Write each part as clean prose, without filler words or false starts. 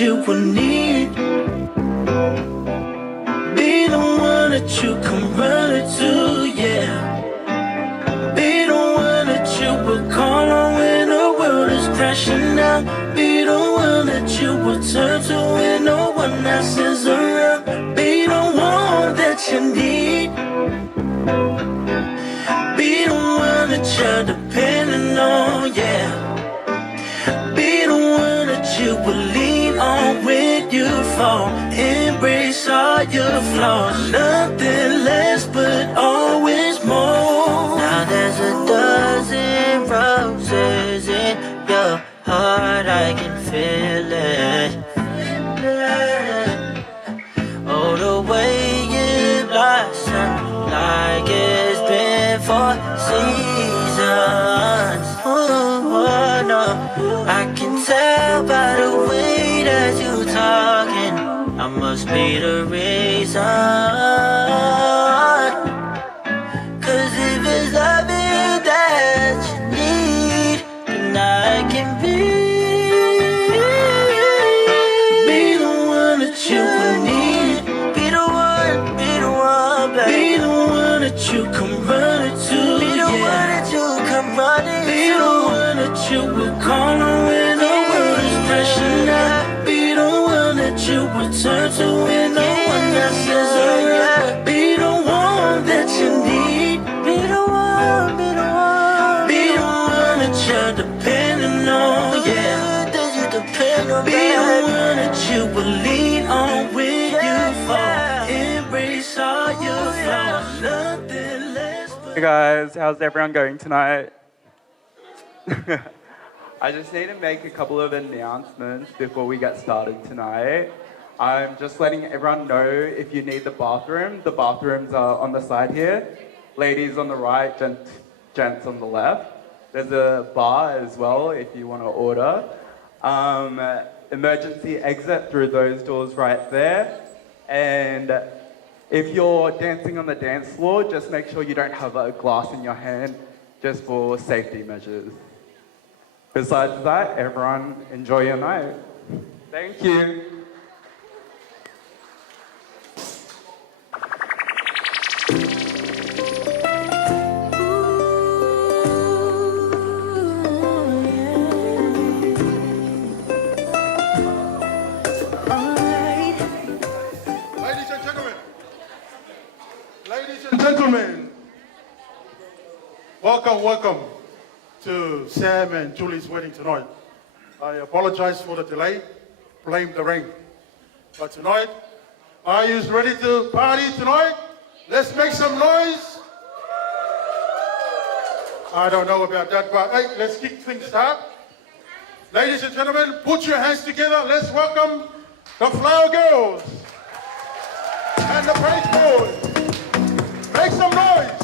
you will need. Be the one that you come running to, yeah. Be the one that you will call on when the world is crashing down. Be the one that you will turn to when no one else is around. Be the one that you need. Be the one that you're depending on, yeah. Be the one that you will lean on when you fall. Embrace all your flaws, nothing less but always more. Now there's a dozen roses in your heart, I can feel it. Oh, the way you blossom like it's been for seasons. Oh, no, I can tell by the way that you talking, I must be the reason. Cause if it's loving that you need, then I can be the one that you will need. Be the one, baby. Be the one that you come running to, be the one that you come running to. Be the one that you will call on when the world is crashing down. Be the one that you will turn to when no one else is around. Be the one that you need. Be the one, be the one. Be the one that you're depending on, yeah. That you depend on, be the one that you will lean on when you fall. Embrace all your flaws, nothing less but... Hey guys, how's everyone going tonight? I just need to make a couple of announcements before we get started tonight. I'm just letting everyone know if you need the bathrooms are on the side here. Ladies on the right, gents on the left. There's a bar as well if you want to order. Emergency exit through those doors right there. And if you're dancing on the dance floor, just make sure you don't have a glass in your hand, just for safety measures. Besides that, everyone enjoy your night. Thank you. Ladies and gentlemen, welcome to Sam and Julie's wedding tonight. I apologize for the delay, blame the rain. But tonight, are you ready to party tonight? Let's make some noise. I don't know about that, but hey, let's kick things up. Ladies and gentlemen, put your hands together. Let's welcome the Flower Girls and the Page Boys. Make some noise.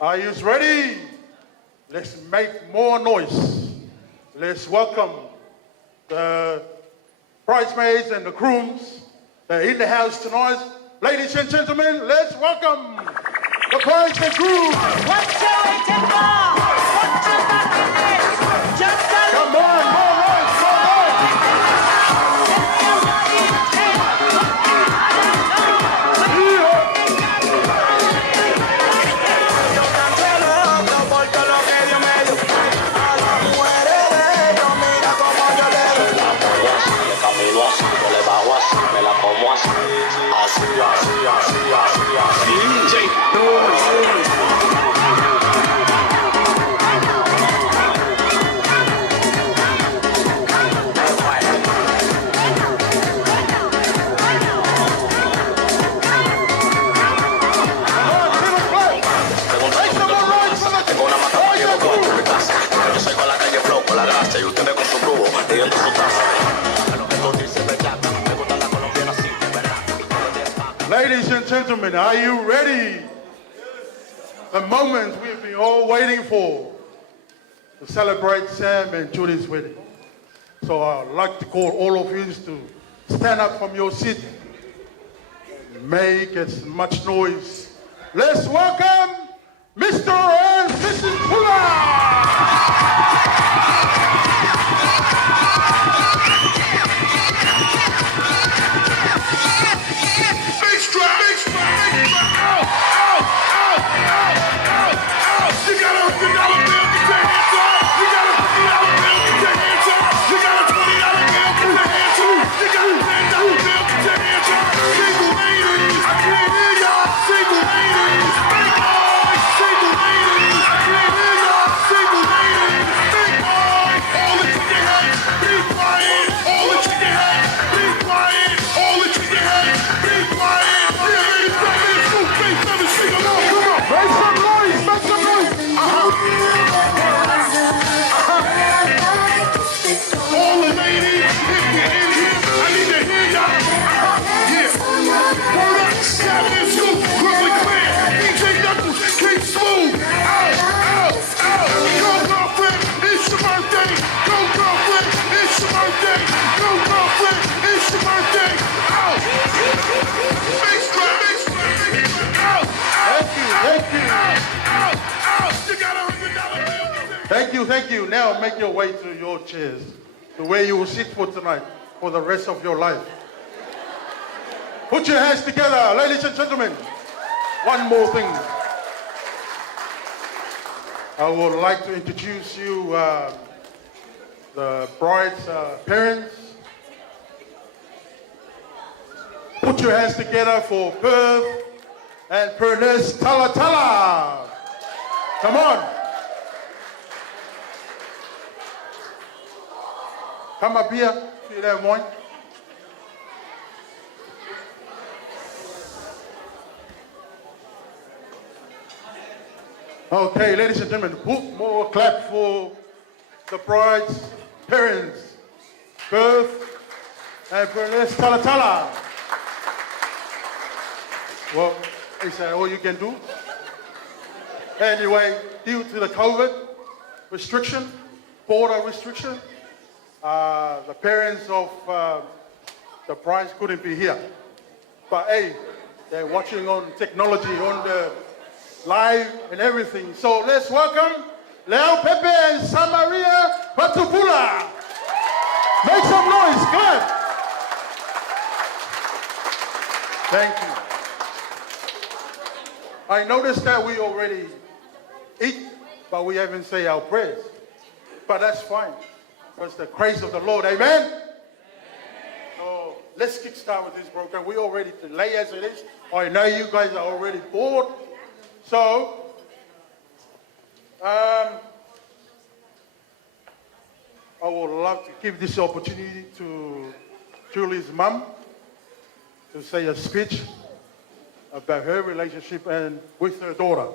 Are you ready? Let's make more noise. Let's welcome the bridesmaids and the grooms. They're in the house tonight. Ladies and gentlemen, let's welcome the brides and grooms. What you waiting for? What you knocking in? Just Come on, more noise, more noise. Ladies and gentlemen, are you ready? The moment we've been all waiting for to celebrate Sam and Julie's wedding. So I'd like to call all of you to stand up from your seat and make as much noise. Let's welcome Mr. and Mrs. Pula! Thank you. Now make your way to your chairs, to where you will sit for tonight, for the rest of your life. Put your hands together, ladies and gentlemen. One more thing. I would like to introduce you the bride's parents. Put your hands together for Perth and Pernes Tala Tala. Come on. Come up here, if you don't mind. Okay, ladies and gentlemen, put more clap for the bride's parents, Perth and Pernes Tala Tala. Well, is that all you can do? Anyway, due to the COVID restriction, border restriction, the parents of the brides couldn't be here. But hey, they're watching on technology, on the live and everything. So let's welcome Leo Pepe and Samaria Patupula. Make some noise, good. Thank you. I noticed that we already eat, but we haven't said our prayers. But that's fine. Because the grace of the Lord, amen? So let's kick start with this program. We're already late as it is. I know you guys are already bored. So, I would love to give this opportunity to Julie's mom to say a speech about her relationship and with her daughter.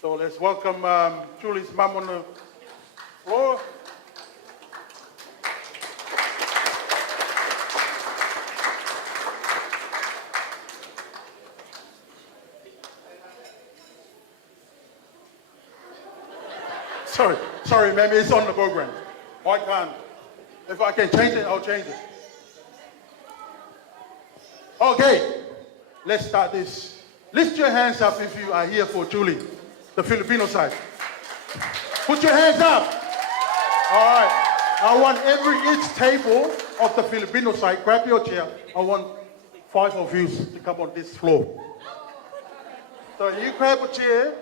So let's welcome Julie's mom on the floor. Sorry, ma'am, it's on the program. I can't. If I can change it, I'll change it. Okay, let's start this. Lift your hands up if you are here for Julie, the Filipino side. Put your hands up. All right. I want each table of the Filipino side, grab your chair. I want 5 of you to come on this floor. So you grab a chair,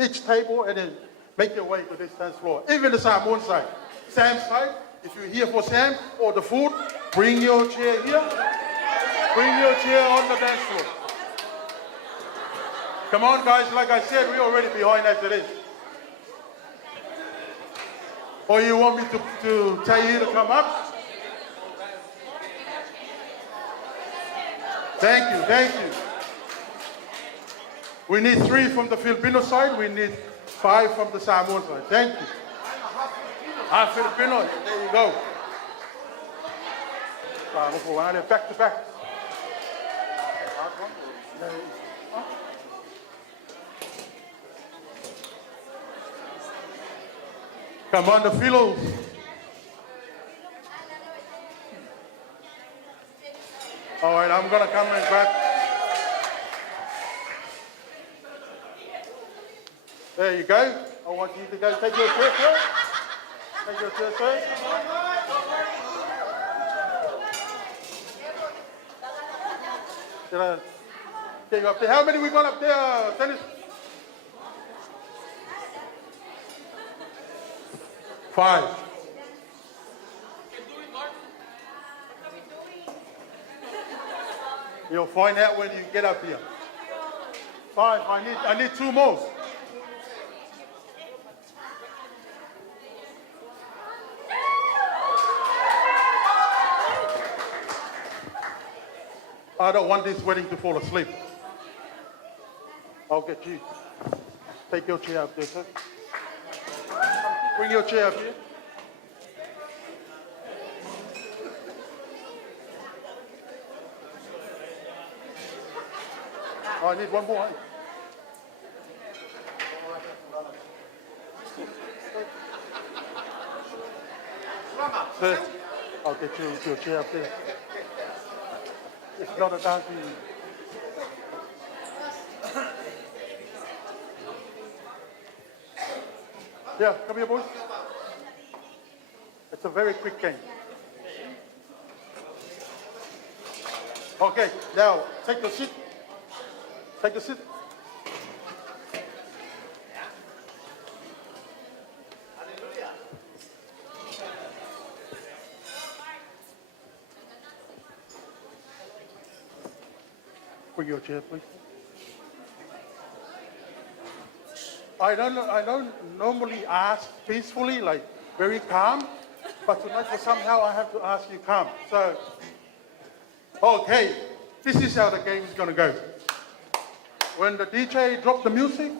each table, and then make your way to this dance floor. Even the Samoan side. Sam's side, if you're here for Sam or the food, bring your chair here. Bring your chair on the dance floor. Come on, guys. Like I said, we're already behind after this. Or you want me to tell you to come up? Thank you. We need 3 from the Filipino side. We need 5 from the Samoan side. Thank you. Filipino, there you go. Back to back. Come on, the philos. All right, I'm gonna come and grab. There you go. I want you to go take your chair first. Take your chair first. Did I take you up there? How many we got up there, Dennis? 5. You'll find out when you get up here. 5. I need 2 more. I don't want this wedding to fall asleep. I'll get you. Take your chair up there, sir. Bring your chair up here. Oh, I need one more. Sir, I'll get you your chair up there. It's not a donkey. Yeah, come here, boys. It's a very quick game. Okay, now take your seat. Take a seat. Bring your chair, please. I don't normally ask peacefully, like very calm, but tonight somehow I have to ask you calm. So, okay, this is how the game is gonna go. When the DJ drops the music,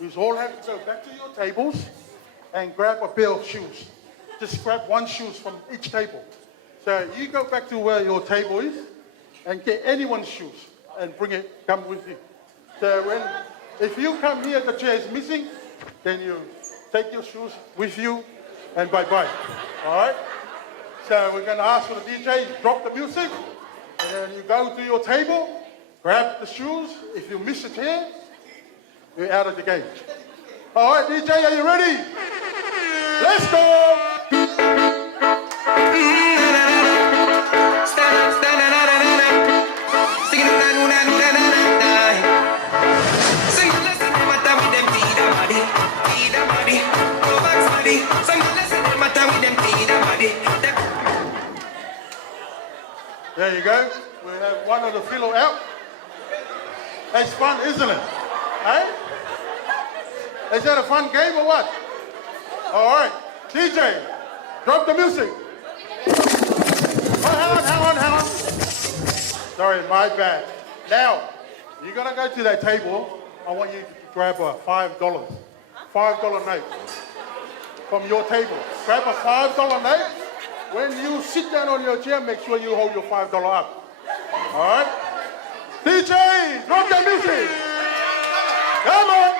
we all have to go back to your tables and grab a pair of shoes. Just grab one shoes from each table. So you go back to where your table is and get anyone's shoes and come with you. So if you come here, the chair is missing, then you take your shoes with you and bye-bye. All right? So we're gonna ask for the DJ, drop the music, and then you go to your table, grab the shoes. If you miss it here, you're out of the game. All right, DJ, are you ready? Let's go! There you go. We have one of the philo out. It's fun, isn't it? Hey? Is that a fun game or what? All right. DJ, drop the music. Oh, hang on. Sorry, my bad. Now, you're going to go to that table. I want you to grab a $5 note from your table. Grab a $5 note. When you sit down on your chair, make sure you hold your $5 up. All right? DJ, drop the music. Come on.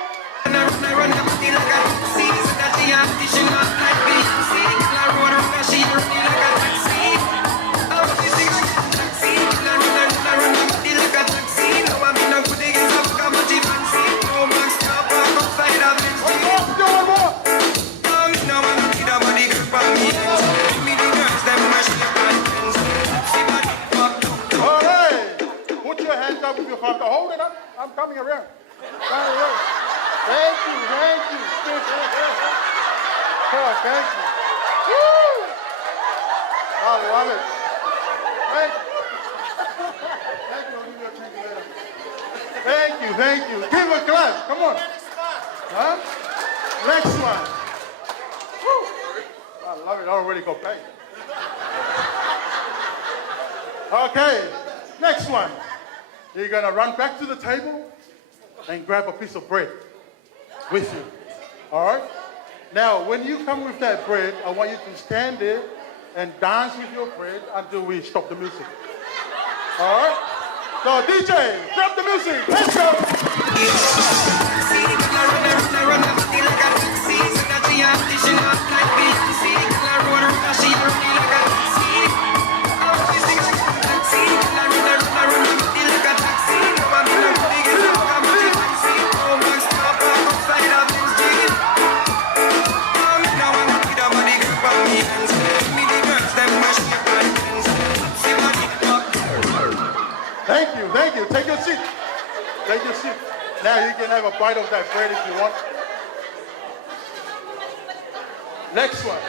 With your phone. Hold it up. I'm coming around. Thank you. Oh, thank you. Woo! I love it. Thank you. Give a clap. Come on. Huh? Next one. Woo! I love it. I already got paid. Okay. Next one. You're going to run back to the table and grab a piece of bread with you. All right? Now, when you come with that bread, I want you to stand there and dance with your friend until we stop the music. All right? So DJ, drop the music. Let's go. Thank you. Take your seat. Take your seat. Now you can have a bite of that bread if you want. Next one.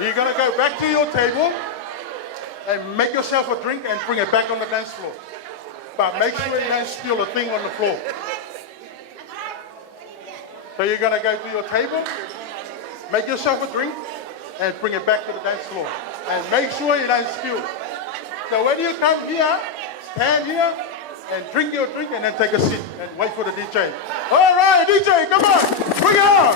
You're gonna go back to your table and make yourself a drink and bring it back on the dance floor. But make sure you don't spill a thing on the floor. So you're gonna go to your table, make yourself a drink, and bring it back to the dance floor. And make sure you don't spill. So when you come here, stand here, and drink your drink, and then take a seat and wait for the DJ. All right, DJ, come on, bring it on.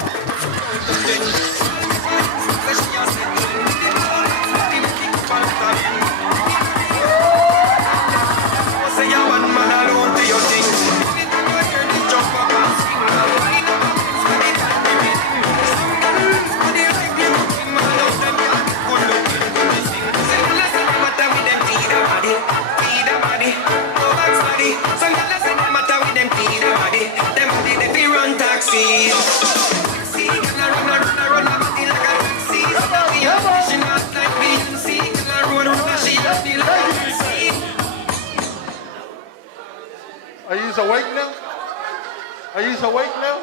Are you awake now? Are you awake now?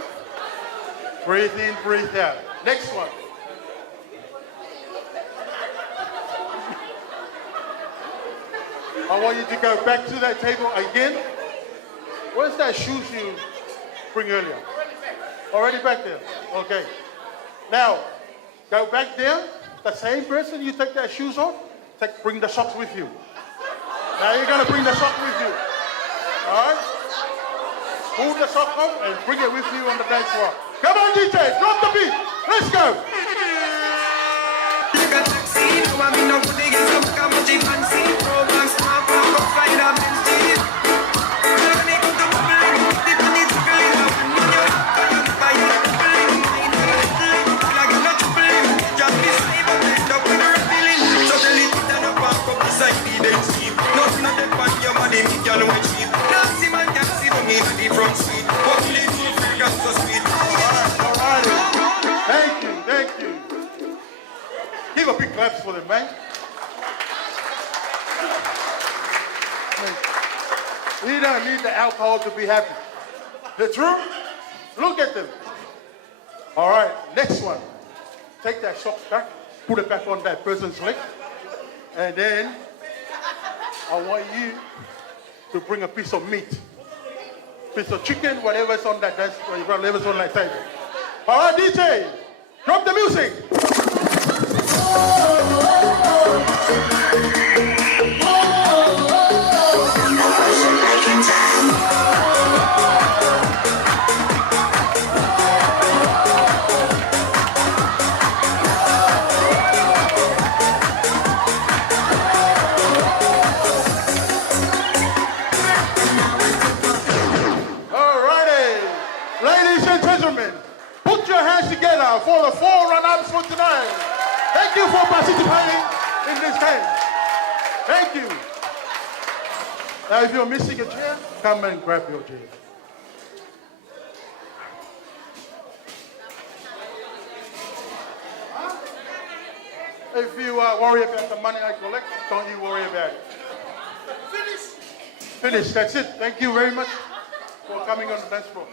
Breathe in, breathe out. Next one. I want you to go back to that table again. Where's that shoes you bring earlier? Already back there? Okay. Now, go back there. The same person, you take that shoes off, bring the socks with you. Now you're gonna bring the socks with you. All right? Pull the sock off and bring it with you on the dance floor. Come on, DJ, drop the beat. Let's go. Thank you. Give a big clap for them, man. You don't need the alcohol to be happy. The truth? Look at them. All right, next one. Take that socks back, put it back on that person's leg, and then I want you to bring a piece of meat, piece of chicken, whatever's on that desk, whatever's on that table. All right, DJ, drop the music. Together for the 4 run-ups for tonight. Thank you for participating in this game. Thank you. Now, if you're missing a chair, come and grab your chair. If you worry about the money I collect, don't you worry about it. Finish. That's it. Thank you very much for coming on the dance floor.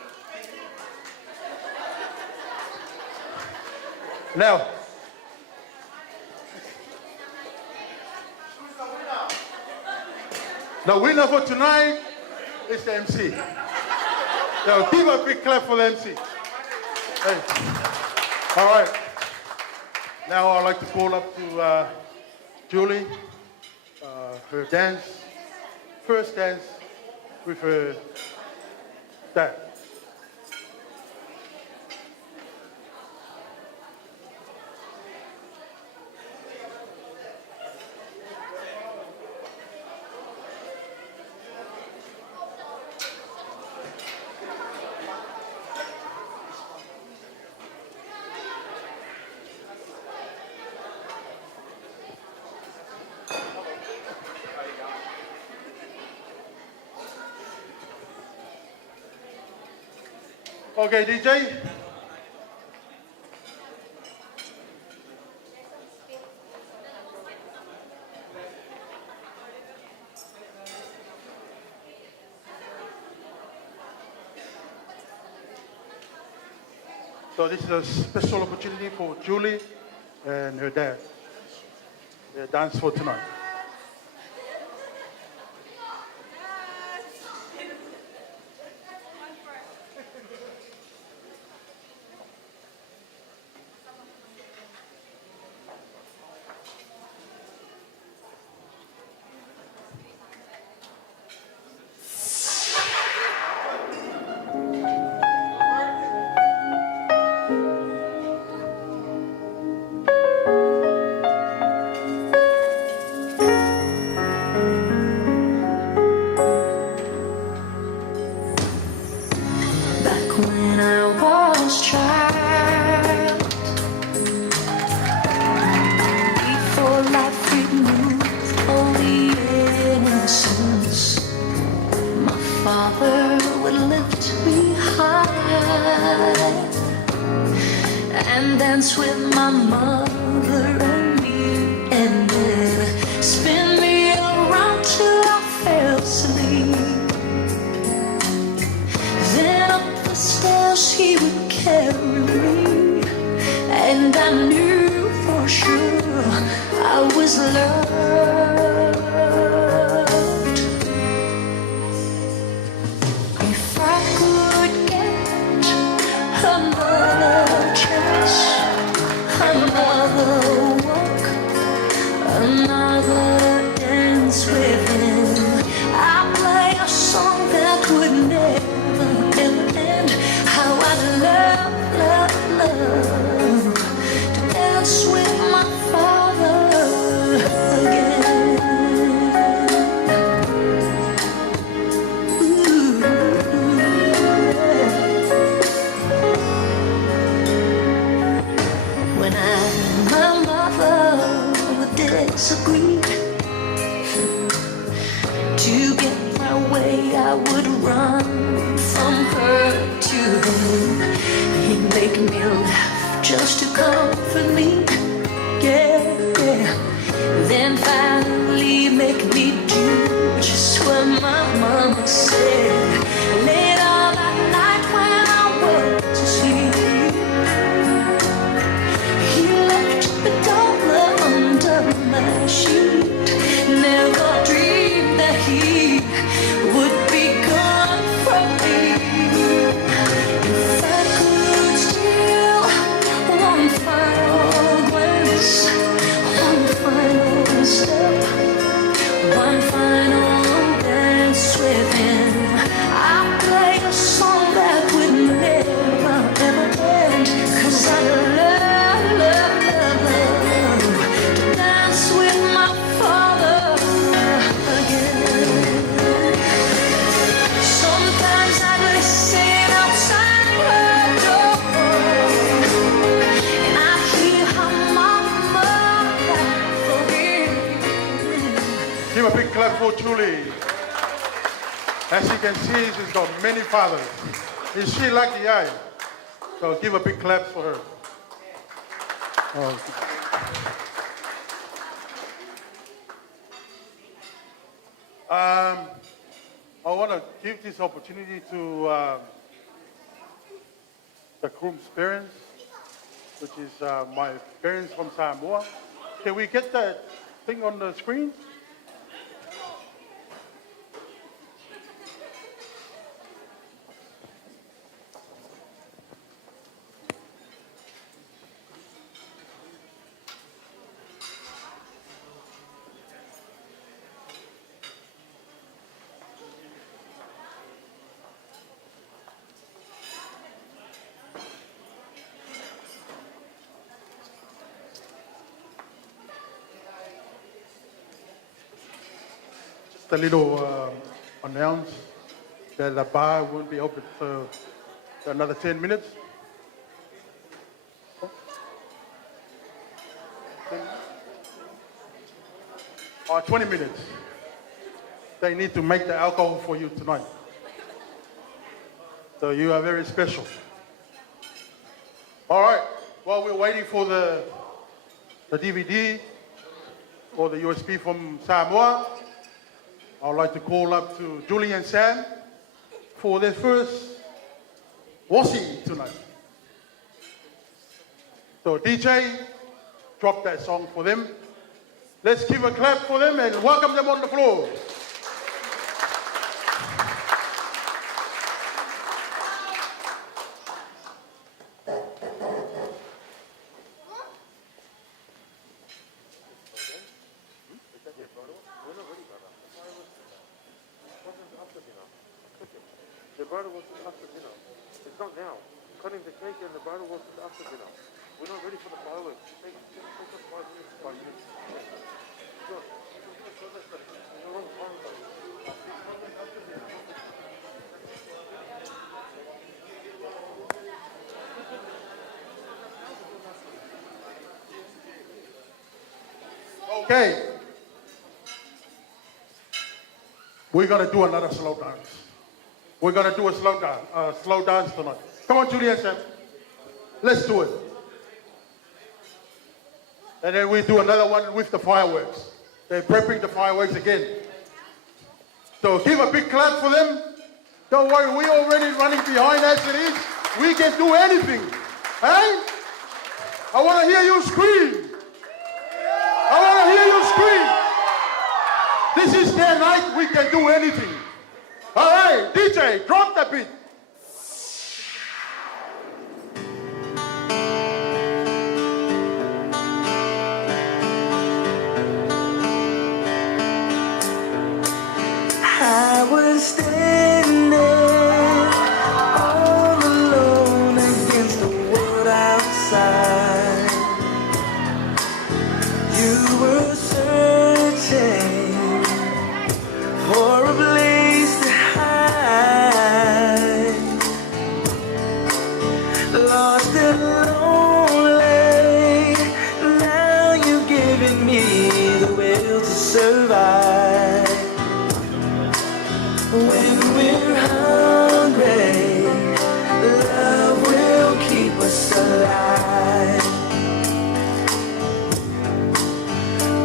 Now, the winner for tonight is the MC. So give a big clap for the MC. Hey. All right. Now I'd like to call up to Julie, her dance, first dance with her dad. Okay, DJ. So this is a special opportunity for Julie and her dad. Their dance for tonight. Back when I was child, before life removed all the innocence, my father would lift me high and dance with my mother and me, and then spin me around till I fell asleep. Then up the stairs he would carry me, and I knew for sure I was loved. If I could get another chance, another walk, another dance with him, I'd play a song that would never end. How I love, love, love to dance with my father again. Ooh. When I and my mother would disagree, to get my way I would run from her to him. He'd make me laugh just to comfort me, yeah, yeah. Then finally make me do just what my mama said. Late all that night when I went to sleep, he left the dollar under my sheet. Never dreamed that he would be gone from me. If I could steal one final glance, one final step, one final dance with him, I'd play a song that would never ever end. 'Cause I love, love, love, love to dance with my father again. Sometimes I listen outside her door, and I hear her mama cry for him. Give a big clap for Julie. As you can see, she's got many fathers. Is she lucky? Yeah. So give a big clap for her. Oh. I want to give this opportunity to the groom's parents, which is my parents from Samoa. Can we get that thing on the screen? A little announce that the bar won't be open for another 10 minutes. 20 minutes. They need to make the alcohol for you tonight. So you are very special. All right, while we're waiting for the DVD or the USB from Samoa, I'd like to call up to Julie and Sam for their first Wasi tonight. So DJ, drop that song for them. Let's give a clap for them and welcome them on the floor. The bridal was after dinner. It's not now. Cutting the cake and the bridal was after dinner. We're not ready for the fireworks. Take us 5 minutes. 5 minutes. Sure. There's no wrong time. Okay. We're gonna do another slow dance. We're gonna do a slow dance tonight. Come on, Julie and Sam. Let's do it. And then we do another one with the fireworks. They're prepping the fireworks again. So give a big clap for them. Don't worry, we're already running behind as it is. We can do anything. Hey? I wanna hear you scream. I wanna hear you scream. This is their night, we can do anything. All right, DJ, drop the beat. I was standing all alone against the world outside. You were searching for a place to hide, lost and lonely. Now you've given me the will to survive. When we're hungry, love will keep us alive.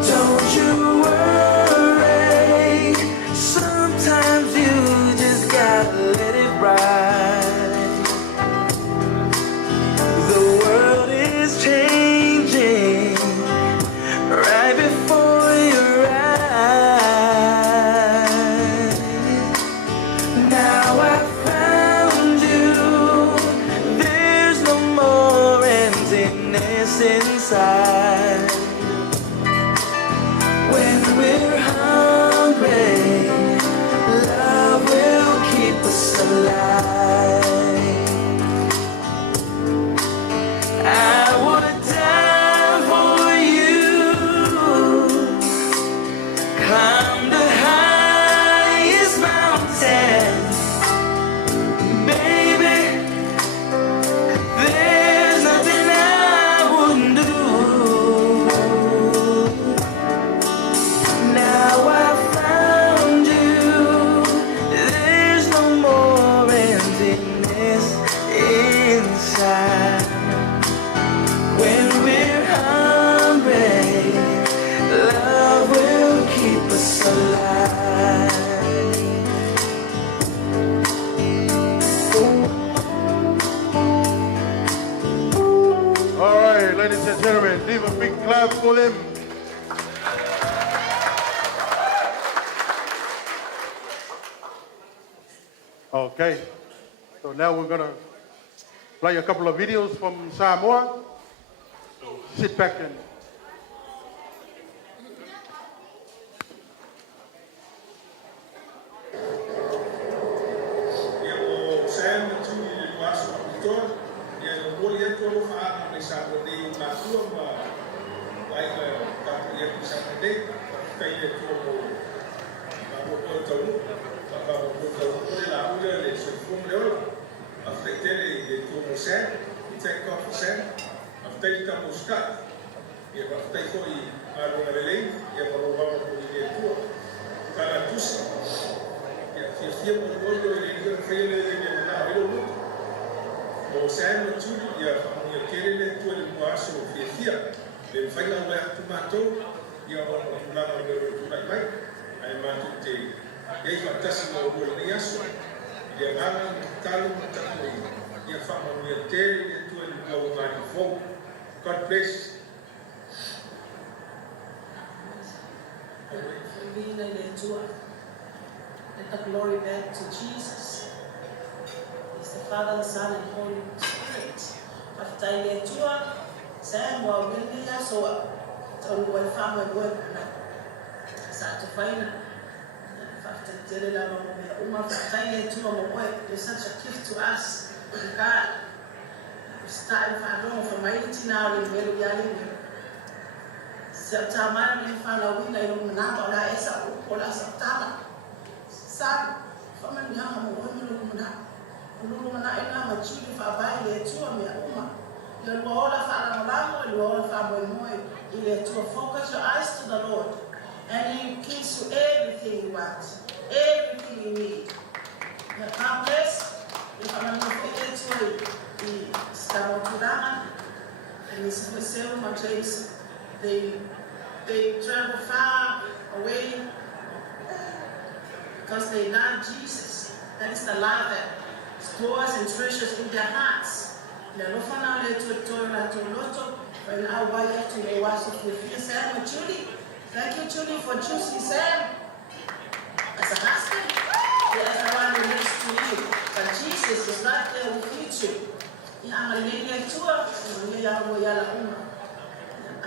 Don't you worry, sometimes you just gotta let it ride. The world is changing right before your eyes. Now I found you, there's no more emptiness inside. When we're hungry, love will keep us alive. I would die for you, climb the highest mountain. Baby, there's nothing I wouldn't do. Now I found you, there's no more emptiness inside. When we're hungry, love will keep us alive. All right, ladies and gentlemen, leave a big clap for them. Okay, so now we're gonna play a couple of videos from Samoa. Sit back and Sam tu di masuk itu dia boleh tu faham bisa berdiri masuk baik tapi dia bisa berdiri kayak itu baru tahu boleh lah boleh le sukum dia after itu Sam itu kau Sam after itu muskat dia after itu baru ngeleng dia baru itu kalau tu Siapa boleh dia kaya dia nak hidup. Mau saya mencuri dia kamu kira o aso o fia. Le whainga mai atu mātou, ia o langa o tūrai mai, ai mātou te ei whaktasi mo o ni aso, ia nganga ni talu matako ia whamanu ia tere ia tua ni kau ngāri fōu. God bless. Let the glory back to Jesus. He's the Father, the Son, and Holy Spirit. Whakataile tua, Sam wa wini ya soa. Tonu wa whama i wēpuna. Sa te whaina. Whakataile la ma mea uma whakataile tua mo koe. There's such a gift to us in God. We started whanonga from my 18 hours in Meru Yalinga. Sa tamana ni whana wina i runga namba o la esa upola sa tala. Sa fama ni hama mo wēmi runga Luna ina machili fa baile tua mea uma. Ile luola fa alamolamo, ile luola fa moimoi. Ile tua focus your eyes to the Lord. And He gives you everything you want. Everything you need. God bless. If I'm not going to the Stamo Kurama, and it's the same place, they travel far away because they love Jesus. That is the love that stores and treasures in their hearts. Thank you, Julie, for choosing Sam as a husband. As the one who lives to you. But Jesus is right there with you too. I'm a lady tour, I'm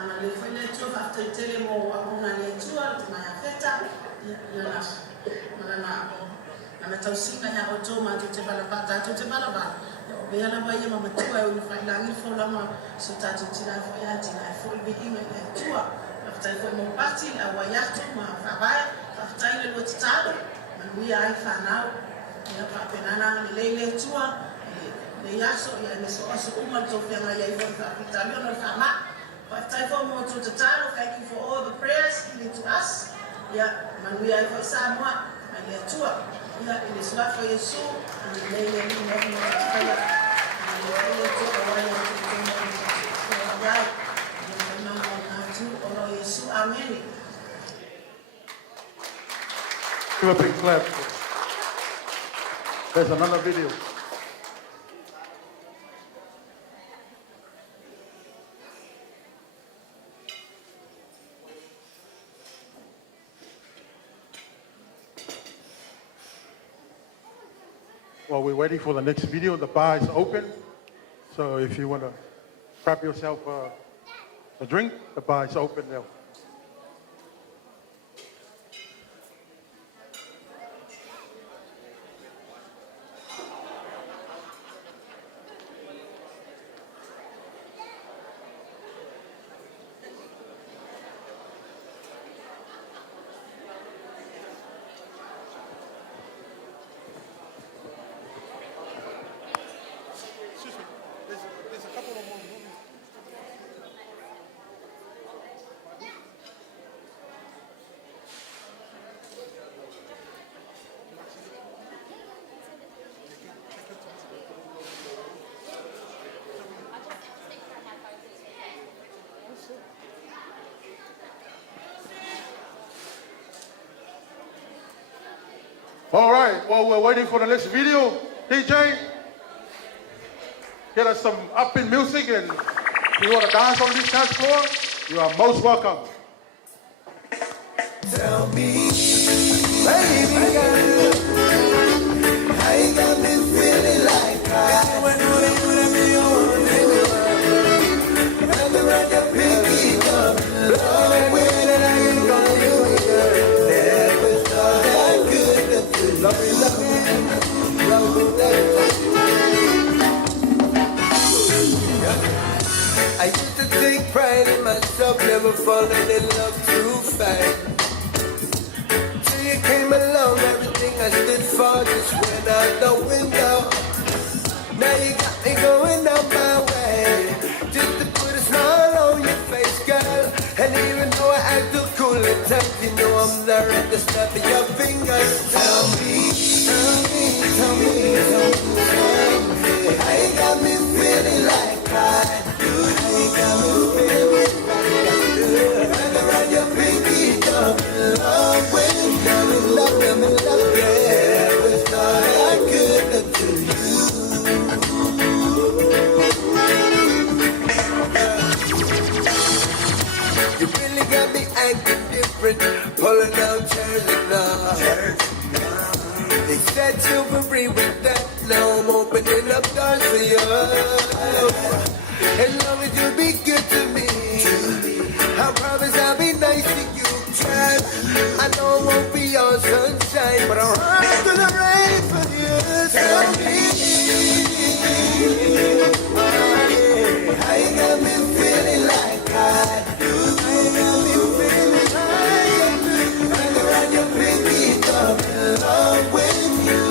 a little tour after telling more about my tour to my feta. I'm a tosinga ya otoma to Tebalabata to Tebalaba. We are by your mamma tour, we find Langi for Lama, so that Tina for Yatina, for being a tour. After I go party, I was yacht, my Rabbi, after I go to Tado, and we are found out. Penana, Lele tour, the Yaso, and it's also Uma Tofiana Italian Fama. But I go more to the Tado, thank you for all the prayers given to us. Yeah, and we are for someone, and their tour. Yeah, it is not for your soul, and the lady and Amen. Give a big clap. There's another video. While we're waiting for the next video, the bar is open. So if you want to grab yourself a drink, the bar is open now. All right, well, we're waiting for the next video. DJ, get us some up in music, and if you want to dance on this dance floor, you are most welcome. Tell me, baby girl, how you got me feeling like that? When you let me on, let me run your pinky up, love way that I ain't gonna do it, girl. Never thought I could. Love me, love me, love me. I used to take pride in myself, never falling in love too fast. Till you came along, everything I stood for just went out the window. Now you got me going on my way, just to put a smile on your face, girl. And even though I act too cool at times, you know I'm there at the snap of your fingers. Tell me, tell me, tell me, tell me, how you got me feeling like that? You got up doors for you. As long as you be good to me, I promise I'll be nice to you. I know it won't be all sunshine, but I'm running through the rain for you. Tell me, how you got me feeling like I do? How you got me feeling like I do? Run around your pinky, I'm in love with you.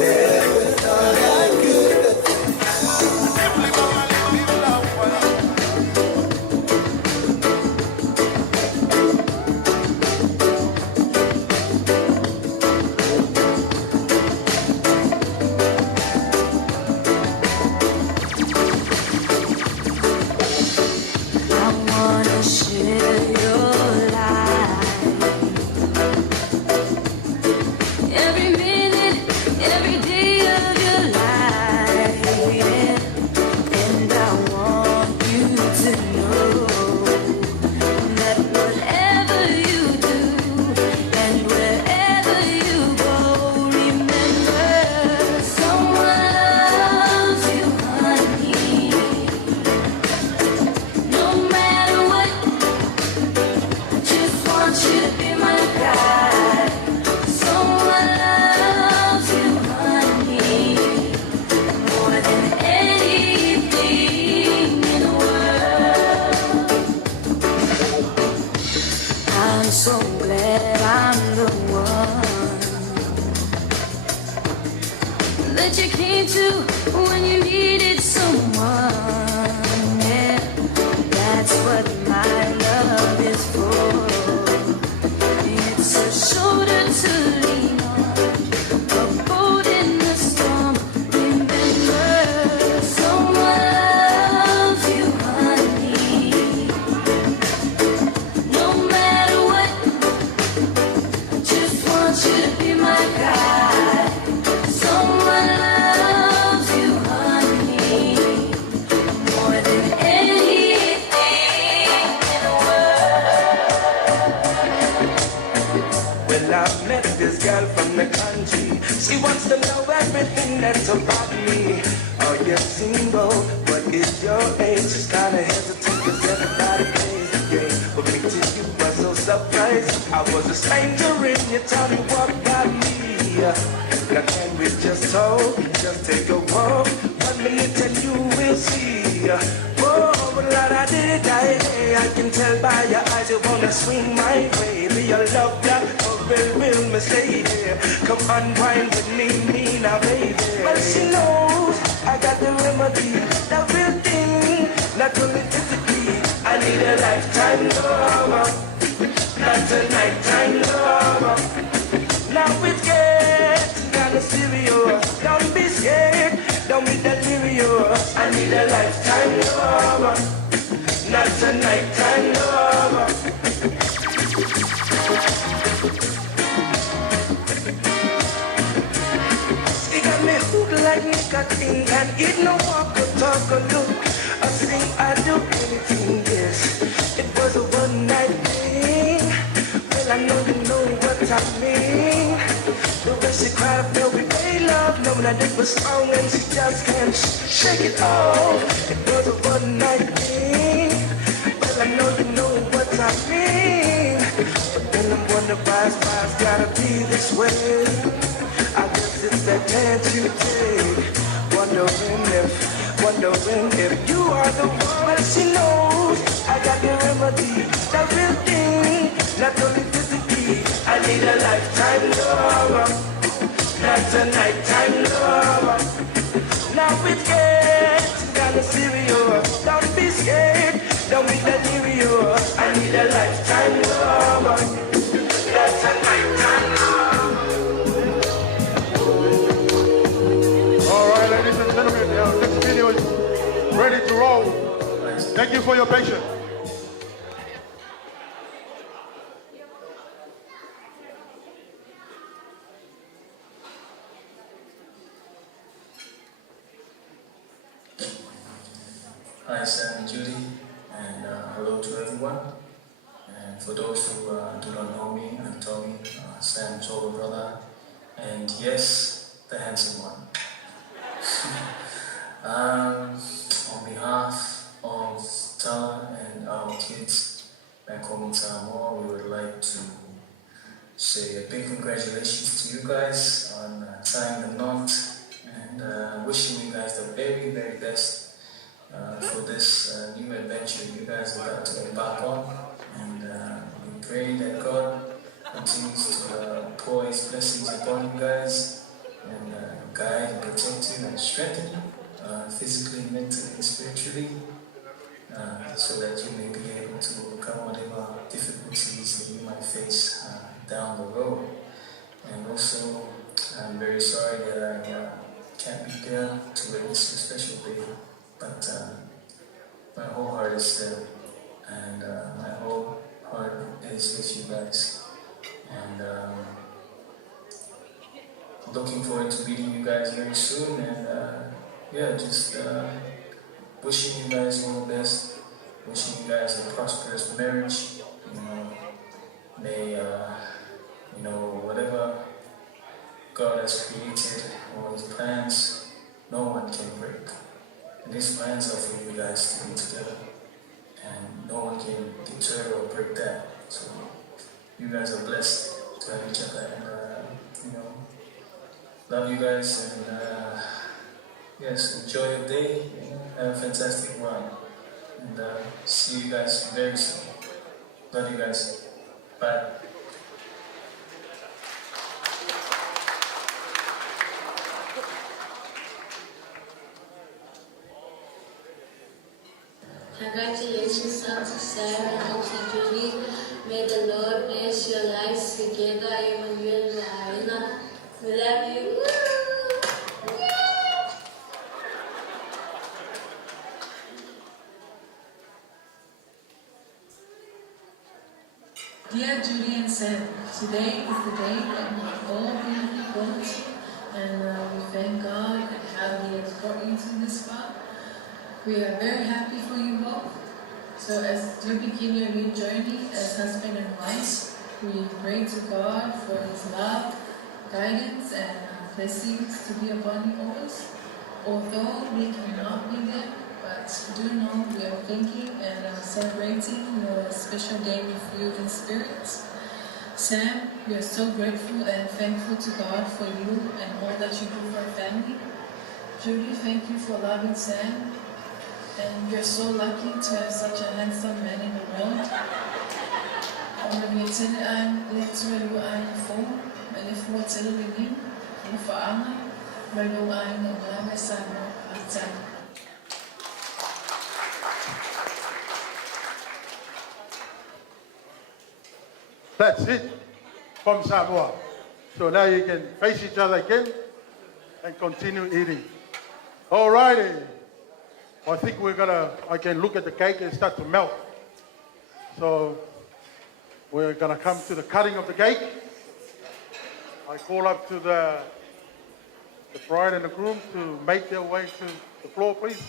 That was all I could do. Thank you for your patience. Hi, Sam and Judy, and hello to everyone. And for those who do not know me, I'm Tommy, Sam's older brother, and yes, the handsome one. On behalf of Tala and our kids back home in Samoa, we would like to say a big congratulations to you guys on tying the knot and wishing you guys the very, very best for this new adventure you guys are about to embark on. And we pray that God continues to pour His blessings upon you guys and guide and protect you and strengthen you physically, mentally, and spiritually, so that you may be able to overcome whatever difficulties that you might face down the road. And also, I'm very sorry that I can't be there to witness your special day, but my whole heart is there, and my whole heart is with you guys. And looking forward to meeting you guys very soon, and just wishing you guys all the best, wishing you guys a prosperous marriage. May whatever God has created or His plans, no one can break. And His plans are for you guys to be together, and no one can deter or break that. So you guys are blessed to have each other, and love you guys, and yes, enjoy your day, have a fantastic one, and see you guys very soon. Love you guys. Bye. Congratulations, Dr. Sarah and Auntie Judy. May the Lord bless your lives together, Emmanuel and Harina. We love you. Dear Judy and Sam, today is the day that we all been born to, and we thank God and how He has brought you to this far. We are very happy for you both. So as you begin your new journey as husband and wife, we pray to God for His love, guidance, and blessings to be upon you always. Although we cannot be there, but do know we are thinking and celebrating your special day with you in spirit. Sam, we are so grateful and thankful to God for you and all that you do for our family. Judy, thank you for loving Sam. And you're so lucky to have such a handsome man in the world. Omreveten aan lecturen aan phone, en if we tell me, and for Anna, my no I know my son at time. That's it from Samoa. So now you can face each other again and continue eating. All righty. I think I can look at the cake and start to melt. So we're gonna come to the cutting of the cake. I call up to the bride and the groom to make their way to the floor, please.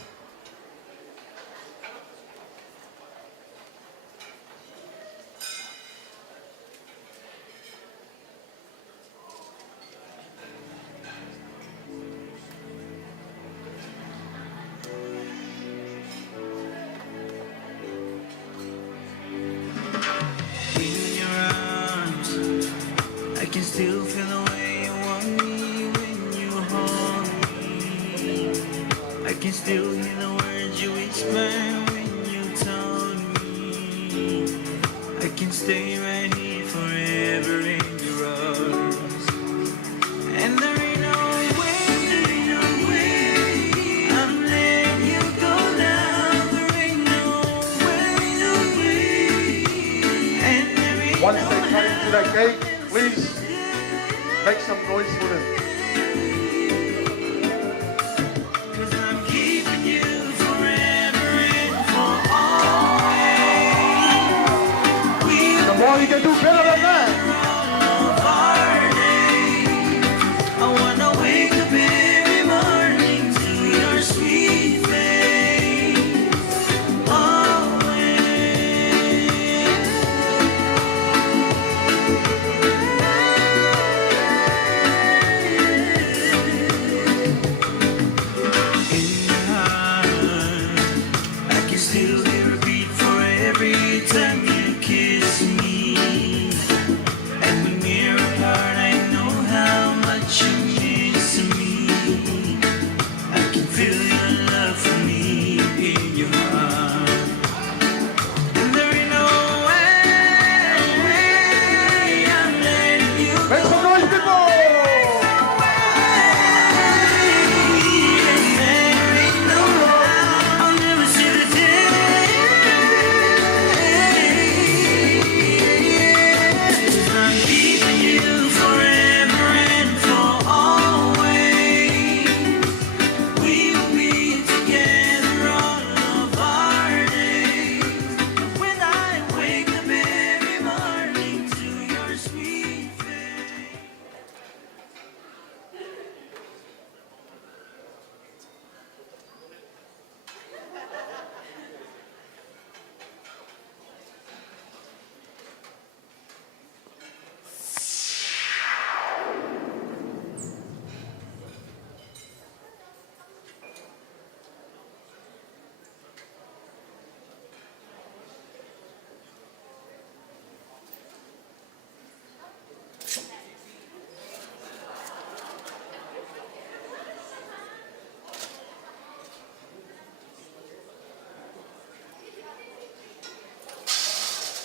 I can still feel the way you want me when you hold me. I can still hear the words you whisper when you told me. I can stay right here forever in your arms. And there ain't no way I'm letting you go now. There ain't no way. And there ain't Once they come into that cake, please make some noise for them. Cause I'm keeping you forever and for always. The more you can do better than that. I wanna wake up every morning to your sweet face. Always.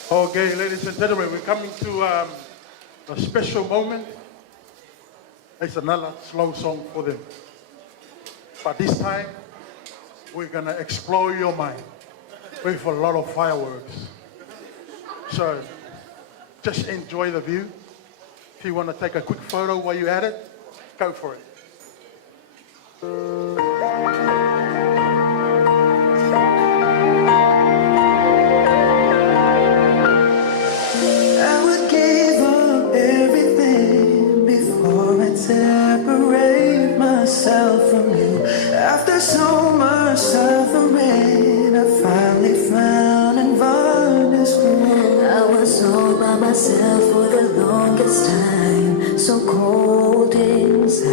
Okay, ladies and gentlemen, we're coming to a special moment. It's another slow song for them. But this time, we're gonna explore your mind with a lot of fireworks. So, just enjoy the view. If you want to take a quick photo while you're at it, go for it. I would give up everything before I separate myself from you. After so much suffering, I finally found and found this room. I was all by myself for the longest time, so cold inside,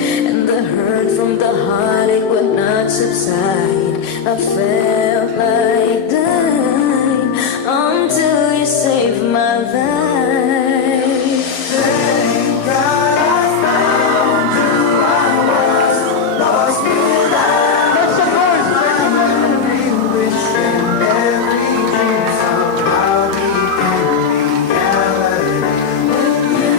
and the hurt from the heartache would not subside. I felt like dying until you saved my life. Thank God I found you. I was lost without every wish and every dream somehow became reality. When you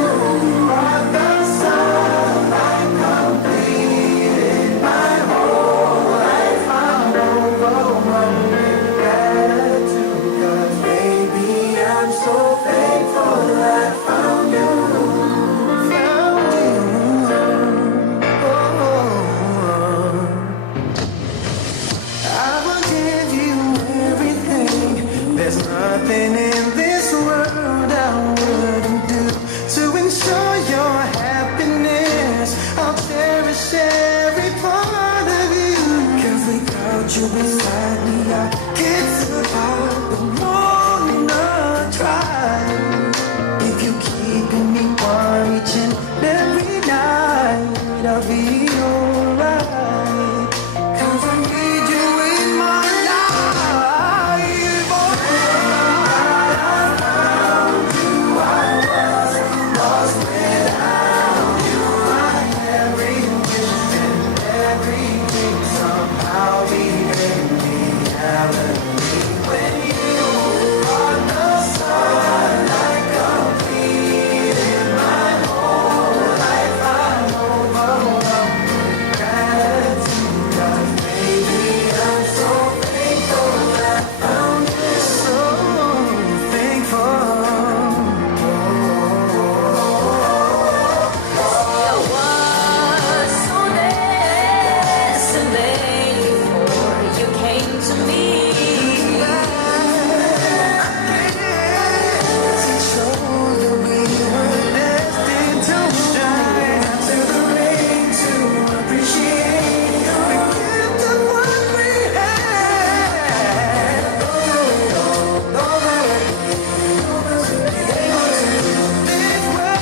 brought the sunlight, completed my whole life. I'm overwhelmed with gratitude, 'cause baby, I'm so thankful I found you. Found you. Oh. I will give you everything. There's nothing in this world I wouldn't do to ensure your happiness. I'll cherish every part of you. 'Cause without you beside me, I can't survive. But won't not try. If you keep me warm each and every night, I'll be alright. 'Cause I need you in my life. Oh, I found you. I was lost without you. My every wish and every dream somehow became reality. When you brought the sunlight, completed my whole life. I'm overwhelmed with gratitude, 'cause baby, I'm so thankful I found you. So thankful. I was so desolated before you came to me. To show that we were destined to shine after the rain, to appreciate the gift of what we had. Over it all, over it, be able to live this way.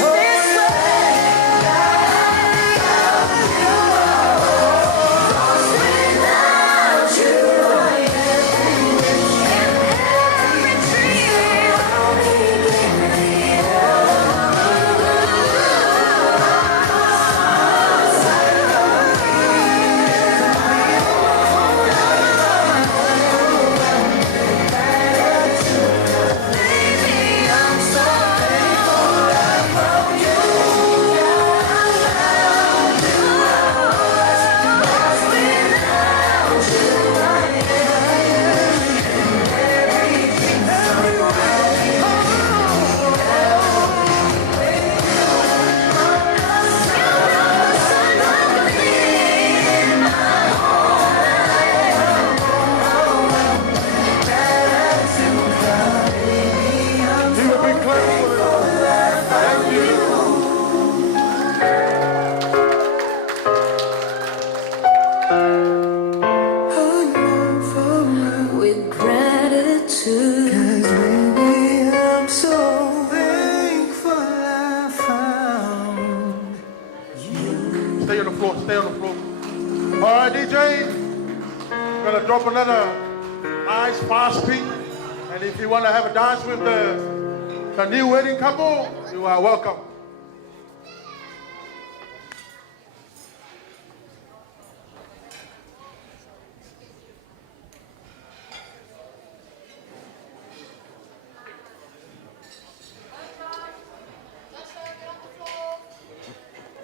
This way. Without you, I every wish and every dream became Baby, I'm so thankful I found you. Lost without you, I Give a big clap for them. Thank you. with gratitude. 'Cause baby, I'm so thankful I found. Stay on the floor, stay on the floor. All right, DJ, we're gonna drop another nice fast beat. And if you wanna have a dance with the new wedding couple, you are welcome.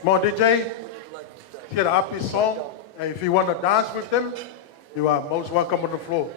Come on, DJ. Get an upbeat song. And if you want to dance with them, you are most welcome on the floor.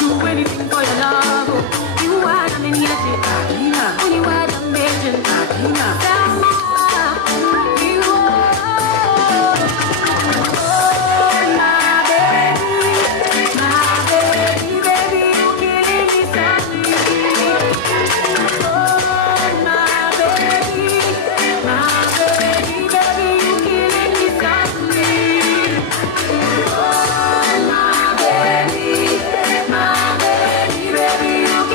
Do anything for your love. You are the miniature. When you are the major. You are my baby, baby, you killing me softly. Oh, my baby, baby, you killing me softly. Oh, my baby. Baby, you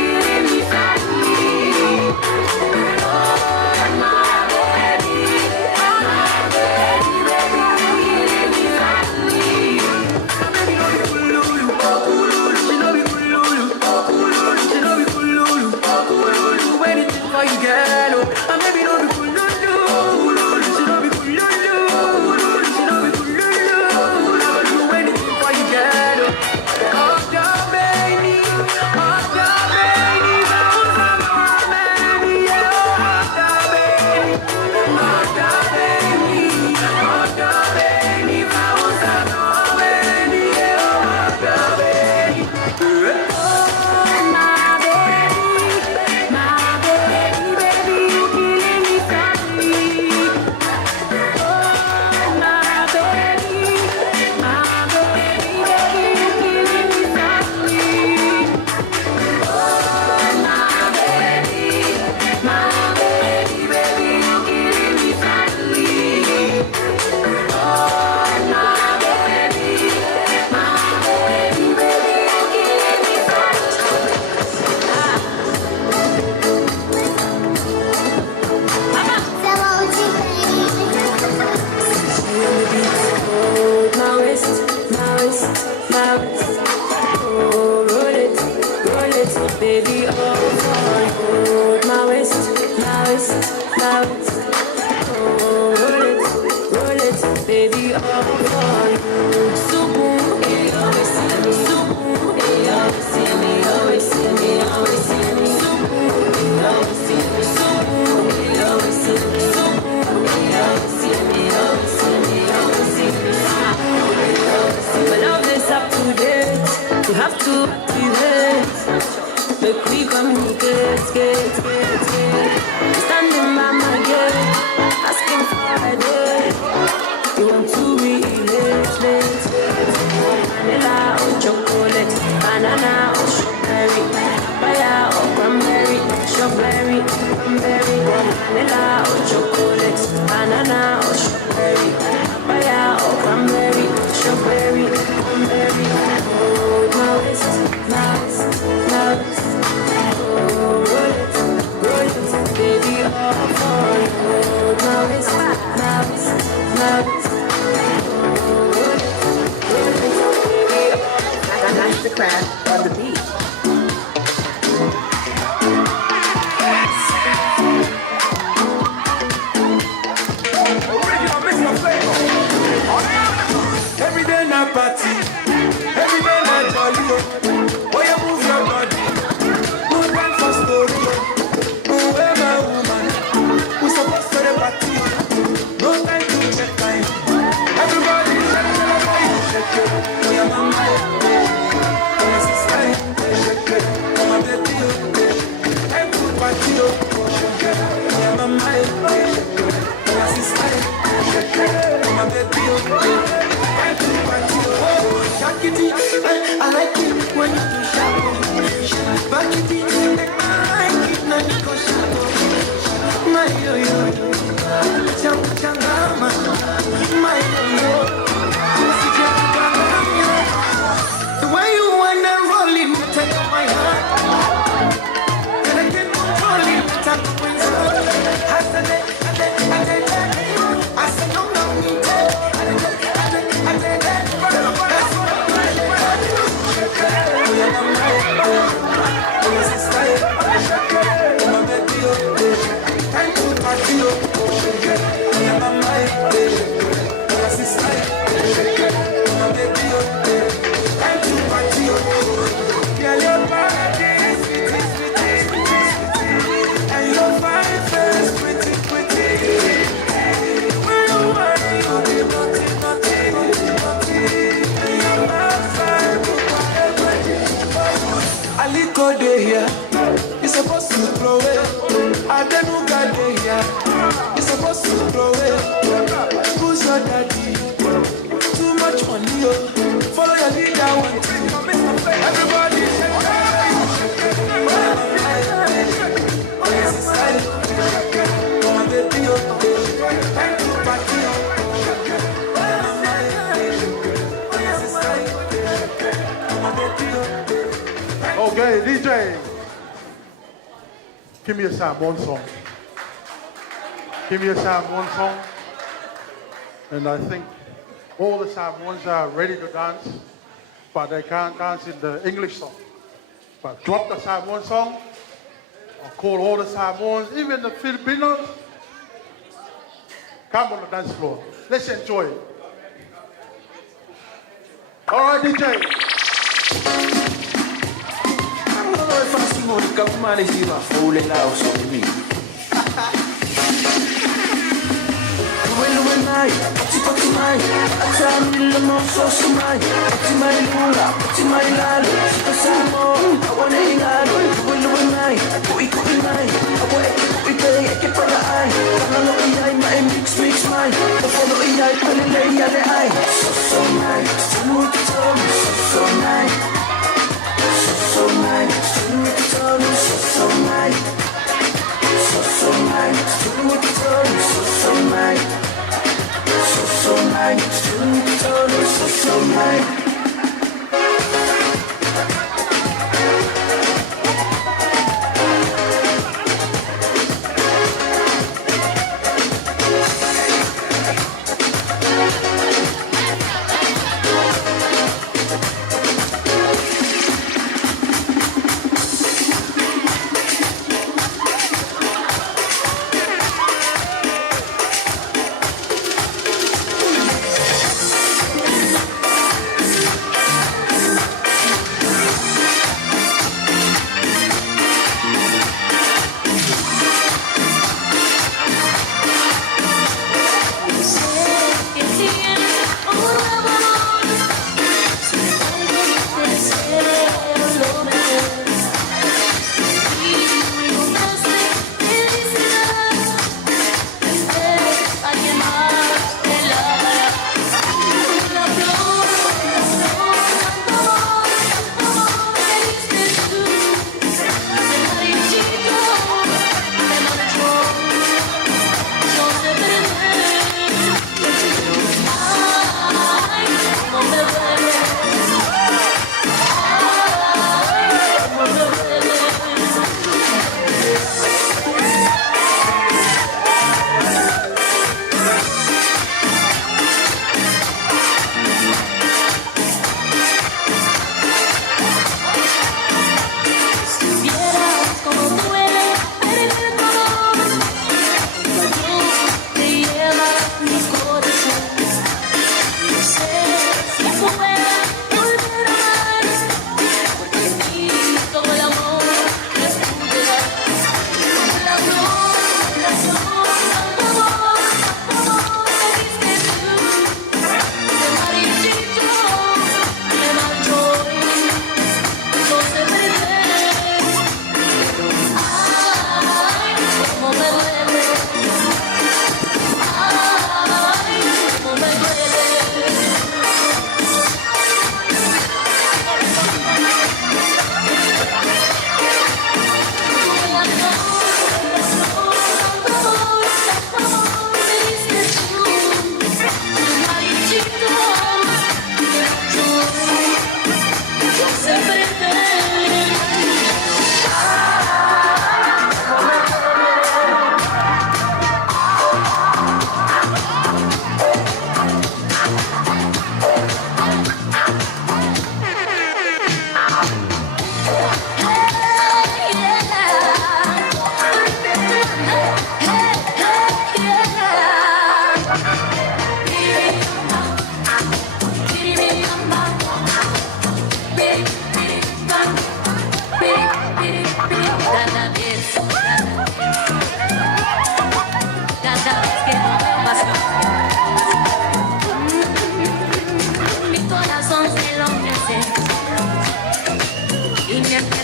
killing me softly. Baby, oh, hold my waist, oh, roll it, baby, oh, for you. Subu, always see me, Subu, always see me, always see me, always see me, Subu, always see me, Subu, always see me, Subu, always see me, always see me, always see me, but now this up to date, you have to activate. Make we communicate, standing by my gate, asking for a date. You want to relate, vanilla or chocolate, banana or strawberry, papaya or cranberry, strawberry, cranberry, vanilla or chocolate, banana or strawberry, papaya or cranberry, strawberry, cranberry. Hold my waist, baby, all for you. Hold my waist, I like the crab on the beach. Every day na party, every day na jolly. Oh, you move your body, no time for story. Where my woman, we supposed to the party, no time to check time. Everybody shake it, oh yeah mama, oh my sister, shake it, oh my baby, everybody shake it, oh yeah mama, shake it, oh my sister, shake it, oh my baby, everybody, I like it when you do shabby. Back it in, I like it when you go shabby. My yo-yo, changama, my yo-yo. Oh, sister, oh, my baby, oh, time to party, oh, yeah, my mind, oh, sister, oh, my baby, oh, time to party, oh, yeah, your body is sweetie, sweetie, sweetie, and your fine face, pretty, pretty. Where you are, you be naughty, naughty, naughty, and your backside, Aliko dey here, you supposed to throw it. Adenuga dey here, you supposed to throw it. Who's your daddy? Too much money, oh. Follow your leader, one thing. Everybody shake it. Oh, yes, it's style. Oh, my baby, oh. Time to party, oh. Oh, yes, it's style. Oh, my baby, oh. Okay, DJ. Give me a Samoan song. Give me a Samoan song. And I think all the Samoans are ready to dance, but they can't dance in the English song. But drop the Samoan song. I'll call all the Samoans, even the Filipinos. Come on the dance floor. Let's enjoy it. All right, DJ. Monica Marisima falling out of me. When I, Pati Mai, I try me the most so my, Pati Mai Lula, Pati Mai Lalo, Pasamo, I want to hang out, when I, Kui Mai, I want to pay, I keep on the eye, I know my mix mine, I follow I put it lay at the eye, so nice, so nice. So nice, do it so nice, so nice, so nice, do it so nice, so nice, do it so nice.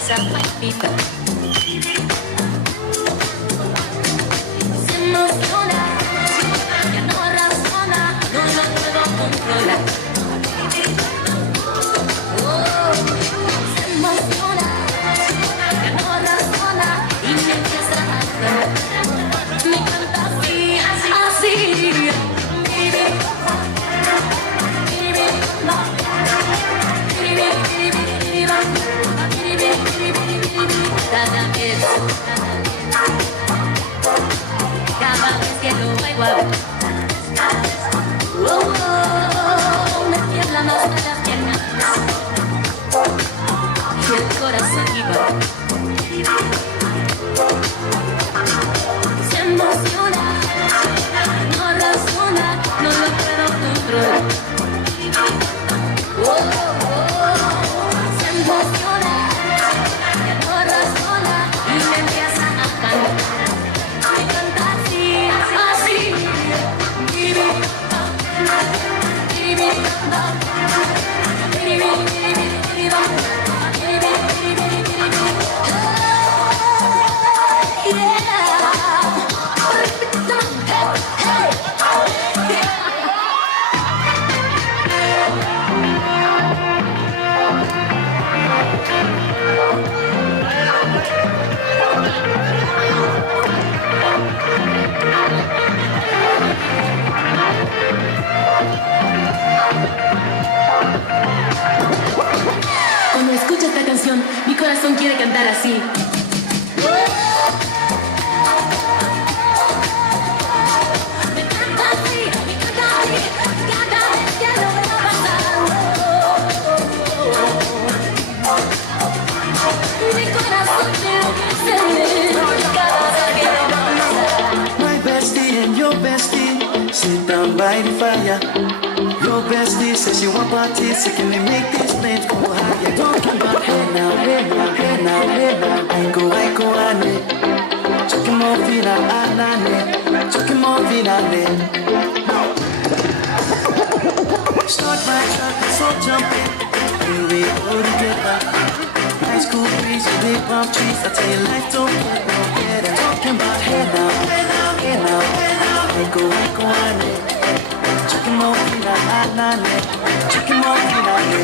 esa palpita. Se emociona, ya no razona, no lo puedo controlar. Oh, se emociona, ya no razona y me empieza a hablar. Me canta así, así. Cada vez que lo vuelvo a ver, me tiembla más a las piernas y el corazón igual. Se emociona, no razona, no lo puedo controlar. Se emociona, ya no razona y me empieza a cantar. Me canta así, así. Cuando escucho esta canción, mi corazón quiere cantar así. Me canta así, cada vez que lo veo pasar. Mi corazón quiere cada vez que lo veo pasar. My bestie and your bestie sit down by the fire. Your bestie says she want parties, so can we make these flames go higher? Talking about hey now, hey now, hey now, hey now. I go, ane. Chucking more vina, anane. Chucking more vina, ane. Start my truck, let's all jump in. Here we go together. Nice cool breeze, big palm trees. I tell you, life don't get no better. Talking about hey now, hey now, hey now, hey now. I go, ane. Chucking more vina, anane. Chucking more vina, ane.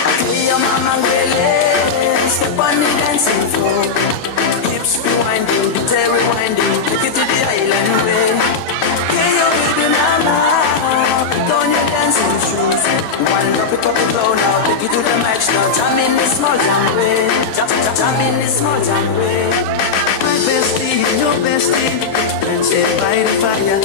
I tell your mama, really, step on the dancing floor. Hips rewinding, detail rewinding, take it to the island way. Yeah, your baby mama, put on your dancing shoes. One up, pick up it low now, take it to the match now. Jam in this small jam way, jam in this small jam way. My bestie and your bestie, dancing by the fire.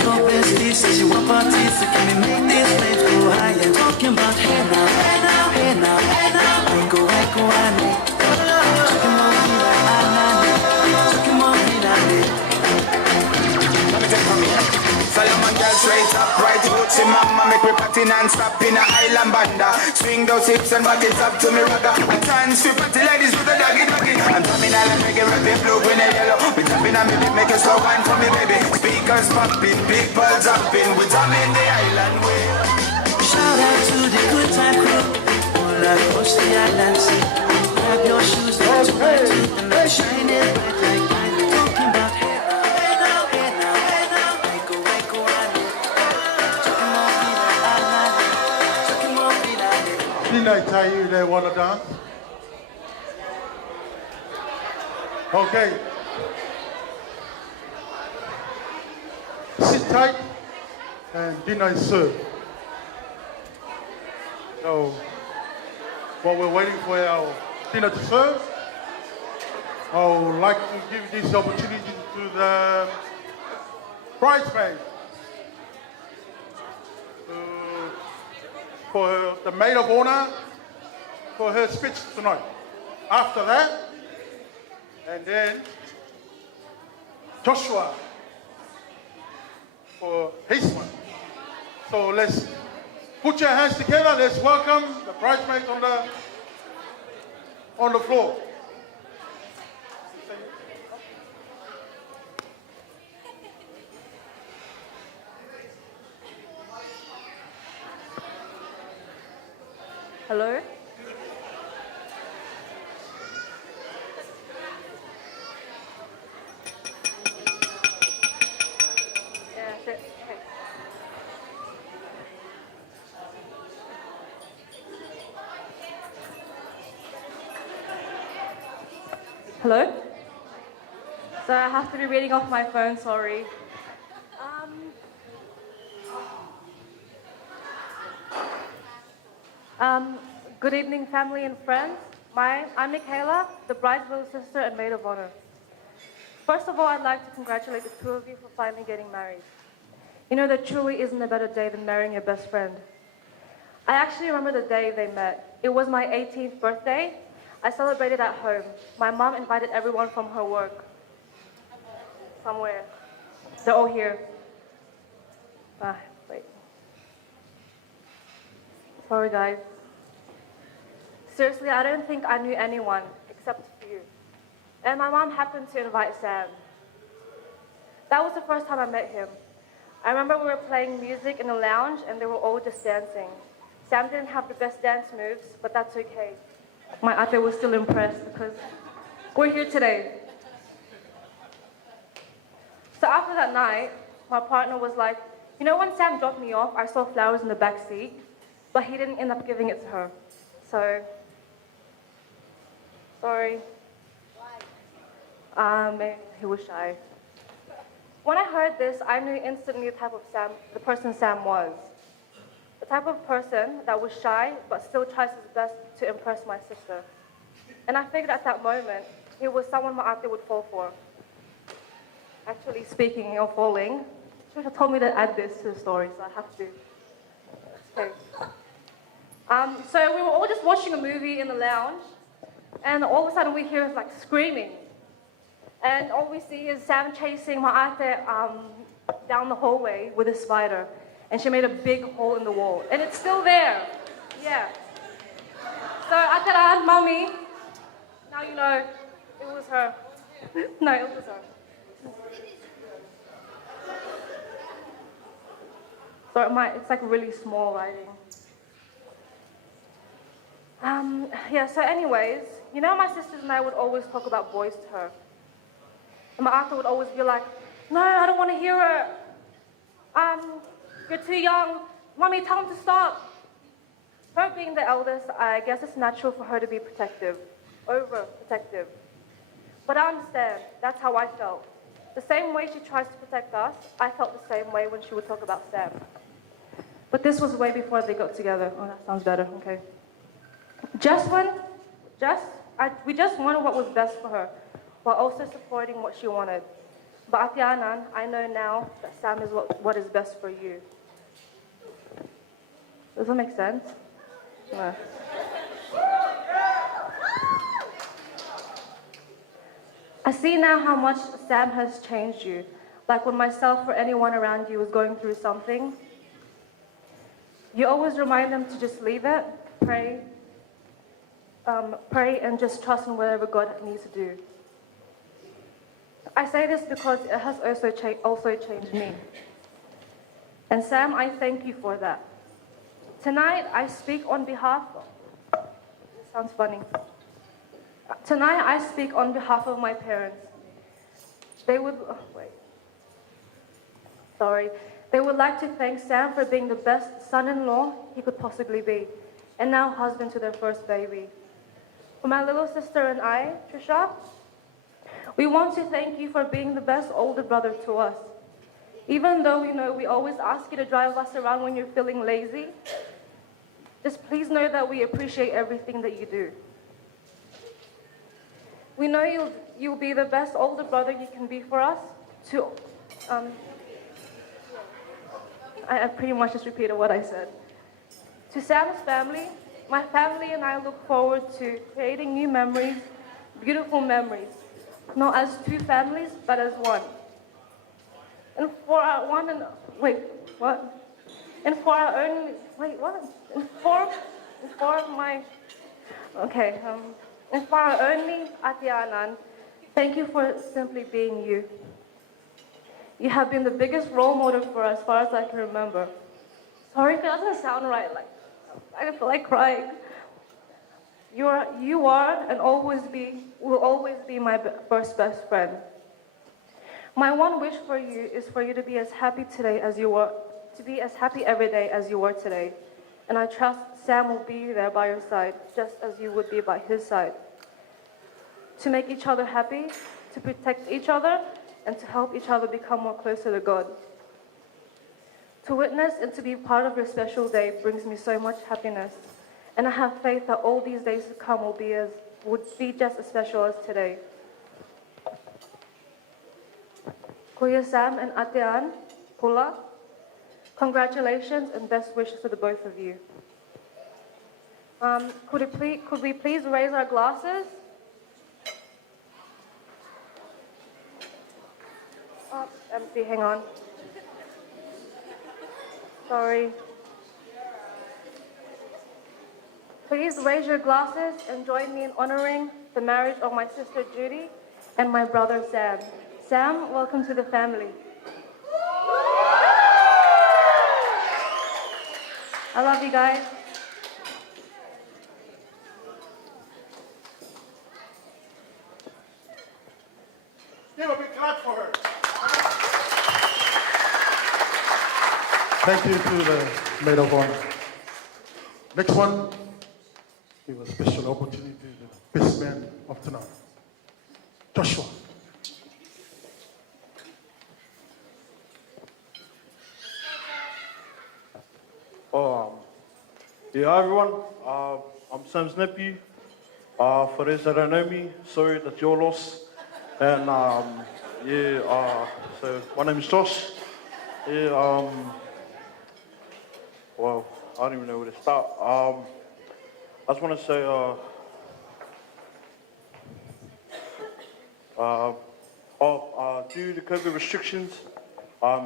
Your bestie says you want parties, so can we make these flames go higher? Talking about hey now, hey now, hey now, hey now. I go, ane. Chucking more vina, anane. Chucking more vina, ane. Let me take from here. Solomon girl straight up, right hook, she mama make me party non-stop in a island banda. Swing those hips and back it up to me ragga. I dance for party ladies with a doggy doggy. I'm drumming island reggae, red, blue, green and yellow. We jumping on me beat, make a slow wine for me baby. Speakers pumping, people jumping, we drumming the island way. Shout out to the good time crew all across the island sea. Grab your shoes, let's ride to the night, shine it bright like diamond. Talking about hey now, hey now, hey now, hey now. I go, ane. Chucking more vina, anane. Chucking more vina, ane. Didn't I tell you they want to dance? Okay. Sit tight and dinner is served. So, while we're waiting for our dinner to serve, I would like to give this opportunity to the bridesmaid for the maid of honor for her speech tonight. After that, and then Joshua for his one. So let's put your hands together. Let's welcome the bridesmaids on the floor. Hello? Hello? So I have to be reading off my phone, sorry. Good evening, family and friends. I'm Michaela, the bride's little sister and maid of honor. First of all, I'd like to congratulate the two of you for finally getting married. You know, there truly isn't a better day than marrying your best friend. I actually remember the day they met. It was my 18th birthday. I celebrated at home. My mom invited everyone from her work. Somewhere. They're all here. Wait. Sorry, guys. Seriously, I don't think I knew anyone except for you. And my mom happened to invite Sam. That was the first time I met him. I remember we were playing music in the lounge and they were all just dancing. Sam didn't have the best dance moves, but that's okay. My ate was still impressed because we're here today. So after that night, my partner was like, you know, when Sam dropped me off, I saw flowers in the back seat, but he didn't end up giving it to her. So, sorry. Maybe he was shy. When I heard this, I knew instantly the person Sam was. The type of person that was shy, but still tries his best to impress my sister. And I figured at that moment, he was someone my ate would fall for. Actually, speaking of falling, she told me to add this to the story, so I have to. Okay. So we were all just watching a movie in the lounge, and all of a sudden we hear like screaming. And all we see is Sam chasing my ate down the hallway with a spider. And she made a big hole in the wall. And it's still there. Yeah. So I said, Mommy, now you know it was her. No, it was her. So it's like really small writing. Yeah, so anyways, you know, my sisters and I would always talk about boys to her. And my ate would always be like, no, I don't want to hear it. You're too young. Mommy, tell him to stop. Her being the eldest, I guess it's natural for her to be protective, overprotective. But I understand, that's how I felt. The same way she tries to protect us, I felt the same way when she would talk about Sam. But this was way before they got together. Oh, that sounds better, okay. We just wanted what was best for her, while also supporting what she wanted. But Atianan, I know now that Sam is what is best for you. Does that make sense? Yeah. I see now how much Sam has changed you. Like when myself or anyone around you was going through something, you always remind them to just leave it, pray, and just trust in whatever God needs to do. I say this because it has also changed me. And Sam, I thank you for that. Tonight, I speak on behalf of... This sounds funny. Tonight, I speak on behalf of my parents. They would... Oh, wait. Sorry. They would like to thank Sam for being the best son-in-law he could possibly be, and now husband to their first baby. For my little sister and I, Trisha, we want to thank you for being the best older brother to us. Even though we always ask you to drive us around when you're feeling lazy, just please know that we appreciate everything that you do. We know you'll be the best older brother you can be for us. I pretty much just repeated what I said. To Sam's family, my family and I look forward to creating new memories, beautiful memories. Not as two families, but as one. And for our only Atianan, thank you for simply being you. You have been the biggest role model for us, as far as I can remember. Sorry if it doesn't sound right, I feel like crying. You are and will always be my first best friend. My one wish for you is for you to be as happy today as you were, to be as happy every day as you were today. And I trust Sam will be there by your side, just as you would be by his side. to make each other happy, to protect each other, and to help each other become more closer to God. To witness and to be part of your special day brings me so much happiness, and I have faith that all these days to come would be just as special as today. Kuya Sam and Ate Ann, Pula, congratulations and best wishes to the both of you. Could we please raise our glasses? Oh, empty, hang on. Sorry. Please raise your glasses and join me in honoring the marriage of my sister Judy and my brother Sam. Sam, welcome to the family. I love you guys. Give a big clap for her. Thank you to the maid of honor. Next one, give a special opportunity to the best man of tonight, Joshua. Hi everyone, I'm Sam's nephew. For those that don't know me, sorry that's your loss. And so my name is Josh. Well, I don't even know where to start. I just want to say, due to COVID restrictions,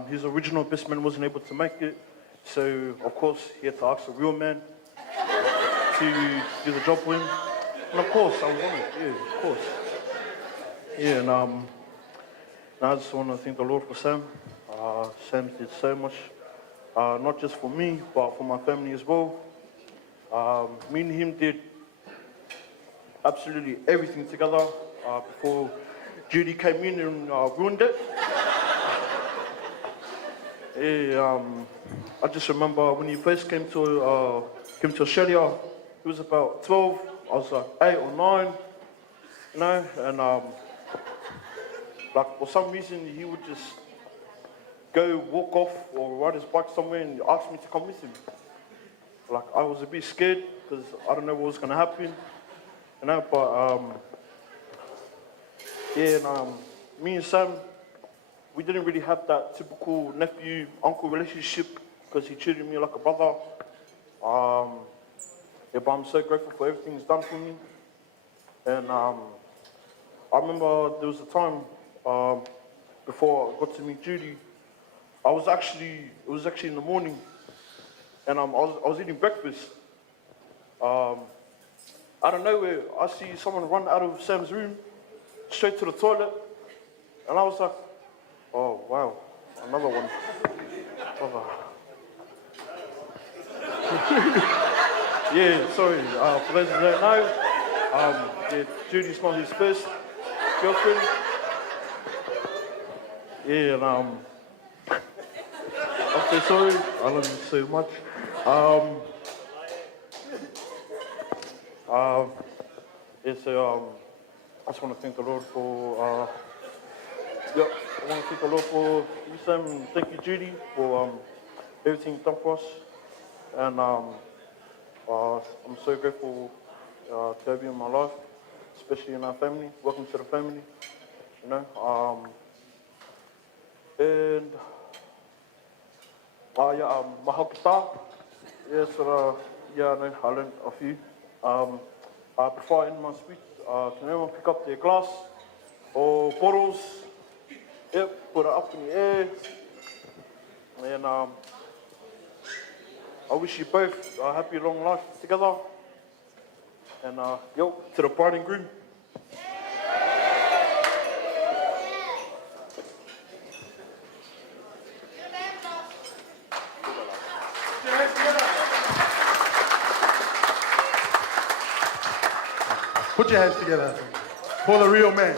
his original best man wasn't able to make it. So, of course, he had to ask a real man to do the job for him. And of course, I was honored, yeah, of course. Yeah, and I just want to thank the Lord for Sam. Sam did so much, not just for me, but for my family as well. Me and him did absolutely everything together before Judy came in and ruined it. Yeah, I just remember when he first came to Australia, he was about 12, I was like 8 or 9, you know, and like for some reason he would just go walk off or ride his bike somewhere and ask me to come with him. Like I was a bit scared because I don't know what was gonna happen, you know, but yeah, and me and Sam, we didn't really have that typical nephew-uncle relationship because he treated me like a brother. Yeah, but I'm so grateful for everything he's done for me. And I remember there was a time before I got to meet Judy, it was actually in the morning, and I was eating breakfast. Out of nowhere, I see someone run out of Sam's room, straight to the toilet, and I was like, oh wow, another one. Yeah, sorry, for those who don't know, yeah, Judy's not his first girlfriend. Yeah, and I'm so sorry, I love you so much. Yeah, so I just want to thank the Lord for, I want to thank the Lord for you, Sam, and thank you, Judy, for everything you've done for us. And I'm so grateful to have you in my life, especially in our family. Welcome to the family, you know. And Mahakata, yes, yeah, no, I learned a few. Before I end my speech, can everyone pick up their glass or bottles? Yep, put it up in the air. And I wish you both a happy long life together. And to the bride and groom. Put your hands together for the real man.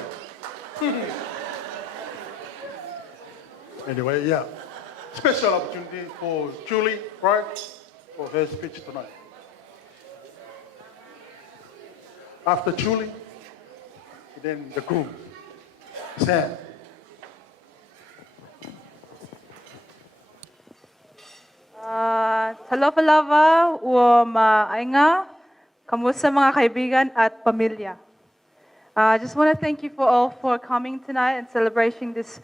Anyway, yeah. Special opportunity for Julie, right? For her speech tonight. After Julie, then the groom. Sam. Talofa-lava, Ainga, kamusta mga kaibigan at pamilya. I just want to thank you for all for coming tonight and celebrating this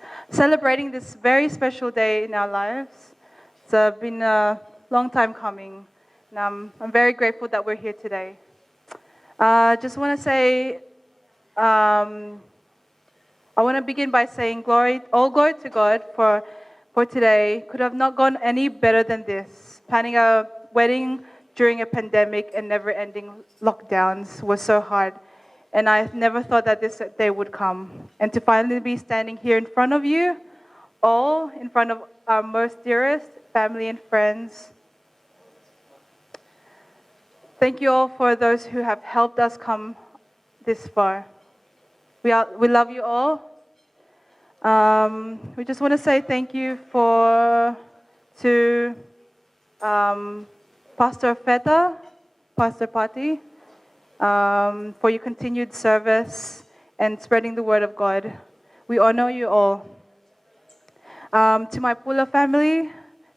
very special day in our lives. It's been a long time coming, and I'm very grateful that we're here today. Just want to say, I want to begin by saying all glory to God for today. Could have not gone any better than this. Planning a wedding during a pandemic and never-ending lockdowns was so hard. And I never thought that this day would come. And to finally be standing here in front of you, all in front of our most dearest family and friends. Thank you all for those who have helped us come this far. We love you all. We just want to say thank you to Pastor Feta, Pastor Pati, for your continued service and spreading the word of God. We honor you all. To my Pula family,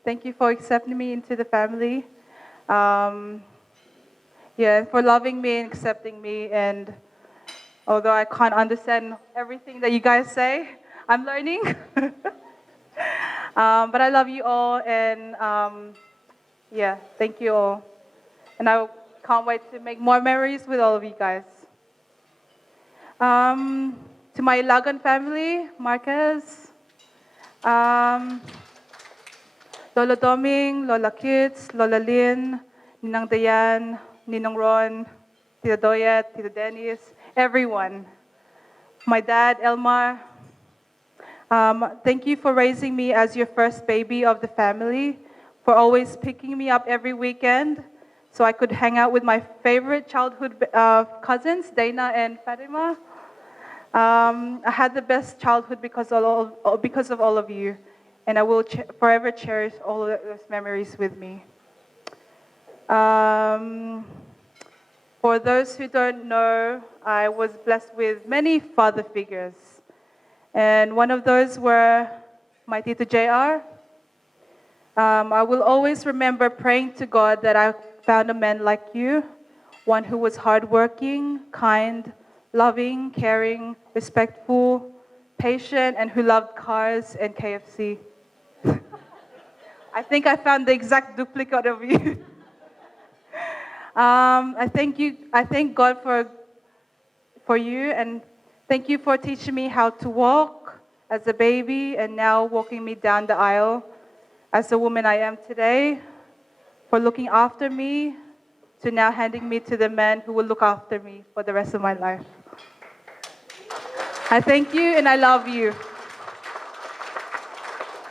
thank you for accepting me into the family. And for loving me and accepting me. And although I can't understand everything that you guys say, I'm learning. But I love you all, and thank you all. And I can't wait to make more memories with all of you guys. To my Ilagan family, Marquez, Lola Doming, Lola Kids, Lola Lynn, Ninang Dayan, Ninong Ron, Tita Doyet, Tita Dennis, everyone. My dad, Elmar, thank you for raising me as your first baby of the family, for always picking me up every weekend so I could hang out with my favorite childhood cousins, Dana and Fatima. I had the best childhood because of all of you, and I will forever cherish all of those memories with me. For those who don't know, I was blessed with many father figures. And one of those were my Tito JR. I will always remember praying to God that I found a man like you, one who was hardworking, kind, loving, caring, respectful, patient, and who loved cars and KFC. I think I found the exact duplicate of you. I thank God for you, and thank you for teaching me how to walk as a baby and now walking me down the aisle as the woman I am today, for looking after me, to now handing me to the man who will look after me for the rest of my life. I thank you and I love you.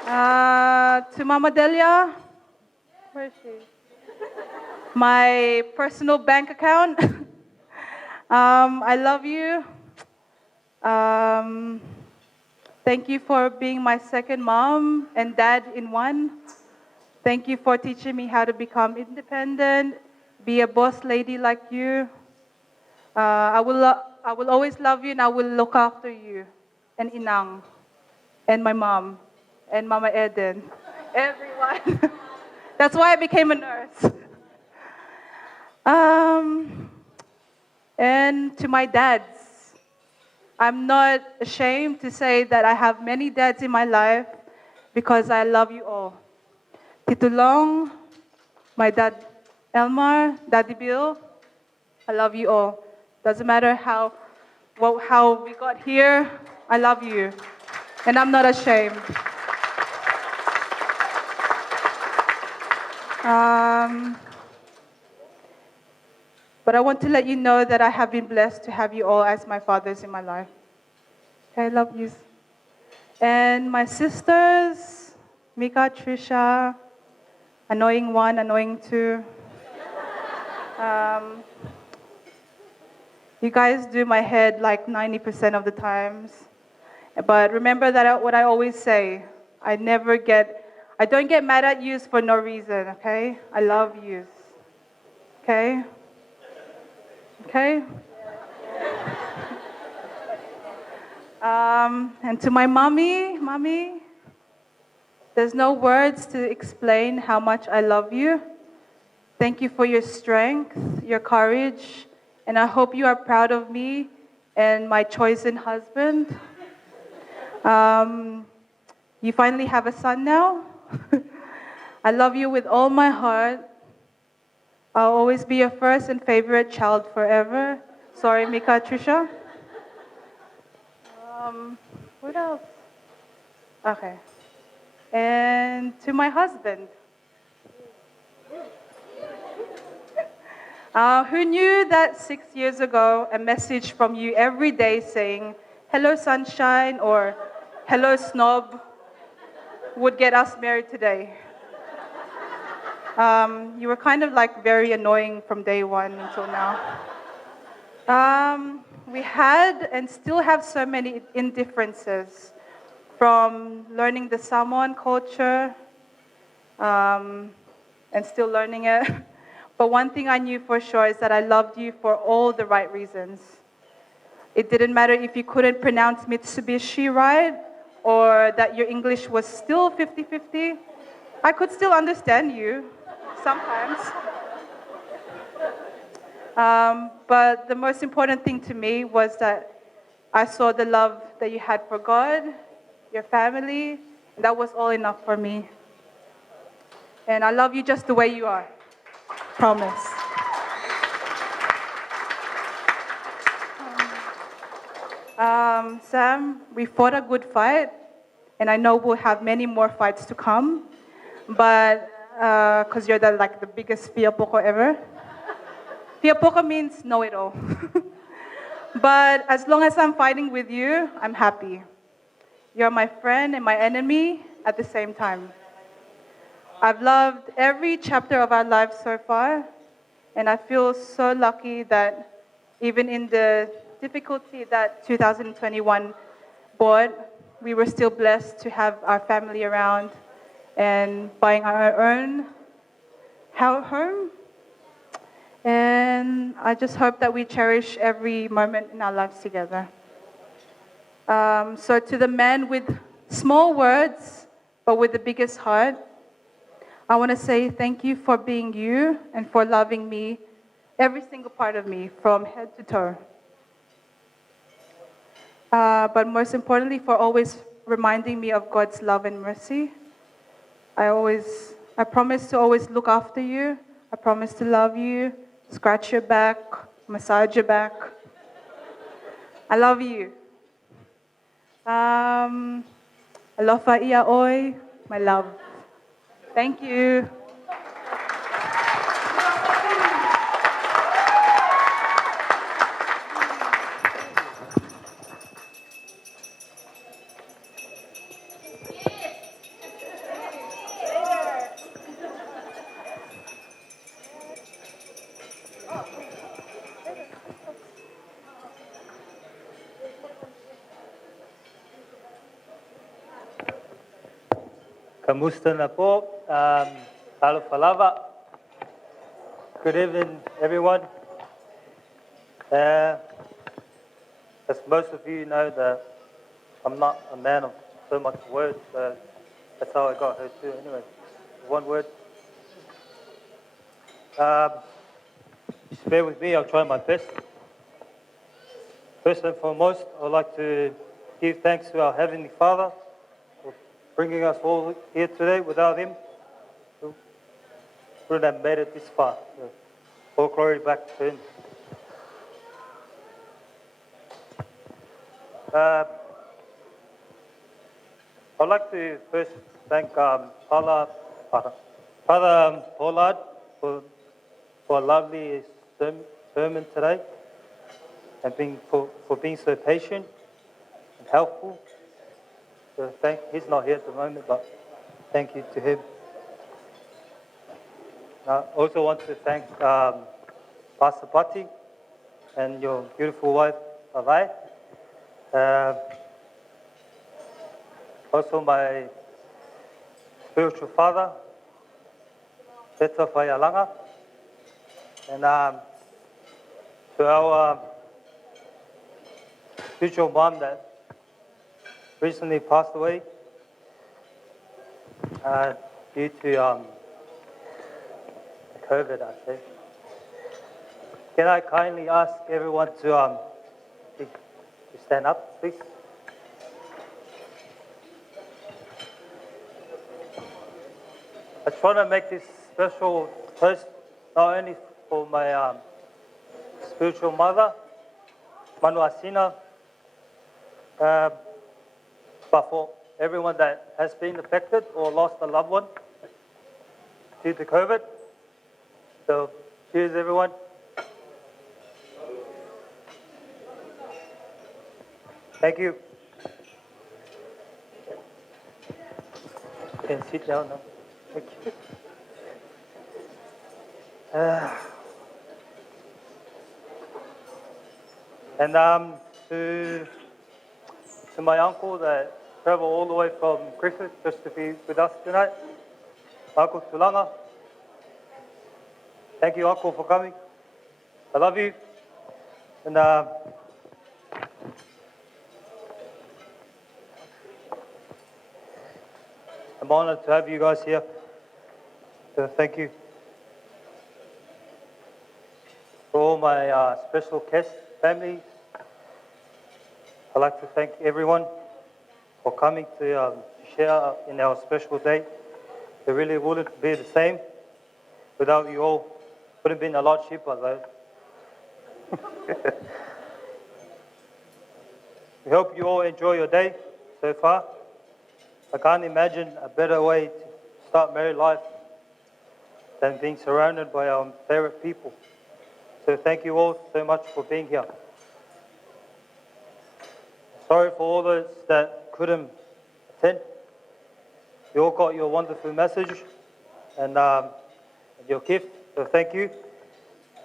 To Mama Delia, where is she? My personal bank account. I love you. Thank you for being my second mom and dad in one. Thank you for teaching me how to become independent, be a boss lady like you. I will always love you, and I will look after you, and Inang, and my mom, and Mama Eden, everyone. That's why I became a nurse. And to my dads, I'm not ashamed to say that I have many dads in my life because I love you all. Tito Long, my dad Elmar, Daddy Bill, I love you all. Doesn't matter how we got here, I love you. And I'm not ashamed. But I want to let you know that I have been blessed to have you all as my fathers in my life. Okay, I love you. And my sisters, Mika, Trisha, annoying one, annoying two. You guys do my head like 90% of the times. But remember that what I always say, I don't get mad at you for no reason, okay? I love you. Okay? Okay? And to my mommy, there's no words to explain how much I love you. Thank you for your strength, your courage, and I hope you are proud of me and my chosen husband. You finally have a son now. I love you with all my heart. I'll always be your first and favorite child forever. Sorry, Mika, Trisha. What else? Okay. And to my husband. Who knew that 6 years ago, a message from you every day saying, "Hello, sunshine," or "Hello, snob," would get us married today? You were kind of like very annoying from day one until now. We had and still have so many indifferences, from learning the Samoan culture and still learning it. But one thing I knew for sure is that I loved you for all the right reasons. It didn't matter if you couldn't pronounce Mitsubishi right, or that your English was still 50-50. I could still understand you sometimes. But the most important thing to me was that I saw the love that you had for God, your family, and that was all enough for me. And I love you just the way you are. Promise. Sam, we fought a good fight, and I know we'll have many more fights to come, but because you're the biggest Fiapoko ever. Fiapoko means know-it-all. But as long as I'm fighting with you, I'm happy. You're my friend and my enemy at the same time. I've loved every chapter of our lives so far, and I feel so lucky that even in the difficulty that 2021 brought, we were still blessed to have our family around and buying our own home. And I just hope that we cherish every moment in our lives together. So to the man with small words, but with the biggest heart, I want to say thank you for being you and for loving me, every single part of me, from head to toe. But most importantly, for always reminding me of God's love and mercy. I promise to always look after you. I promise to love you, scratch your back, massage your back. I love you. Alofa ia oi, my love. Thank you. Kamusta na po. Halo Falava. Good evening, everyone. As most of you know, that I'm not a man of so much words, so that's how I got her too. Anyway, one word. Just bear with me, I'll try my best. First and foremost, I'd like to give thanks to our Heavenly Father for bringing us all here today. Without Him, we wouldn't have made it this far. So, all glory back to Him. I'd like to first thank Father Pollard for a lovely sermon today, and for being so patient and helpful. So he's not here at the moment, but thank you to him. I also want to thank Pastor Patti and your beautiful wife, Avai. Also my spiritual father, Peter Fayalanga, and to our spiritual mom that recently passed away due to COVID, I think. Can I kindly ask everyone to stand up, please? I just want to make this special toast not only for my spiritual mother, Manu Asina, but for everyone that has been affected or lost a loved one due to COVID. So, cheers, everyone. Thank you. You can sit down now. Thank you. And to my uncle that traveled all the way from Griffith just to be with us tonight, Uncle Tulanga. Thank you, Uncle, for coming. I love you. And I'm honored to have you guys here. So thank you. For all my special guest families, I'd like to thank everyone for coming to share in our special day. It really wouldn't be the same without you all. Would have been a lot cheaper though. We hope you all enjoy your day so far. I can't imagine a better way to start married life than being surrounded by our favorite people. So thank you all so much for being here. Sorry for all those that couldn't attend. You all got your wonderful message and your gift, so thank you.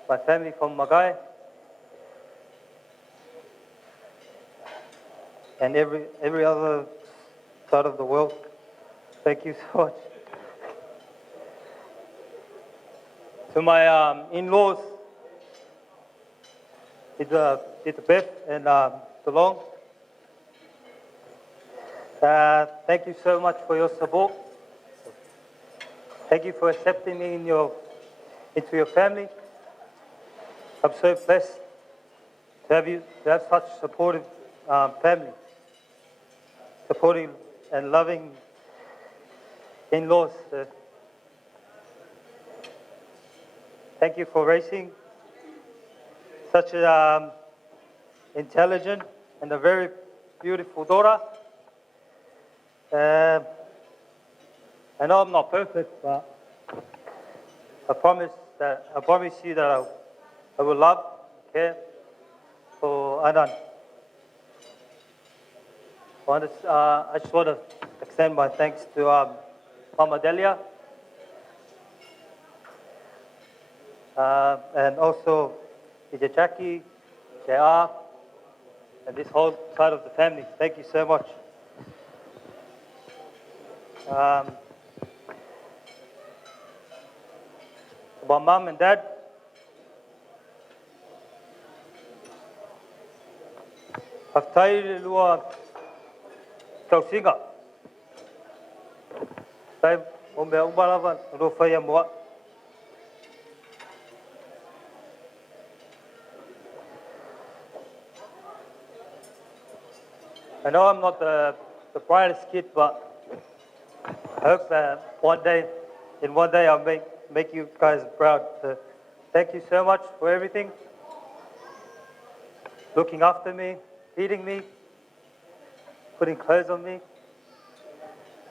My family from Magai and every other side of the world, thank you so much. To my in-laws, it's Beth and DeLong. Thank you so much for your support. Thank you for accepting me into your family. I'm so blessed to have such supportive family, supportive and loving in-laws. Thank you for raising such an intelligent and a very beautiful daughter. I know I'm not perfect, but I promise you that I will love, care for Anan. I just want to extend my thanks to Mama Delia and also Ija Jackie, JR, and this whole side of the family. Thank you so much. My mom and dad, I've tried to tausinga. Sai o me umarava ro fai moa. I know I'm not the brightest kid, but I hope that one day I'll make you guys proud. So thank you so much for everything. Looking after me, feeding me, putting clothes on me.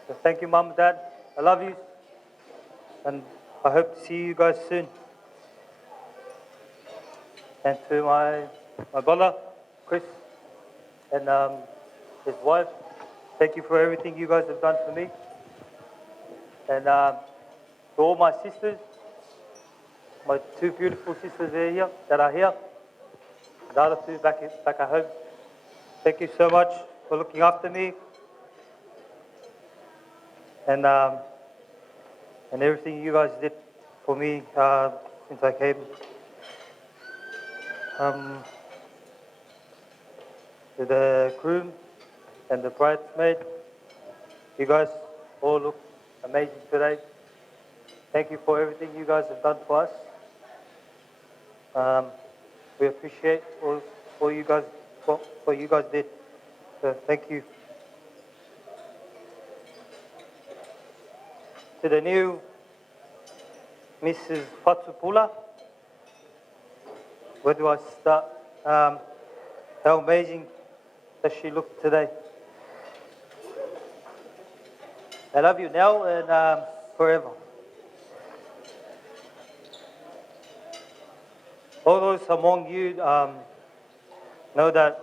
So thank you, Mum and Dad. I love you. And I hope to see you guys soon. And to my brother, Chris, and his wife, thank you for everything you guys have done for me. And to all my sisters, my two beautiful sisters that are here, the other two back at home. Thank you so much for looking after me and everything you guys did for me since I came. To the groom and the bridesmaid. You guys all look amazing today. Thank you for everything you guys have done for us. We appreciate all you guys what you guys did. So thank you. To the new Mrs. Fatsupula, where do I start? How amazing does she look today? I love you now and forever. All those among you know that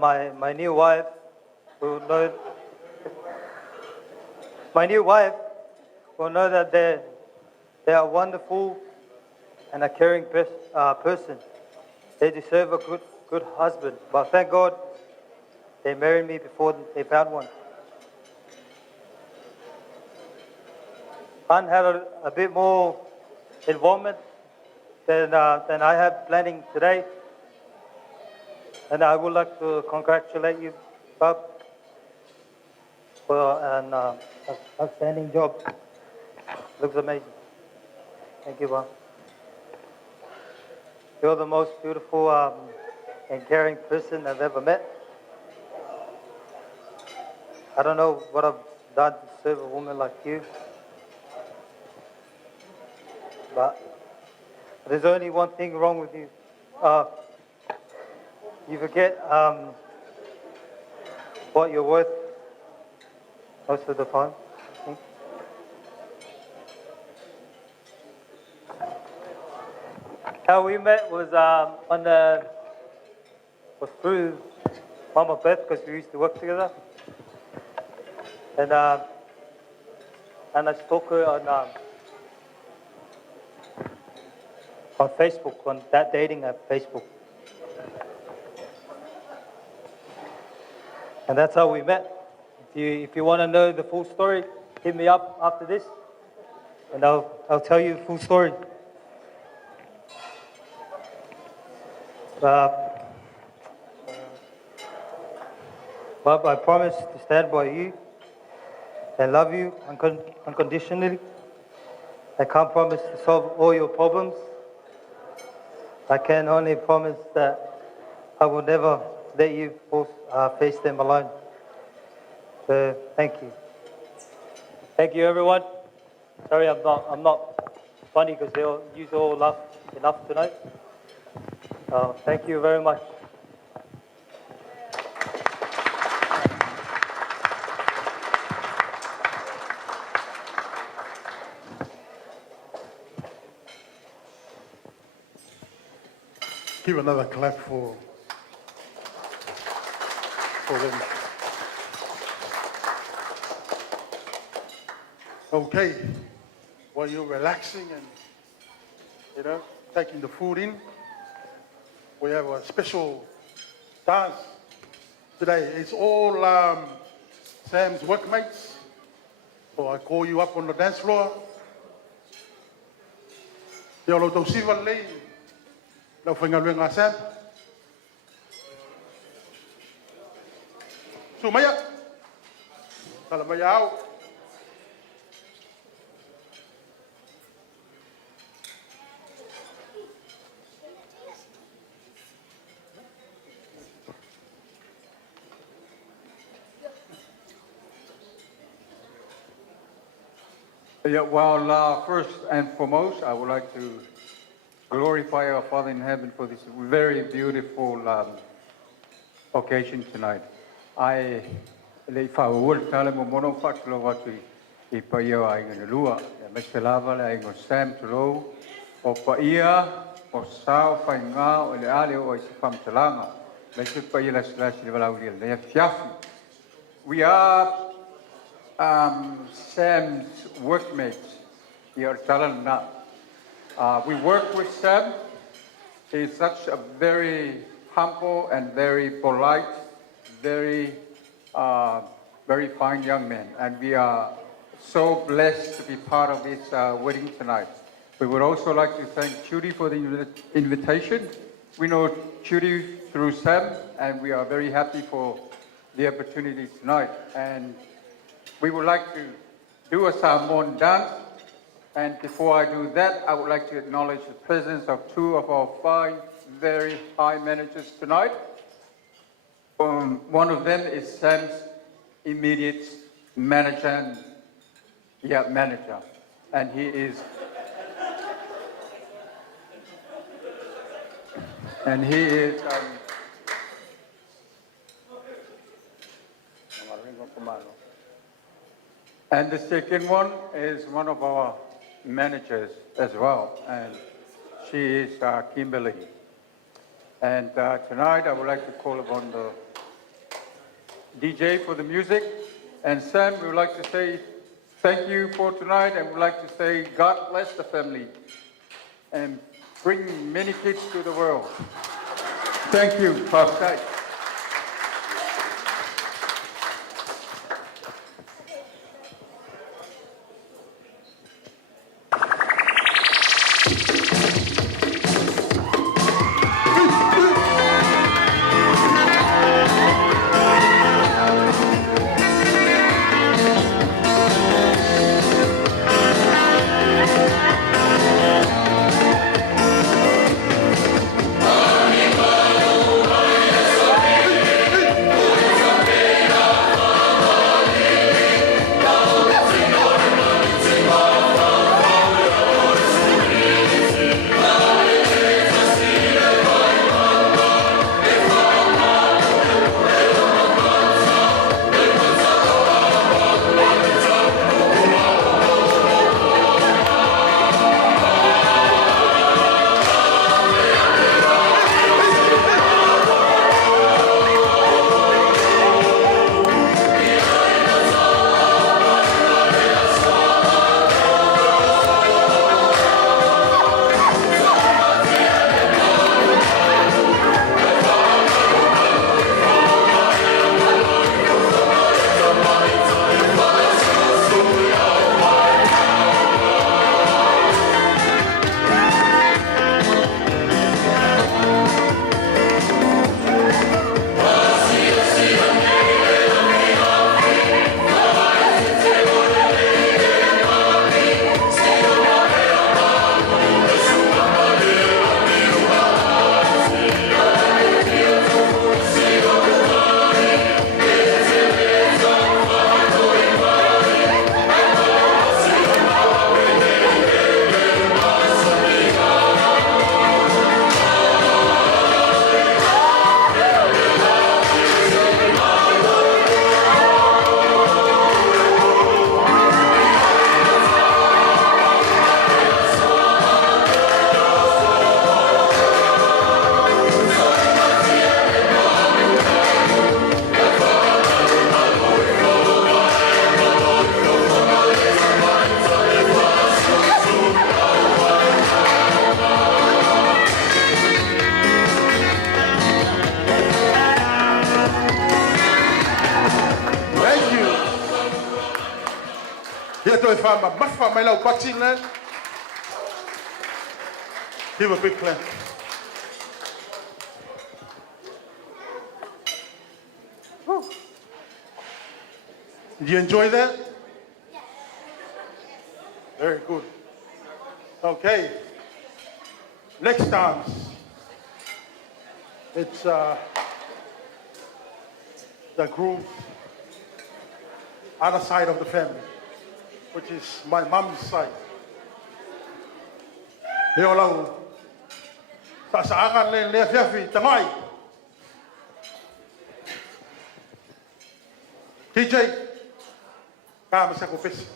my new wife will know. My new wife will know that they are wonderful and a caring person. They deserve a good husband. But thank God they married me before they found one. Han had a bit more involvement than I have planning today. And I would like to congratulate you, Bob, for an outstanding job. Looks amazing. Thank you, Bob. You're the most beautiful and caring person I've ever met. I don't know what I've done to serve a woman like you. But there's only one thing wrong with you. You forget what you're worth most of the time. I think. How we met was was through Mama Beth, because we used to work together. And I stalked her on Facebook, on that dating app, Facebook. And that's how we met. If you want to know the full story, hit me up after this, and I'll tell you the full story. Bob, I promise to stand by you and love you unconditionally. I can't promise to solve all your problems. I can only promise that I will never let you face them alone. So thank you. Thank you, everyone. Sorry, I'm not funny because you all laugh enough tonight. Thank you very much. Give another clap for them. Okay, while you're relaxing and, taking the food in, we have a special dance today. It's all Sam's workmates. So I call you up on the dance floor. Te olo tau siwa lei, lau whaingaruenga Sam. So maya, tala maya au. Yeah, well, first and foremost, I would like to glorify our Father in heaven for this very beautiful occasion tonight. I le whawul tala mo mono whakilo watu I paia a inga lua. Mr. Lava le inga Sam Tolo o paia o sao whainga o le ale o I se whamtalanga. Mr. Paia la slash le walau lia le fiafi. We are Sam's workmates here at Talana. We work with Sam. He's such a very humble and very polite, very fine young man. And we are so blessed to be part of his wedding tonight. We would also like to thank Judy for the invitation We know Judy through Sam, and we are very happy for the opportunity tonight. And we would like to do a Samoan dance. And before I do that, I would like to acknowledge the presence of two of our five very high managers tonight. One of them is Sam's immediate manager, and he is and the second one is one of our managers as well, and she is Kimberly. And tonight I would like to call upon the DJ for the music. And Sam, we would like to say thank you for tonight, and we'd like to say God bless the family and bring many kids to the world. Thank you, Pastor. Give a big clap. Woo. Did you enjoy that? Yes. Very good. Okay. Next dance. It's the group other side of the family, which is my mom's side. Heolau. Sa'akan le le fiafi tamai. DJ. Kama sa kupis.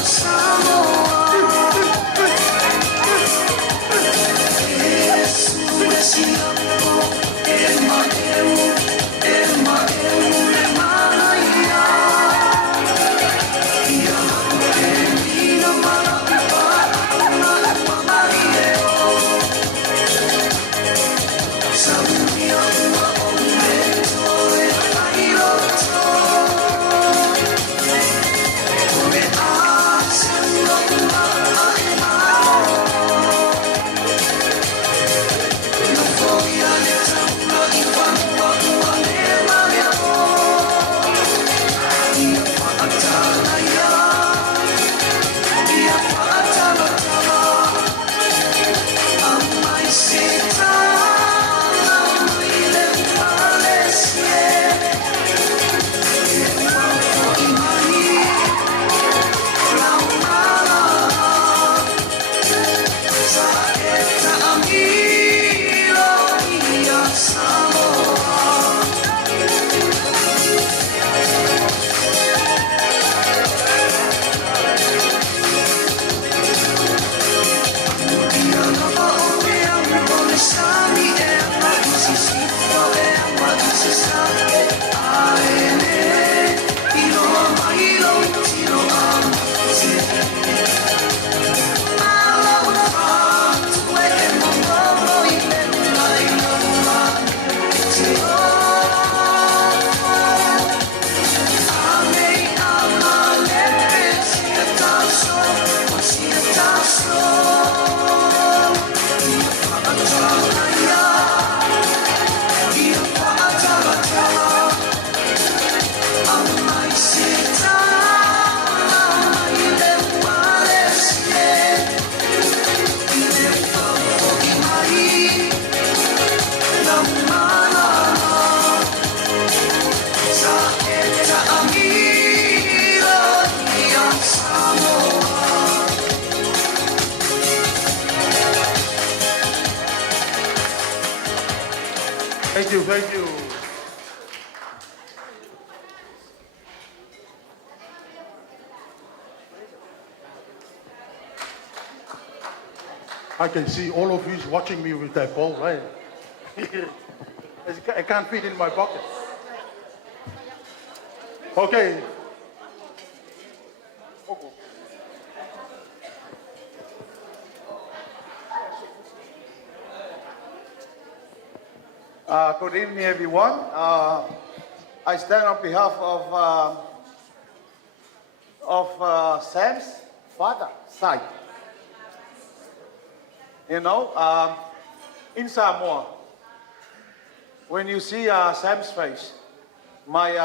Samoa. thank you. I can see all of you watching me with that ball, right? I can't fit in my pocket. Okay. Good evening, everyone. I stand on behalf of Sam's father side. You know, in Samoa, when you see Sam's face, my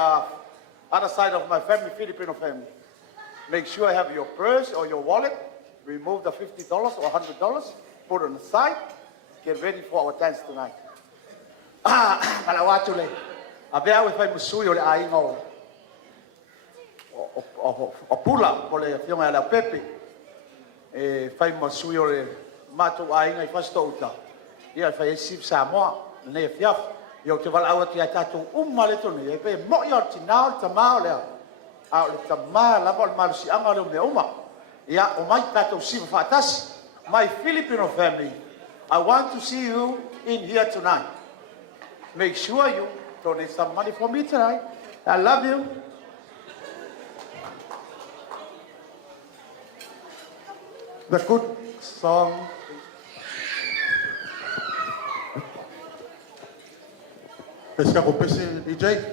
other side of my family, Filipino family, make sure you have your purse or your wallet, remove the $50 or $100, put it on the side, get ready for our dance tonight. Malawatu le. Abea we fai musui o le ainga o pula o le fionga la pepe. E fai musui o le matu ainga I fasto uta. Ia fai sip Samoa ne fiaf. Yo te vala awati atatu umale tonu e pe mo yo tinao tamao le. A le tama la bol malusi anga le me uma. Ia o mai tato sifa fatasi. My Filipino family, I want to see you in here tonight. Make sure you donate some money for me tonight. I love you. The good song. Let's go, DJ.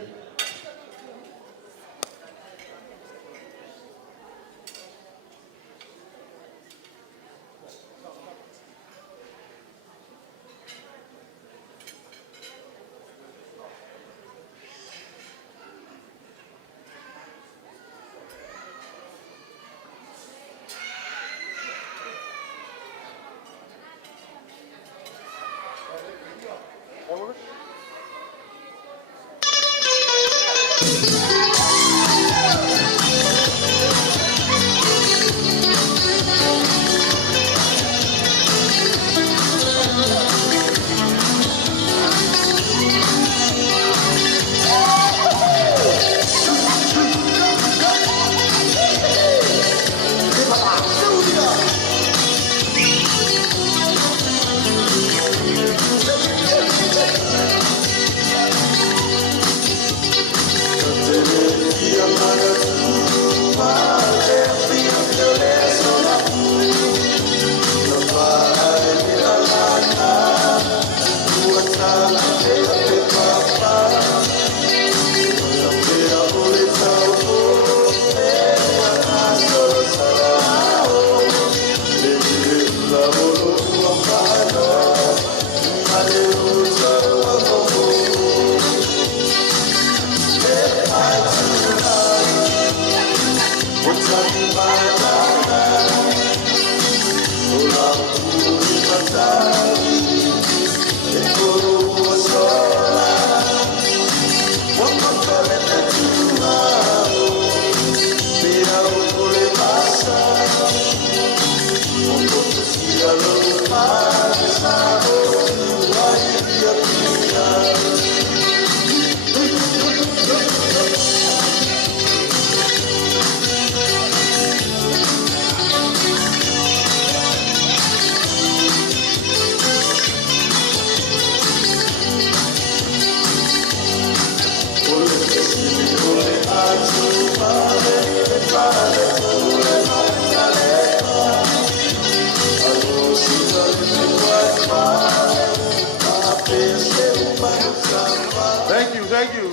Thank you.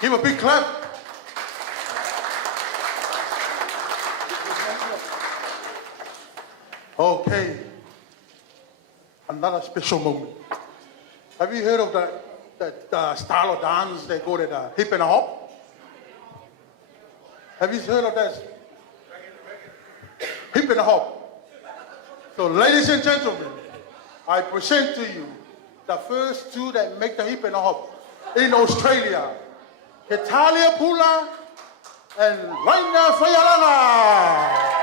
Give a big clap. Okay. Another special moment. Have you heard of that style of dance they call it hip and a hop? Have you heard of that? Hip and a hop. So ladies and gentlemen, I present to you the first two that make the hip and a hop in Australia. Ketalia Pula and Raina Fayalanga.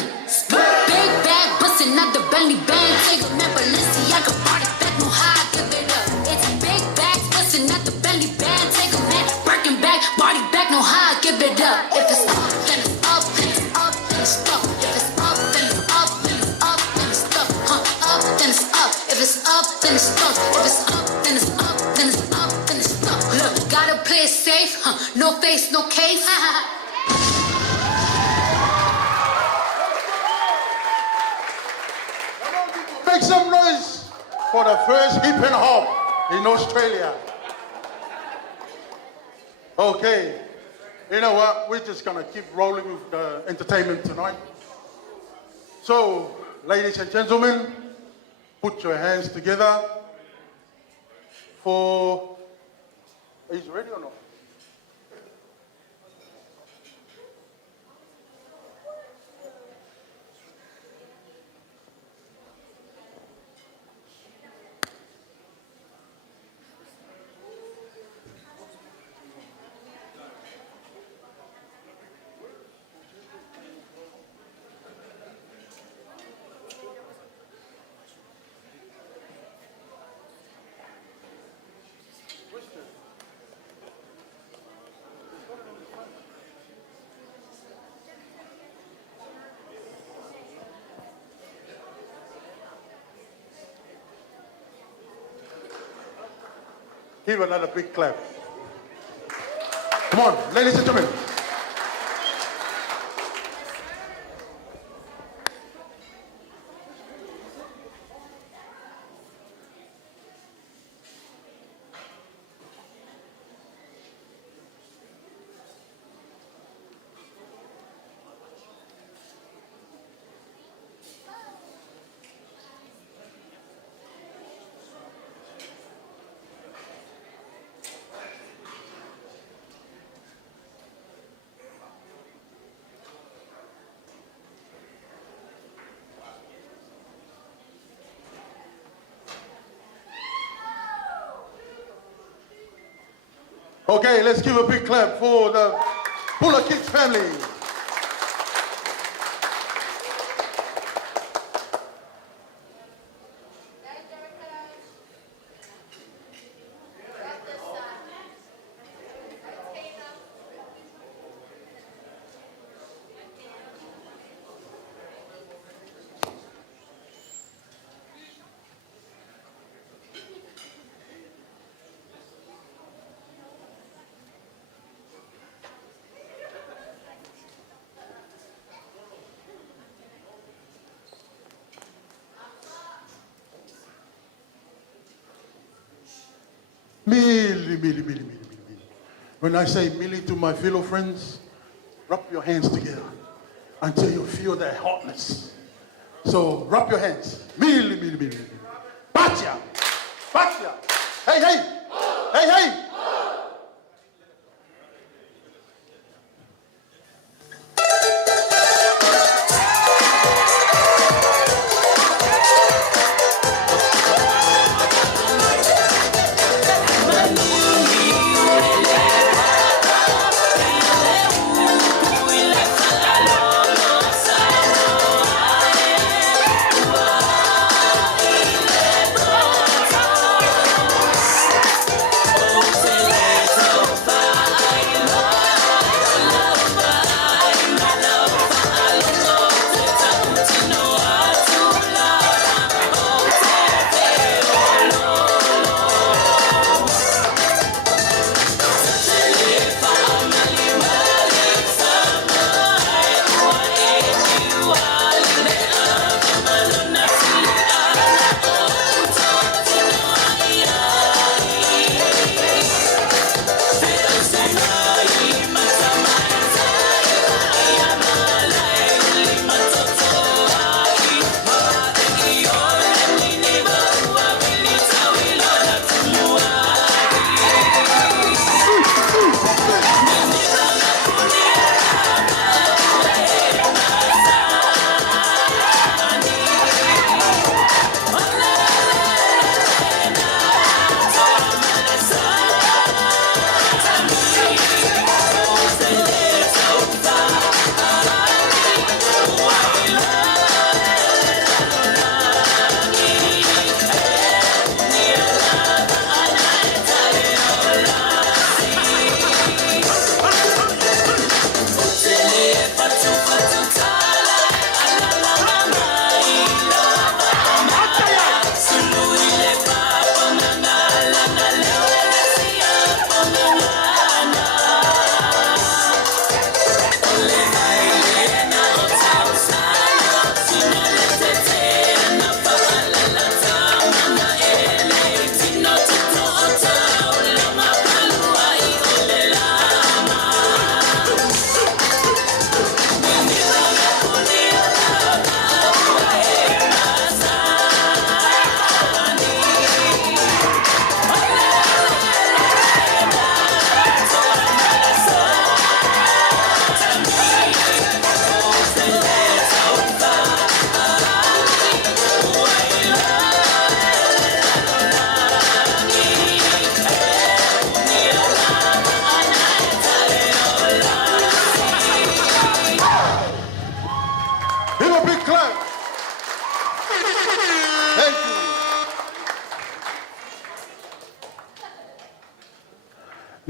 running. Big bag busting out the belly band. Take a man, Balenciaga body back, no high, give it up. It's big bags busting out the belly band. Take a man, Birkin back, body back, no high, give it up. If it's up, then it's up, then it's up, then it's stuck. If it's up, then it's up, then it's up, then it's stuck. Up, then it's up. If it's up, then it's stuck. If it's up, then it's up, then it's up, then it's stuck. Look, gotta play it safe, no face, no case. Make some noise for the first hip and hop in Australia. Okay, you know what? We're just gonna keep rolling with the entertainment tonight. So, ladies and gentlemen, put your hands together for. Are you ready or not? Give another big clap. Come on, ladies and gentlemen. Okay, let's give a big clap for the Pula Kids family. Milli. When I say milli to my fellow friends, rub your hands together until you feel that hotness. So rub your hands. Milli. Bacha. Hey. Oh,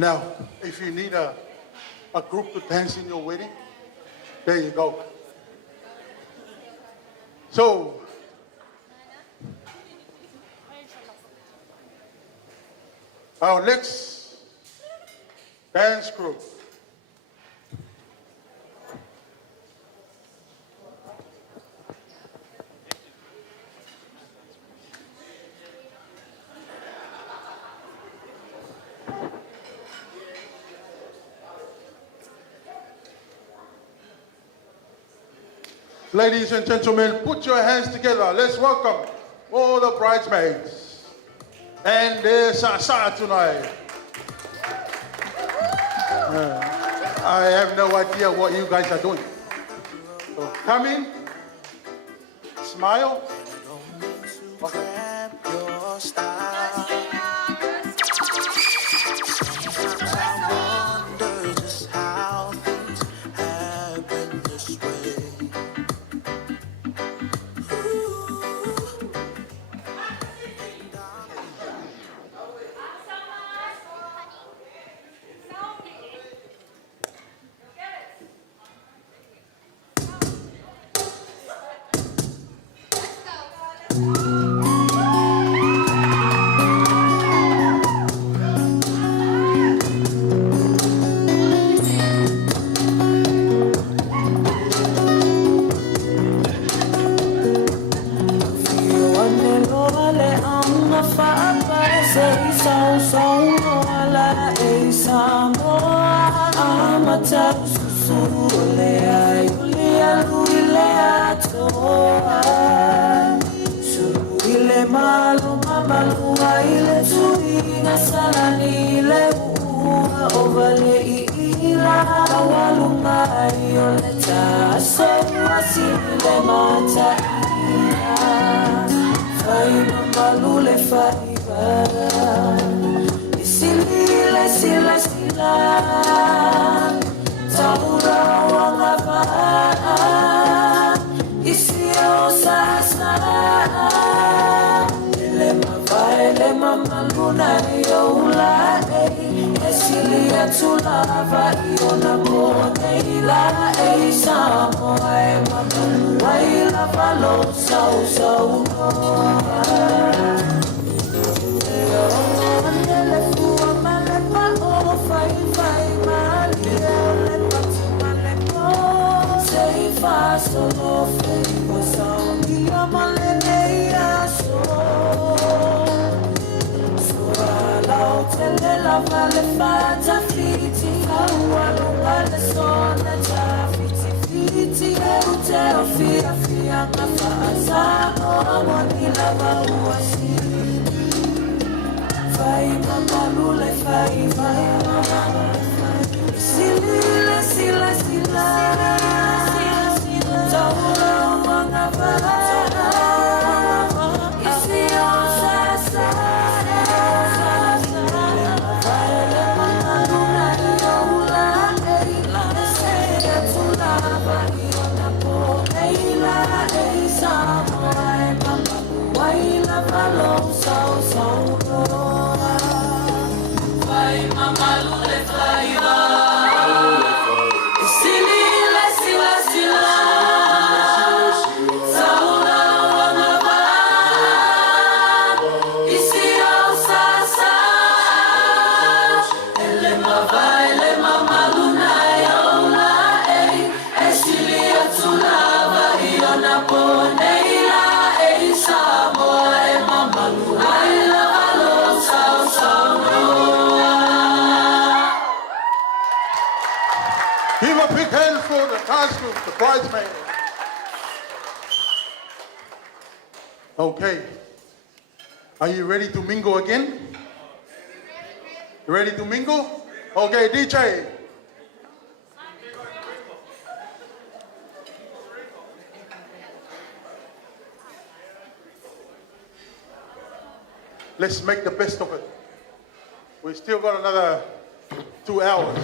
Now, if you need a group to dance in your wedding, there you go. So, our next dance group. Ladies and gentlemen, put your hands together. Let's welcome all the bridesmaids and their sasa tonight. I have no idea what you guys are doing. So come in, smile. Grab your style. Sometimes I wonder just how things happen this way. Give a big hand for the dance group, the bridesmaids. Okay. Are you ready to mingle again? You ready to mingle? Okay, DJ. Let's make the best of it. We still got another 2 hours.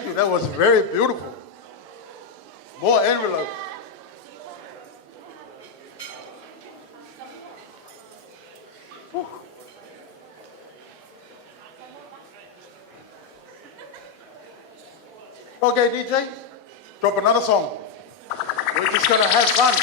Thank you. That was very beautiful. More envelope. Whew. Okay, DJ, drop another song. We're just gonna have fun.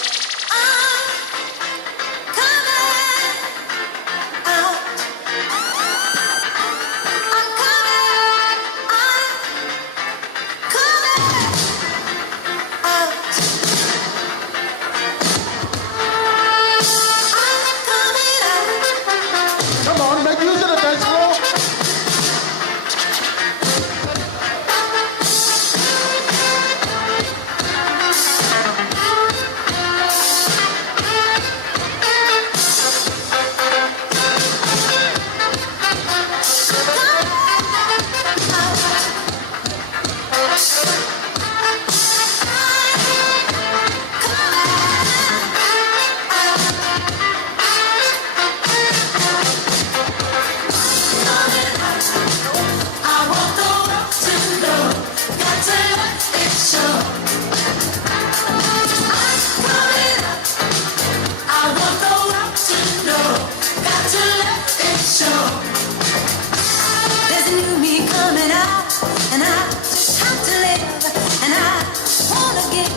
Come on, make use of the dance floor. There's a new me coming out, and I just have to live, and I wanna get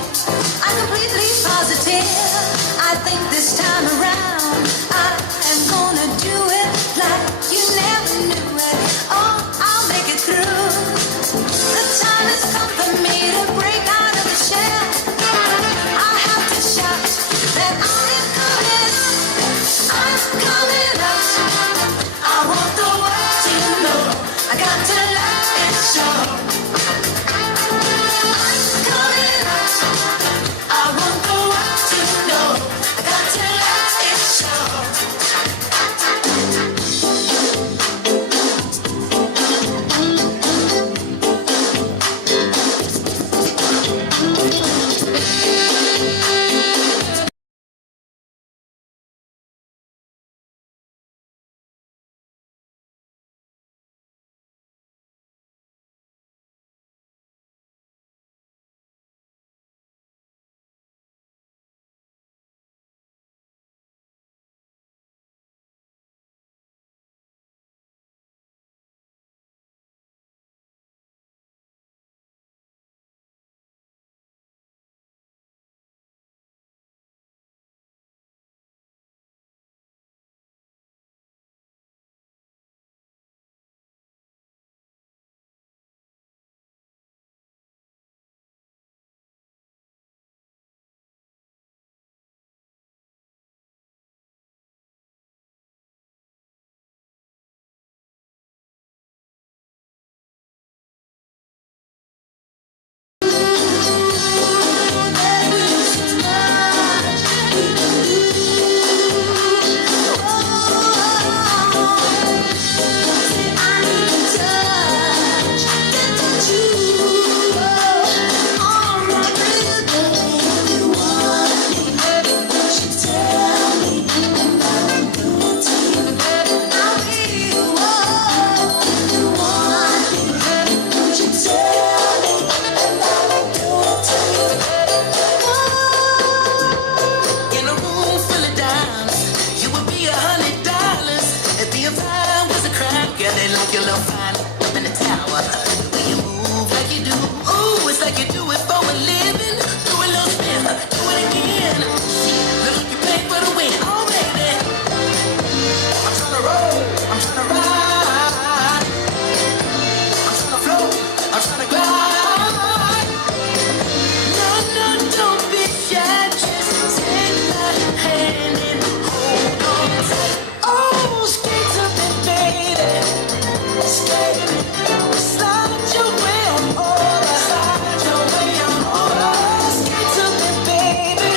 completely positive. I think this time around I am gonna do it like you never knew it. Oh, I'll make it through. The time has come for me to break out of the shell. I have to shout that I am coming up. I want the world to know. I got to let it show. I'm coming up. I want the world to know. I got to let it show. In a room full of diamonds, you would be $100. If the fire was a crime, girl, they like your little fine up in the tower. The way you move like you do, ooh, it's like you do it for a living. Do a little spin, do it again. Look, you pay for the win, oh baby. I'm tryna roll, I'm tryna ride, I'm tryna float, I'm tryna glide. No, no, don't be shy, just take my hand and hold on tight. Oh, skate to me, baby, skate, slide your way on over, slide your way on over. Skate to me, baby,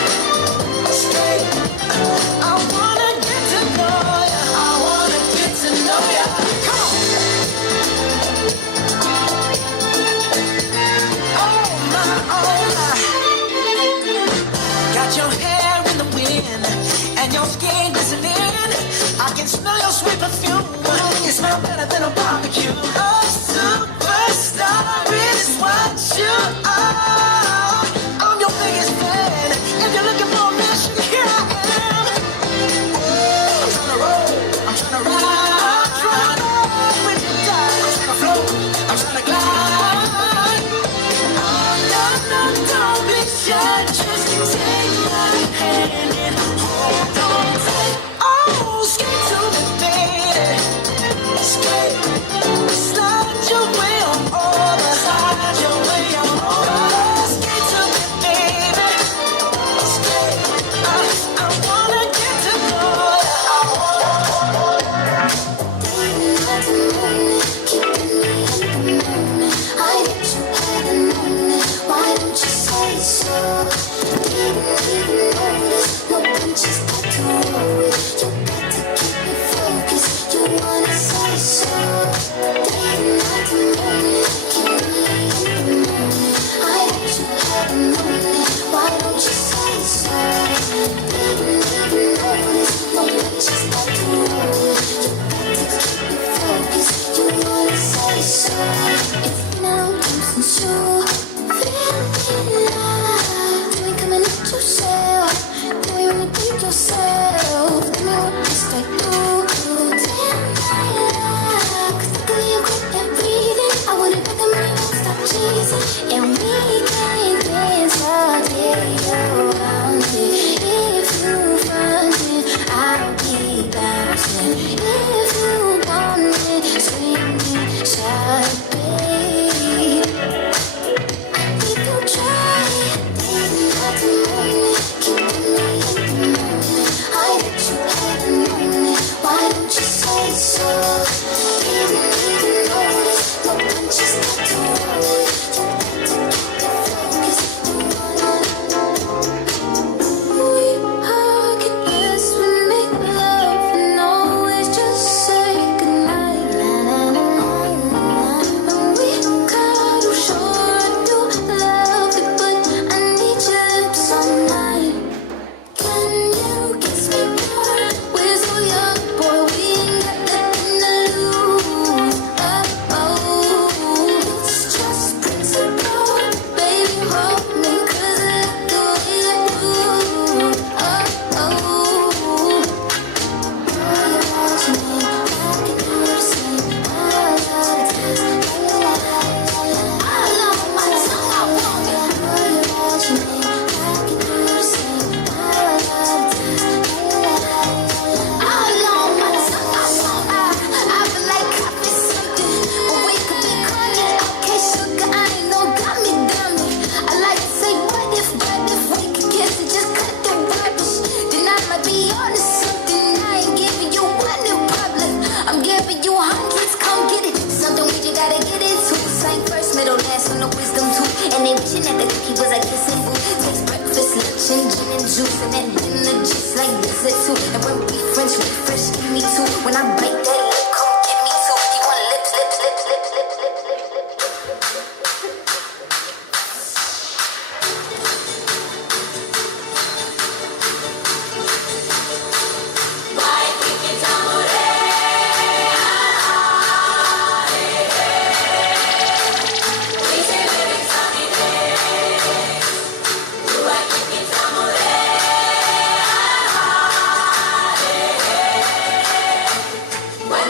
skate. I wanna get to know ya, I wanna get to know ya. Come on. Oh my. Got your hair in the wind and your skin glistening. I can smell your sweet perfume. You smell better than a barbecue. A superstar is what Why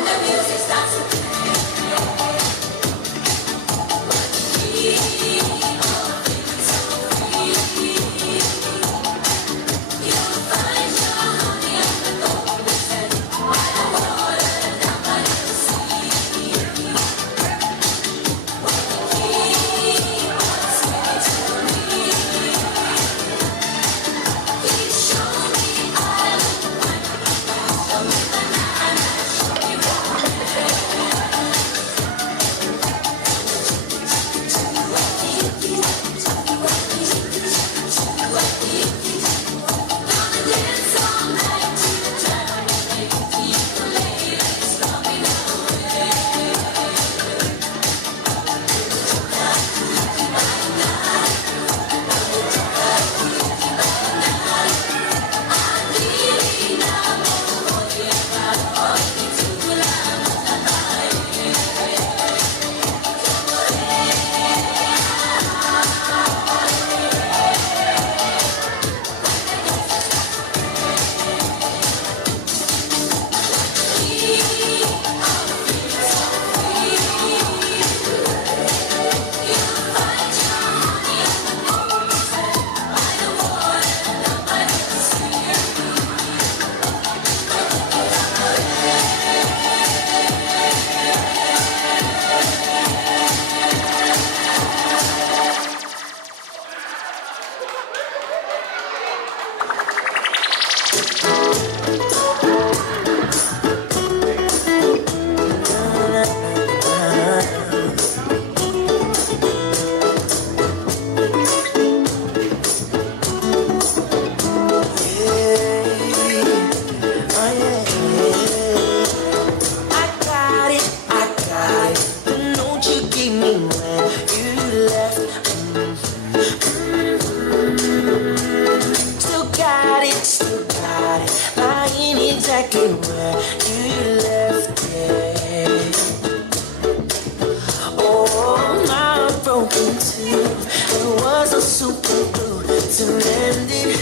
It was a super glue to mend it.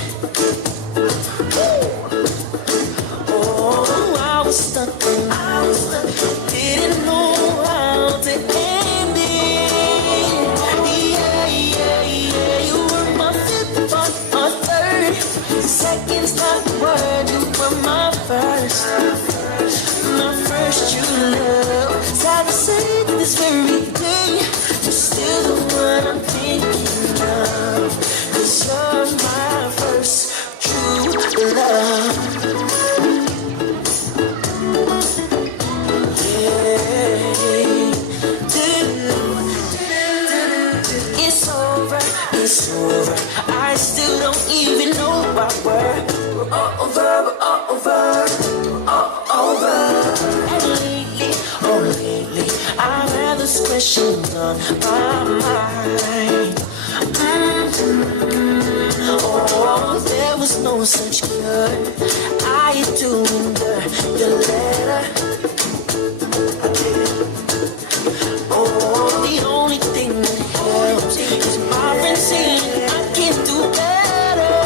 Oh, I was stuck in, didn't know how to end it. Yeah, yeah, yeah, you were my fifth or third. Seconds not the word, you were my first true love. Sad to say that this very day, you're still the one I'm thinking of. 'Cause you're my first true love. It's over, it's over. I still don't even know why we're over. And lately, I have this question on my mind. Oh, there was no such cure. I had to endure your letter. Oh, the only thing that helps is my friend saying I can do better.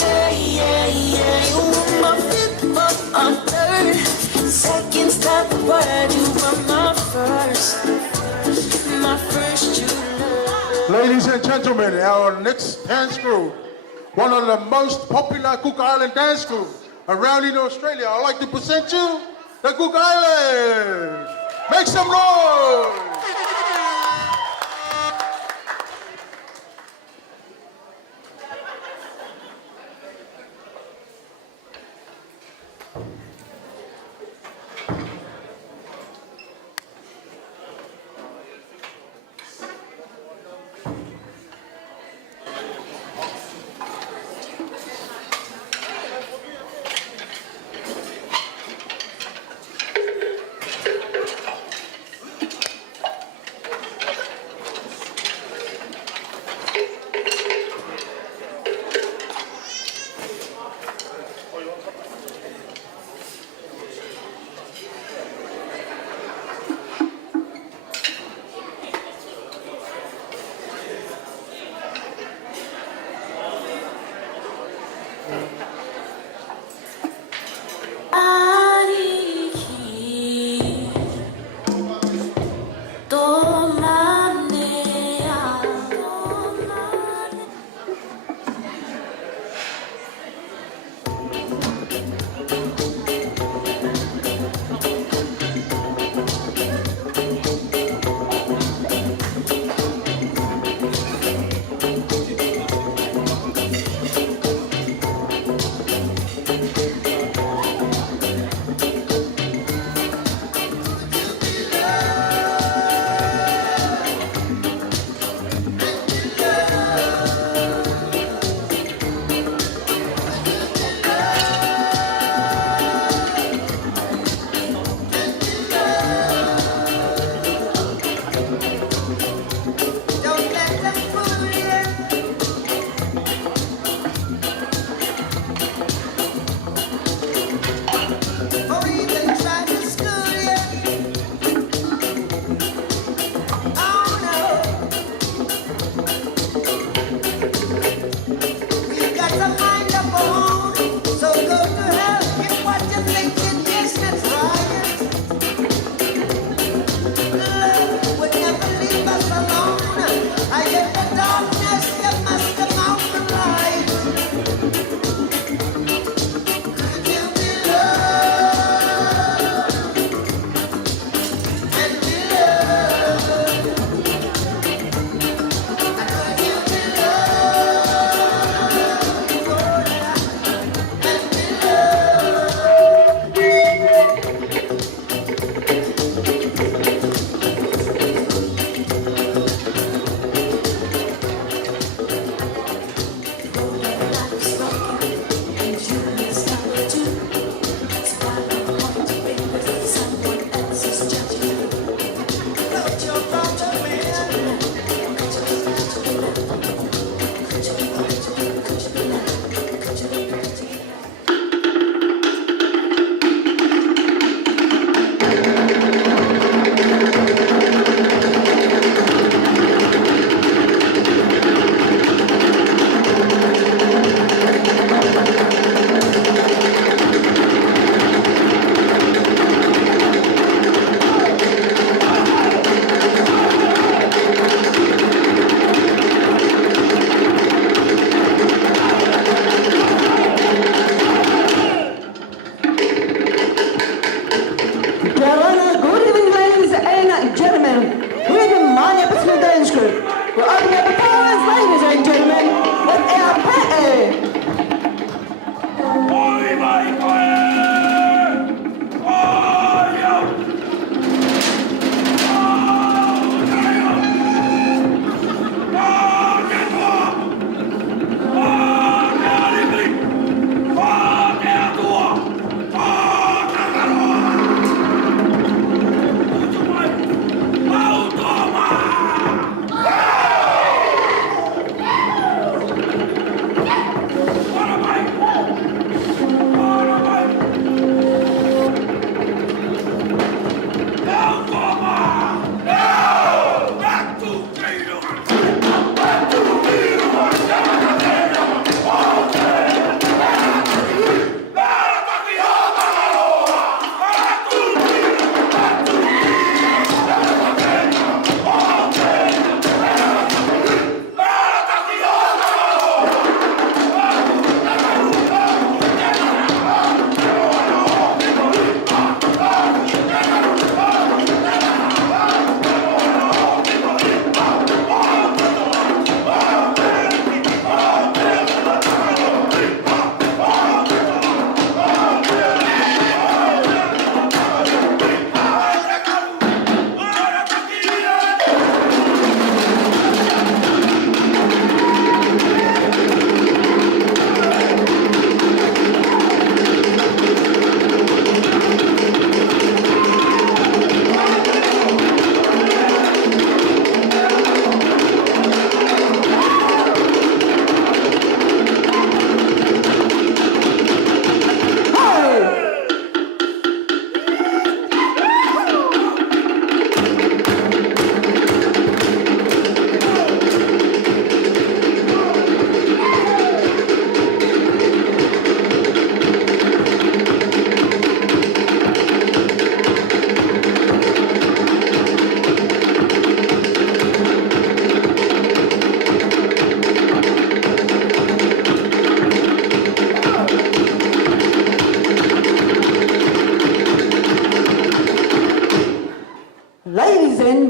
Yeah, yeah, yeah, you were my fifth or third. Seconds not the word, you were my first true love. Ladies and gentlemen, our next dance group, one of the most popular Cook Island dance groups around in Australia. I'd like to present you the Cook Islands. Make some noise!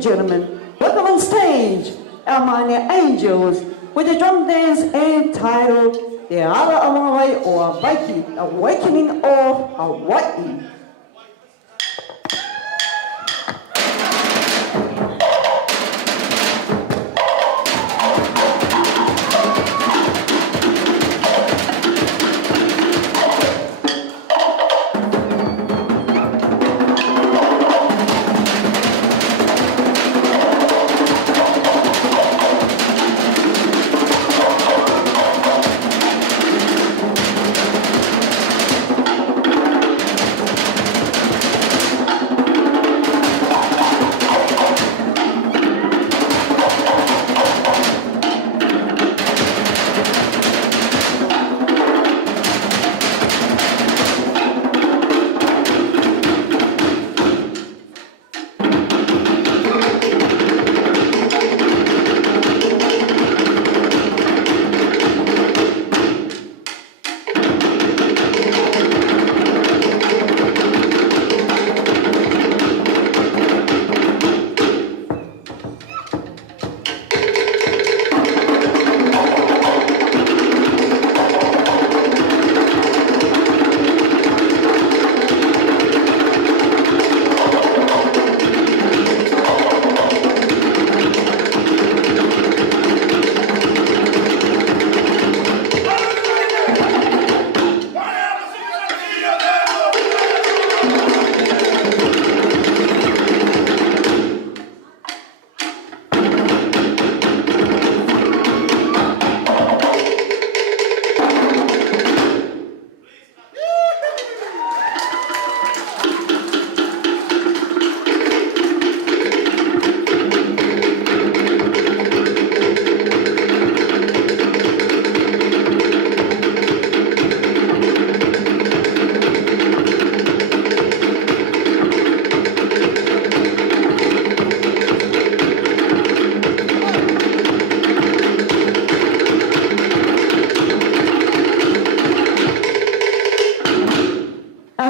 gentlemen, welcome on stage our mighty angels with the drum dance entitled Te Ara Amawai o Waiki, Awakening of Hawaii.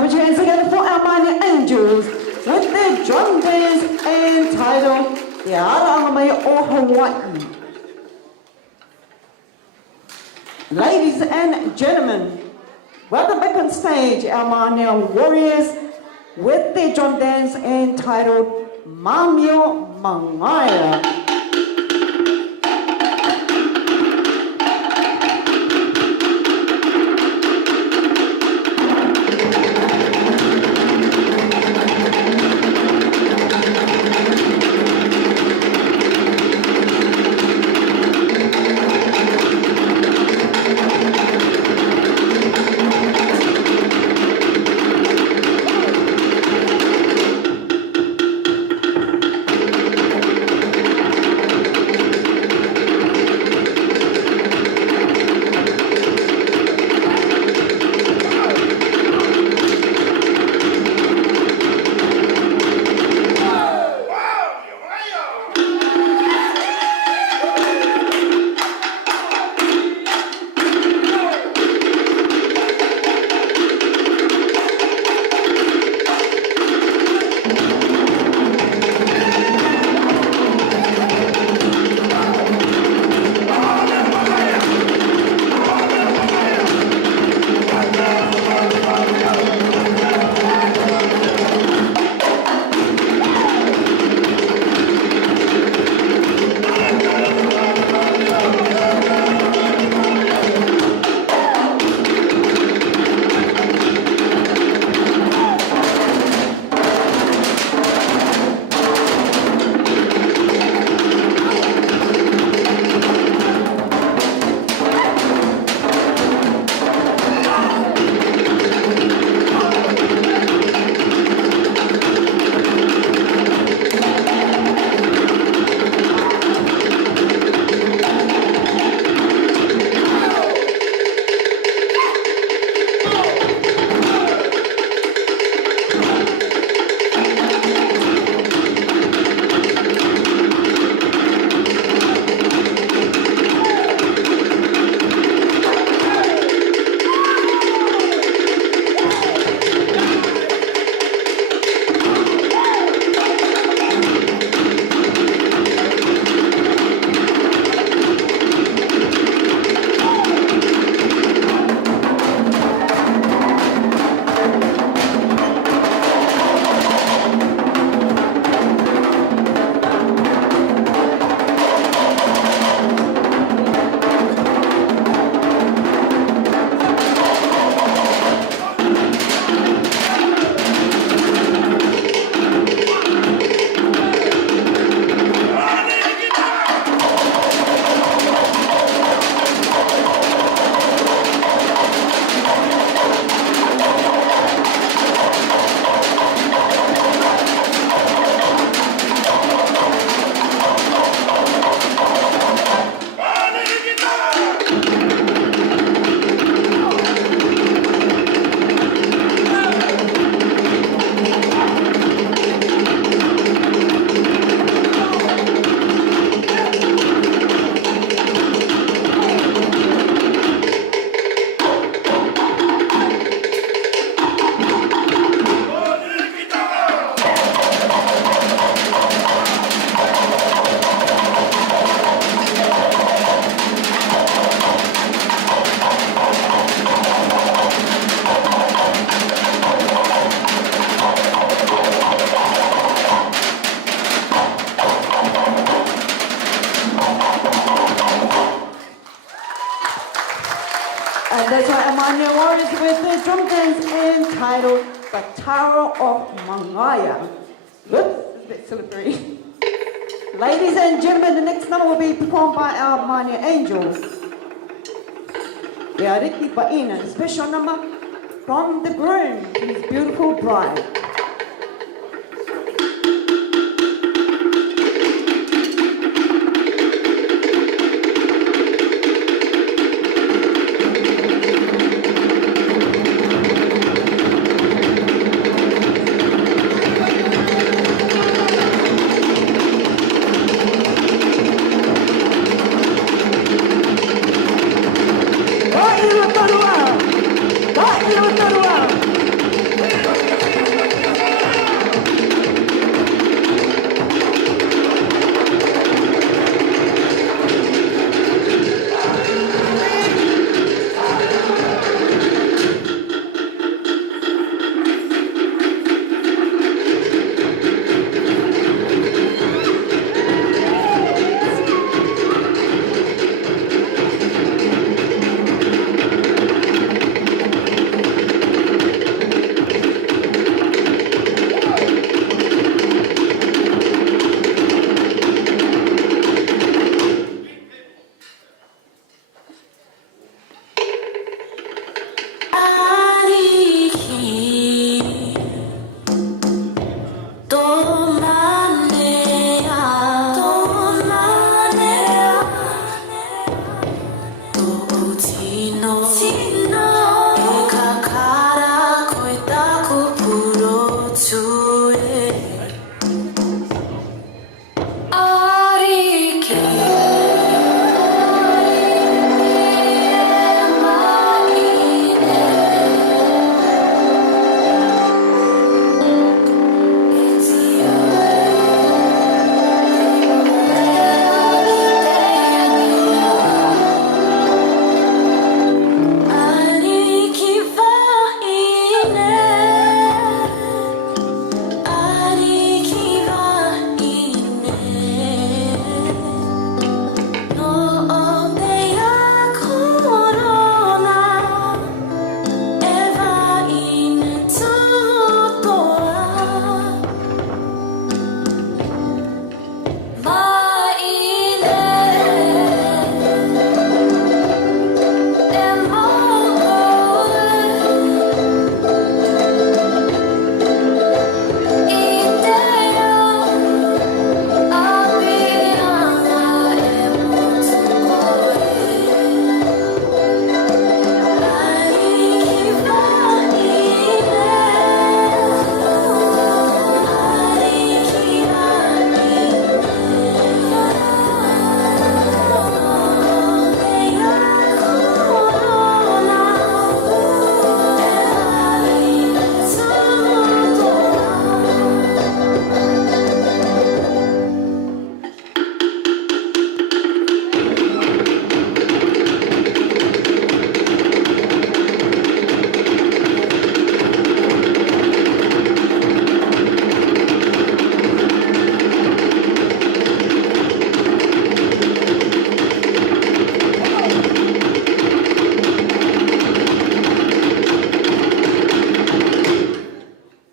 Put your hands together for our mighty angels with their drum dance entitled Te Ara Amawai o Hawaii. Ladies and gentlemen, welcome back on stage our mighty warriors with their drum dance entitled Mamio Mangaya. And that's why Amania Warriors with the drum dance entitled The Tower of Mangaya. Good? It's a bit slippery. Ladies and gentlemen, the next number will be performed by our Amania Angels. We are Ricky Baina, a special number from the groom to his beautiful bride.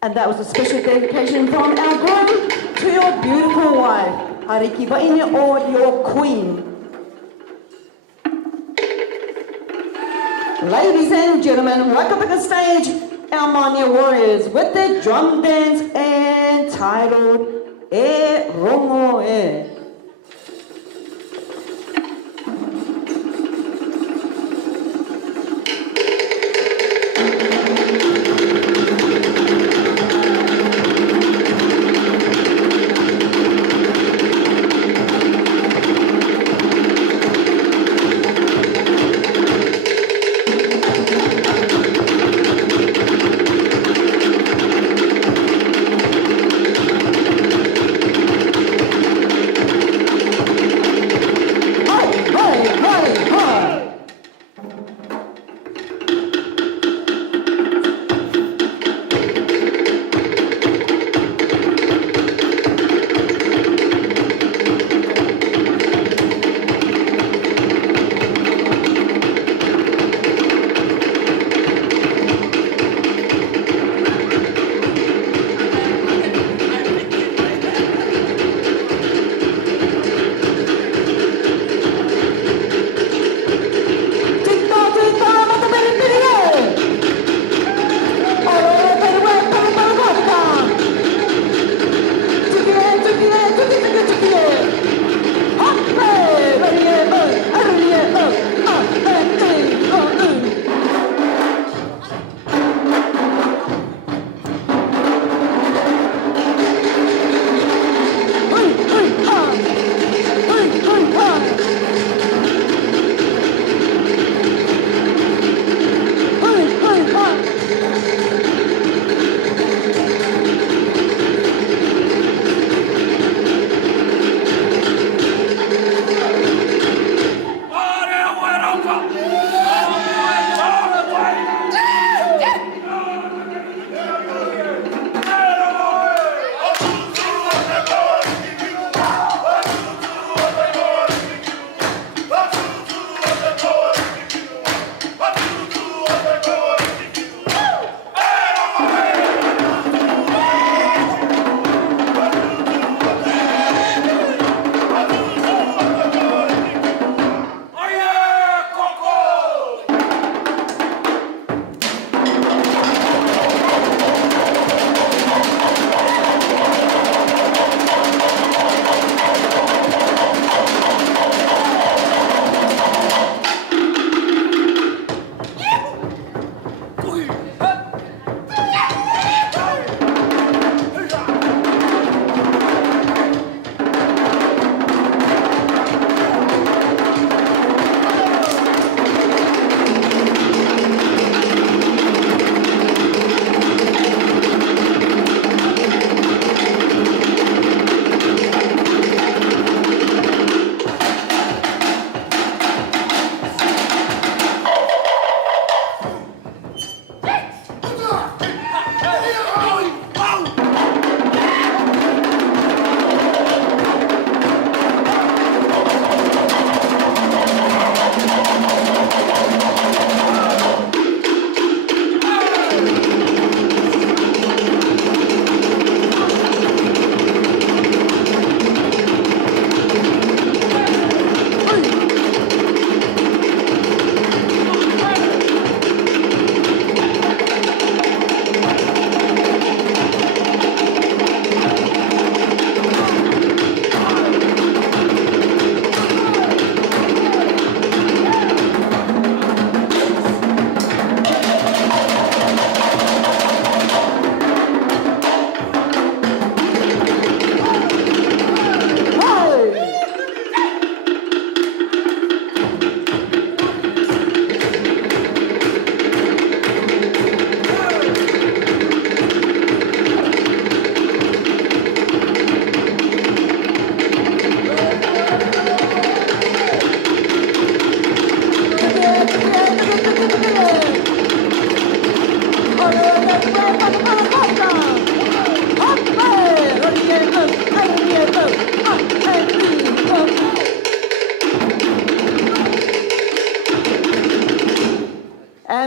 And that was a special dedication from our groom to your beautiful wife, Hariki Baine, or your queen. Ladies and gentlemen, welcome to the stage, our Mania Warriors with their drum dance entitled E Rongo E.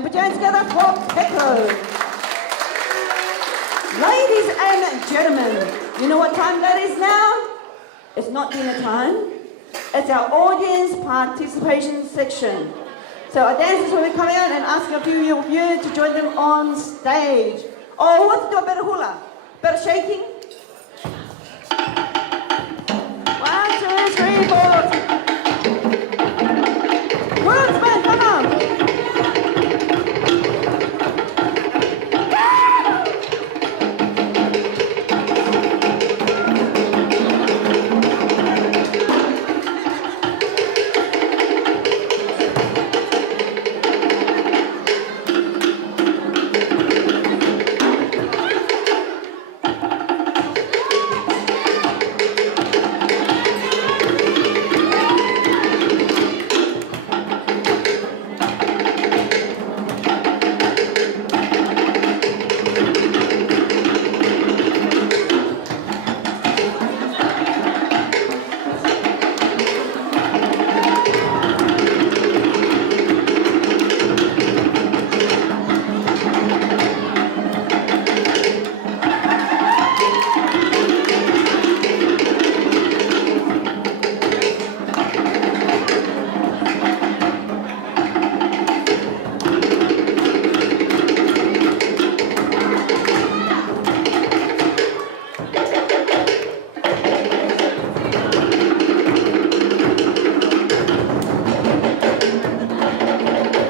And put your hands together for Peko. Ladies and gentlemen, you know what time that is now? It's not dinner time. It's our audience participation section. So our dancers will be coming out and asking a few of you to join them on stage. Oh, who wants to do a better hula? Better shaking? 1, 2, 3, 4. Groomsmen, come on.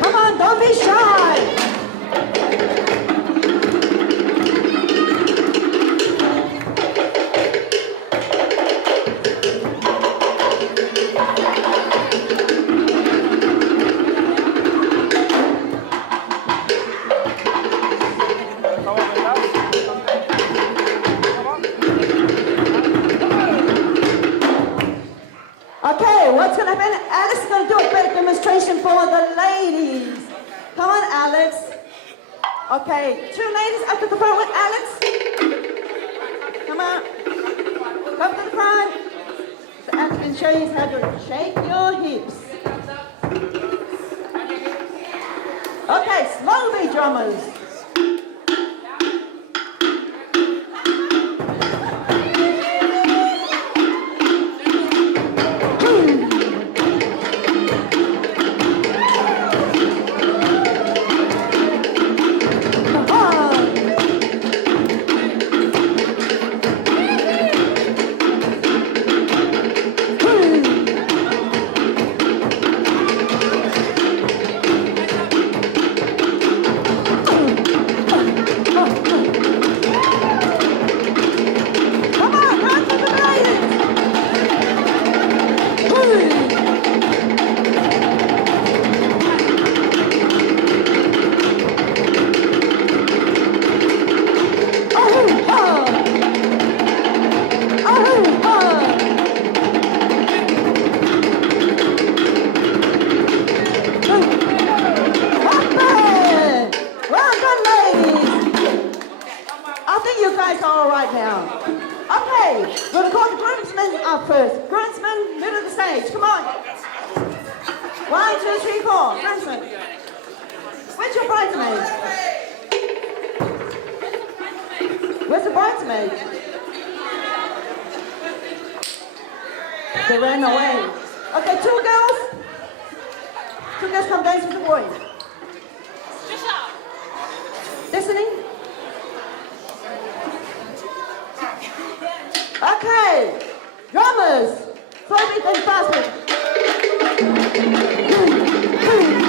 Come on, don't be shy. Okay, what's going to happen? Alex is going to do a better demonstration for the ladies. Come on, Alex. Okay, 2 ladies up to the front with Alex. Come on. Come to the front. So Alex can show you how to shake your hips. Okay, slowly, drummers. We're going to call the groomsmen up first. Groomsmen, middle of the stage. Come on. 1, 2, 3, 4. Groomsmen. Where's your bridesmaid? Where's the bridesmaid? They ran away. Okay, 2 girls. 2 girls come dance with the boys. Listening? Okay, drummers, slow beat and fast beat. Hey!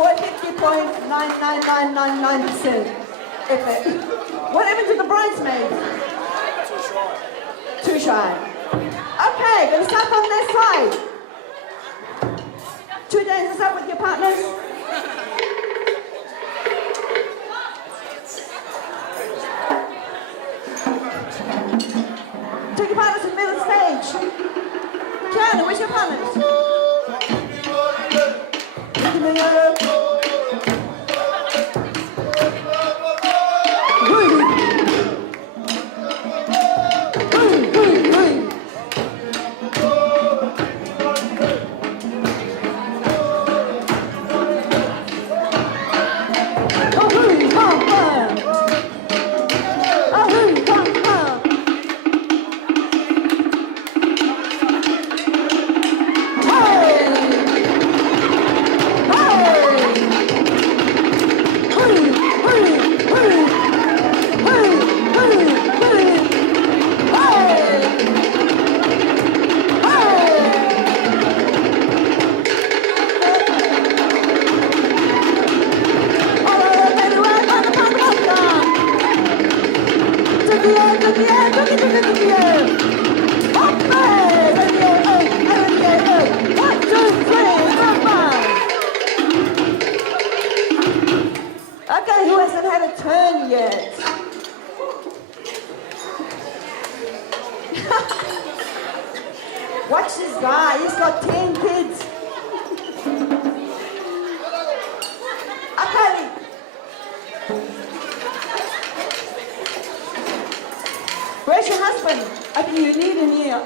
for 50.99999% effort. What happened to the bridesmaids? Too shy. Okay, gonna start from this side. 2 dances up with your partners. Take your partners to the middle stage. Kiana, where's your partners? Okay, who hasn't had a turn yet? Watch this guy, he's got 10 kids. Okay. Where's your husband? I think you need him here.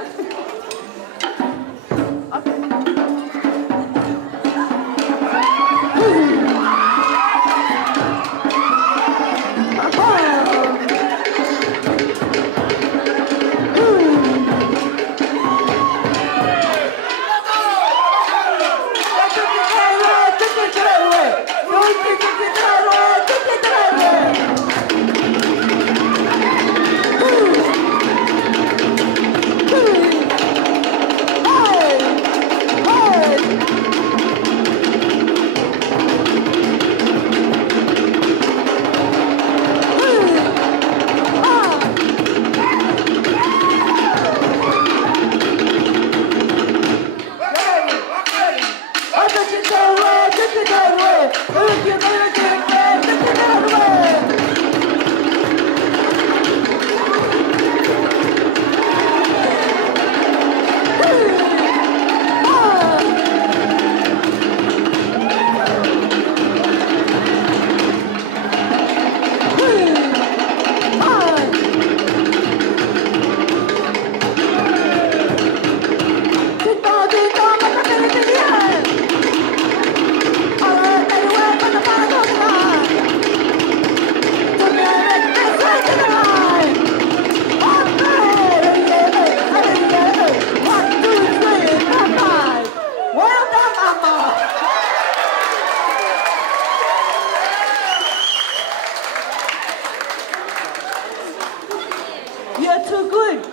You're too good.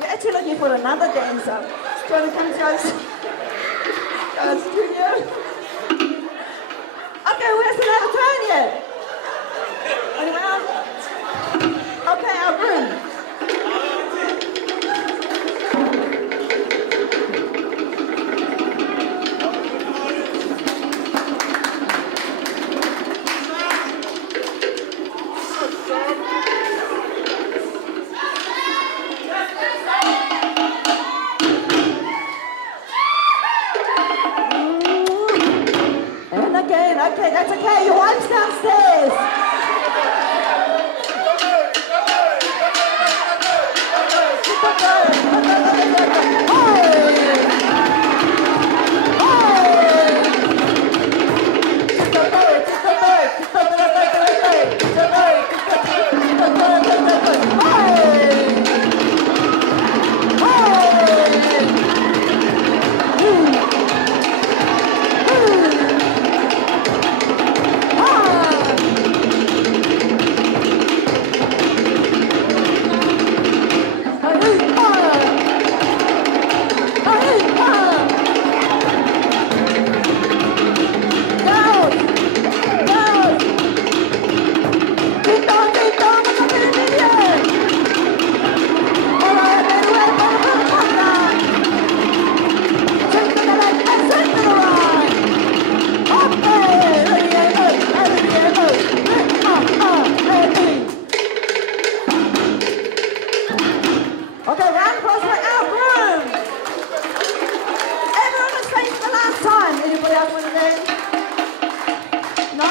We're actually looking for another dancer. Trying to come to us. Studio. Okay, who hasn't had a turn yet? Anyone else? Okay, our groom. Okay, round of applause for our groom. Everyone has stayed for the last time. Anybody else want to go? No?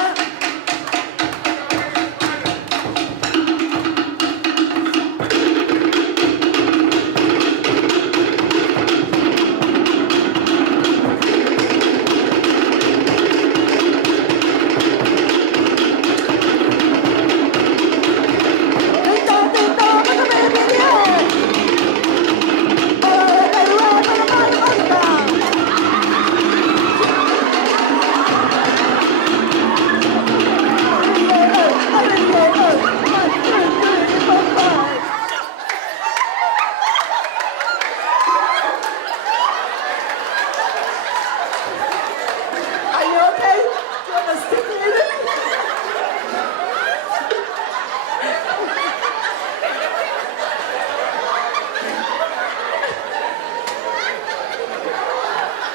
Are you okay? Do you want to stick with it?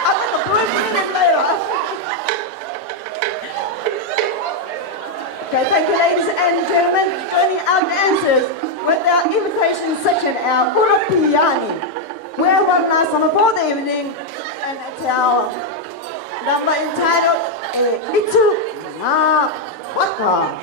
I'm going to put it in later. Okay, thank you, ladies and gentlemen. Joining our dancers with our invitation section, our Urupiani. We have one last song for the evening, and it's our number entitled Itu Na Waka.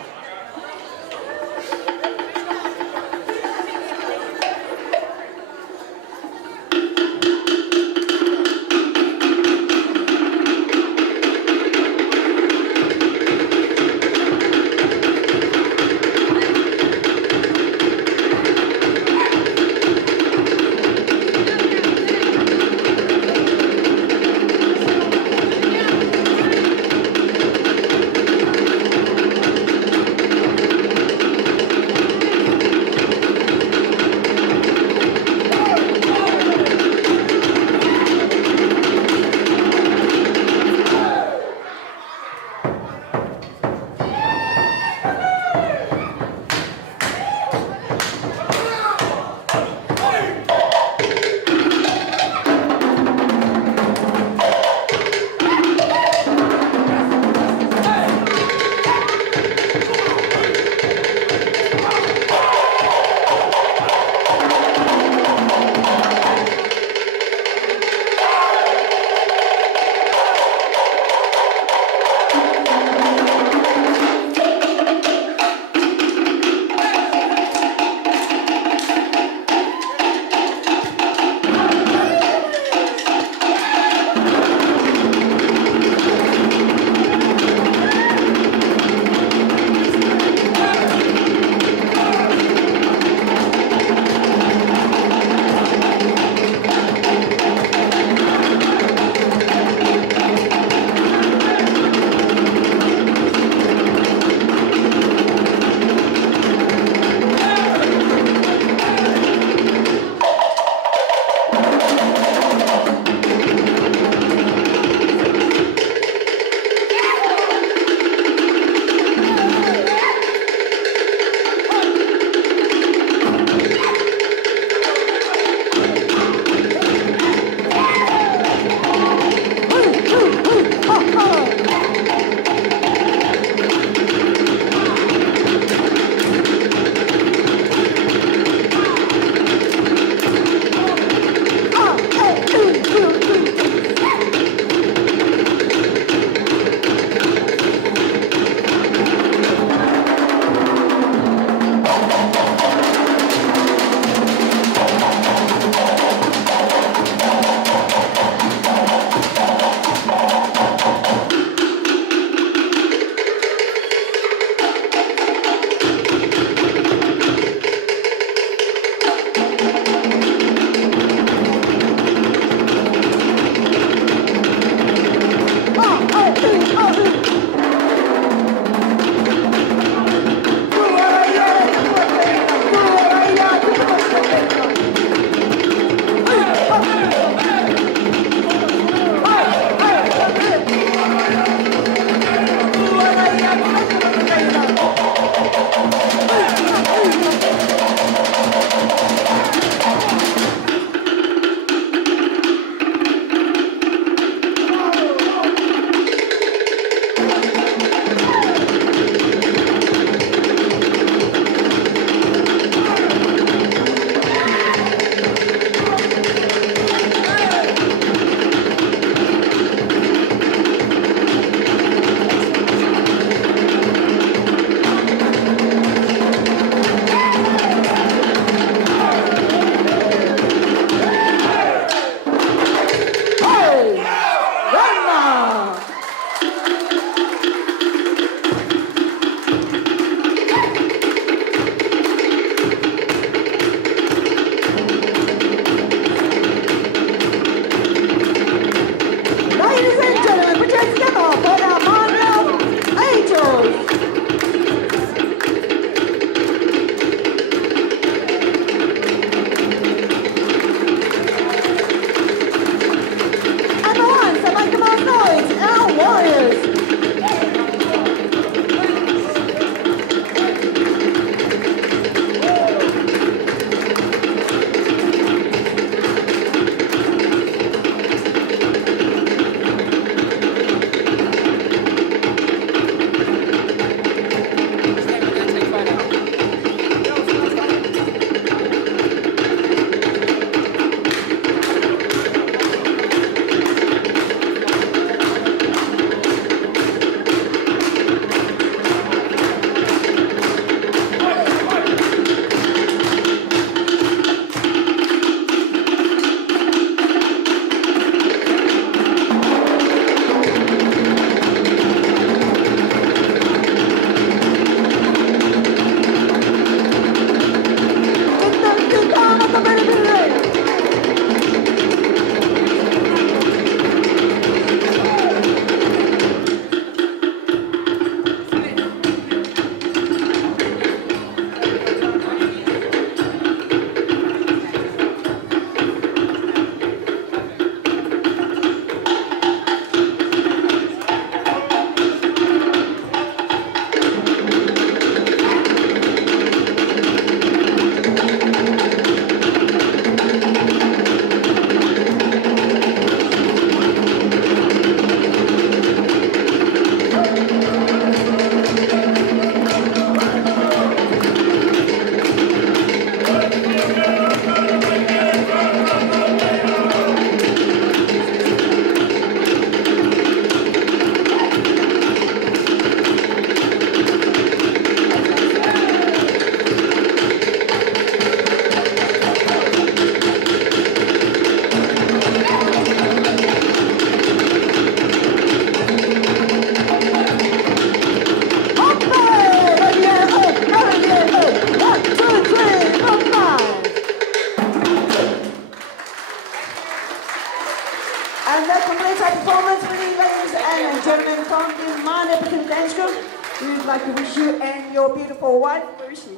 from the Mane Pacific Dance Group. We would like to wish you and your beautiful wife, where is she?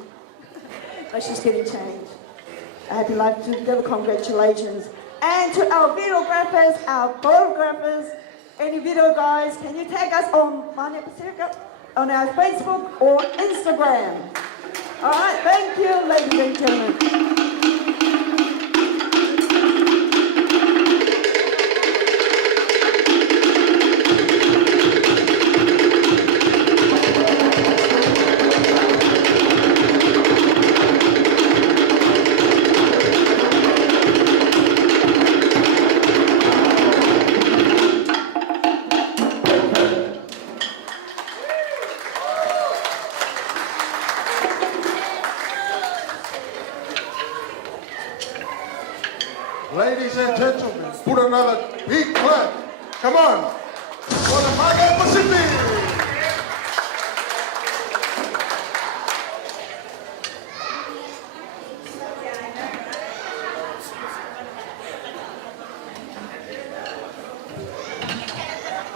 Oh, she's getting changed. A happy life together, congratulations. And to our videographers, our photographers, any video guys, can you tag us on Mane Pacific on our Facebook or Instagram? All right, thank you, ladies and gentlemen. Ladies and gentlemen, put another big clap. Come on. For the Mane Pacific.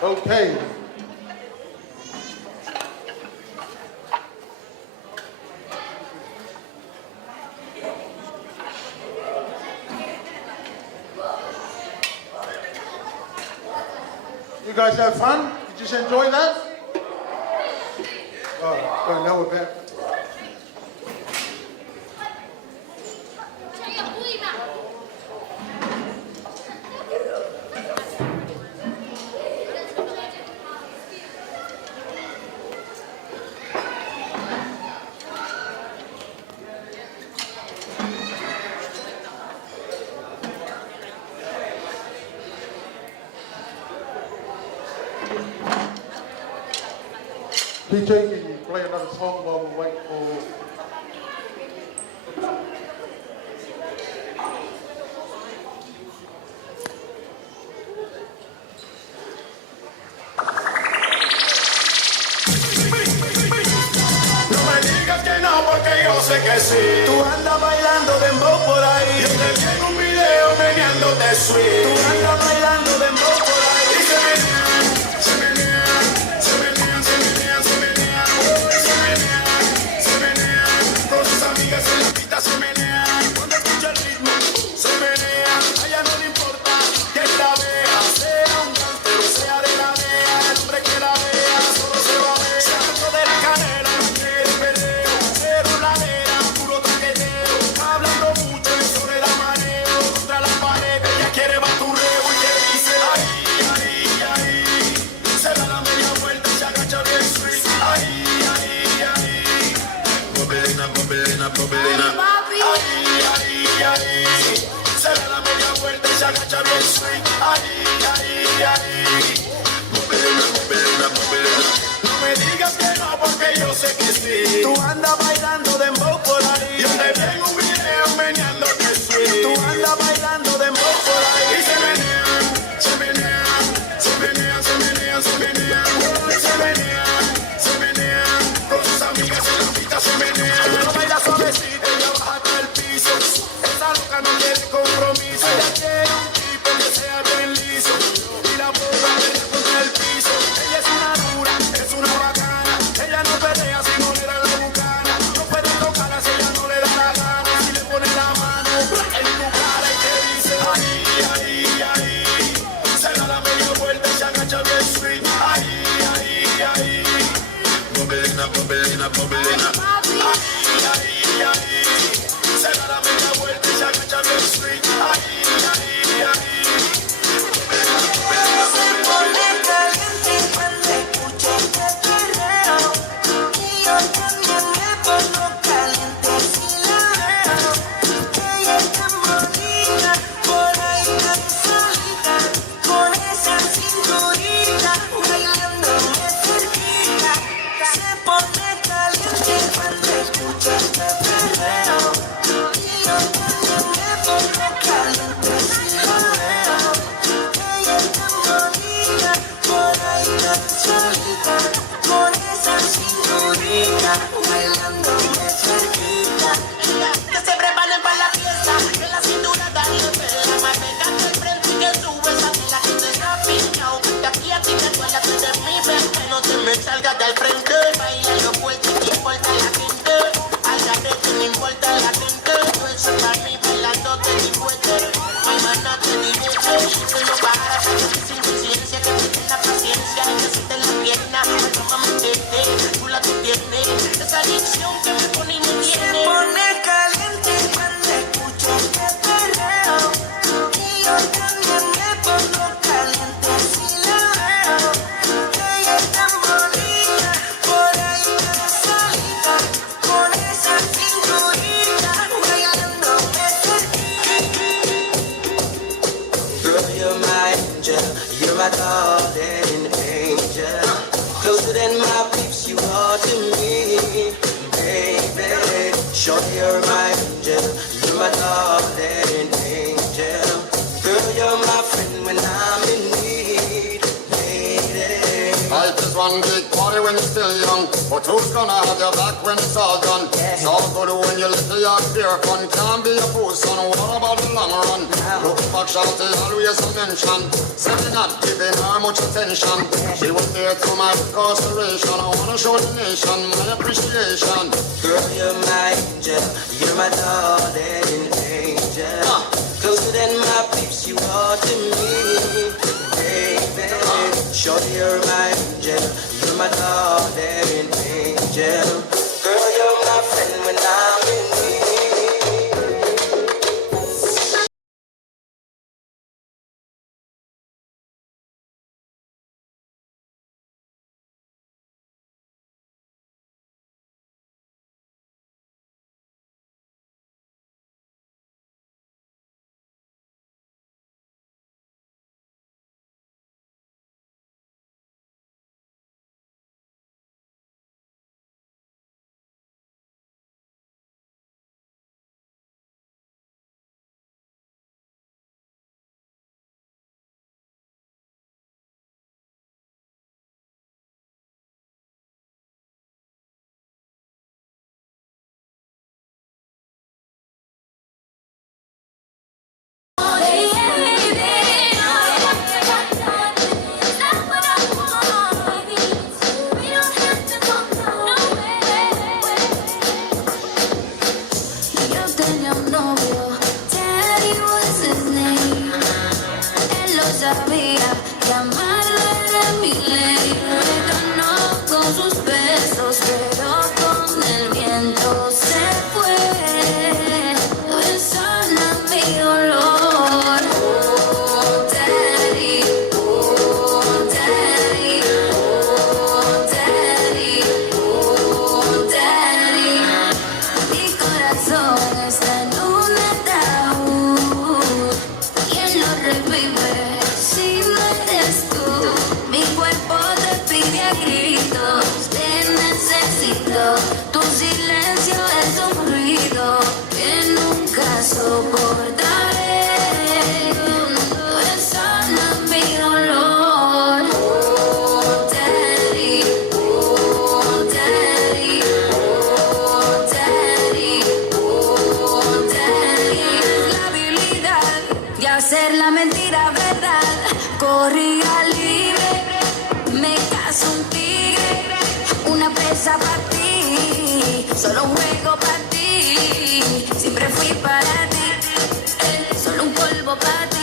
Okay. You guys have fun? Did you just enjoy that? Oh, well, now we're back. DJ, can you play another song while we wait for... No me digas que no porque yo sé que sí. Tú andas bailando dembow por ahí. Yo te vi en un video meneándote sweet. Tú andas bailando dembow por ahí. Y se menean, se menean, se menean, se menean, se menean, se menean, se menean. Con sus amigas en la pista se menean. Cuando escucha el ritmo, se menean. A ella no le importa que la vea, sea un gangster o sea de la DEA. El hombre que la vea solo se va a ver. Se hartó de la canela, no quiere peleo. Pero la nena, puro traqueteo. Hablando mucho y sobre la maneo. Contra la pared, ella quiere baturreo y te dice, ay, my darling angel. Closer than my peeps, you are to me, baby. Sure, you're my angel. You're my darling angel. Girl, you're my friend when I'm in need, lady. Life is one big party when you're still young, but who's gonna have your back when it's all done? It's all good when you're little young, beer fun. Can't be a fool, son. What about the long run? Look back, shouty, always a mention. Say you're not giving her much attention. She was there to my incarceration. I wanna show the nation my appreciation. Girl, you're my angel. You're my darling angel. Closer than my peeps, you are to me, baby. Sure, you're my angel. You're my darling angel. Girl, you're my friend when I'm in need. Sabía que amarla era mi ley. Me ganó con sus besos, pero con el viento se fue. Sana mi dolor. Oh, daddy, oh, daddy, oh, daddy, oh, daddy. Mi corazón está en un ataúd. ¿Quién lo revive? Si no eres tú, mi cuerpo te pide a gritos, te necesito, tu silencio es un ruido que nunca soportaré, sana mi dolor, oh daddy, oh daddy, oh daddy, oh daddy. Es la habilidad de hacer la mentira verdad. Corría libre, me caso un tigre, una presa para ti, solo un juego para ti, siempre fui para ti, solo un polvo para ti.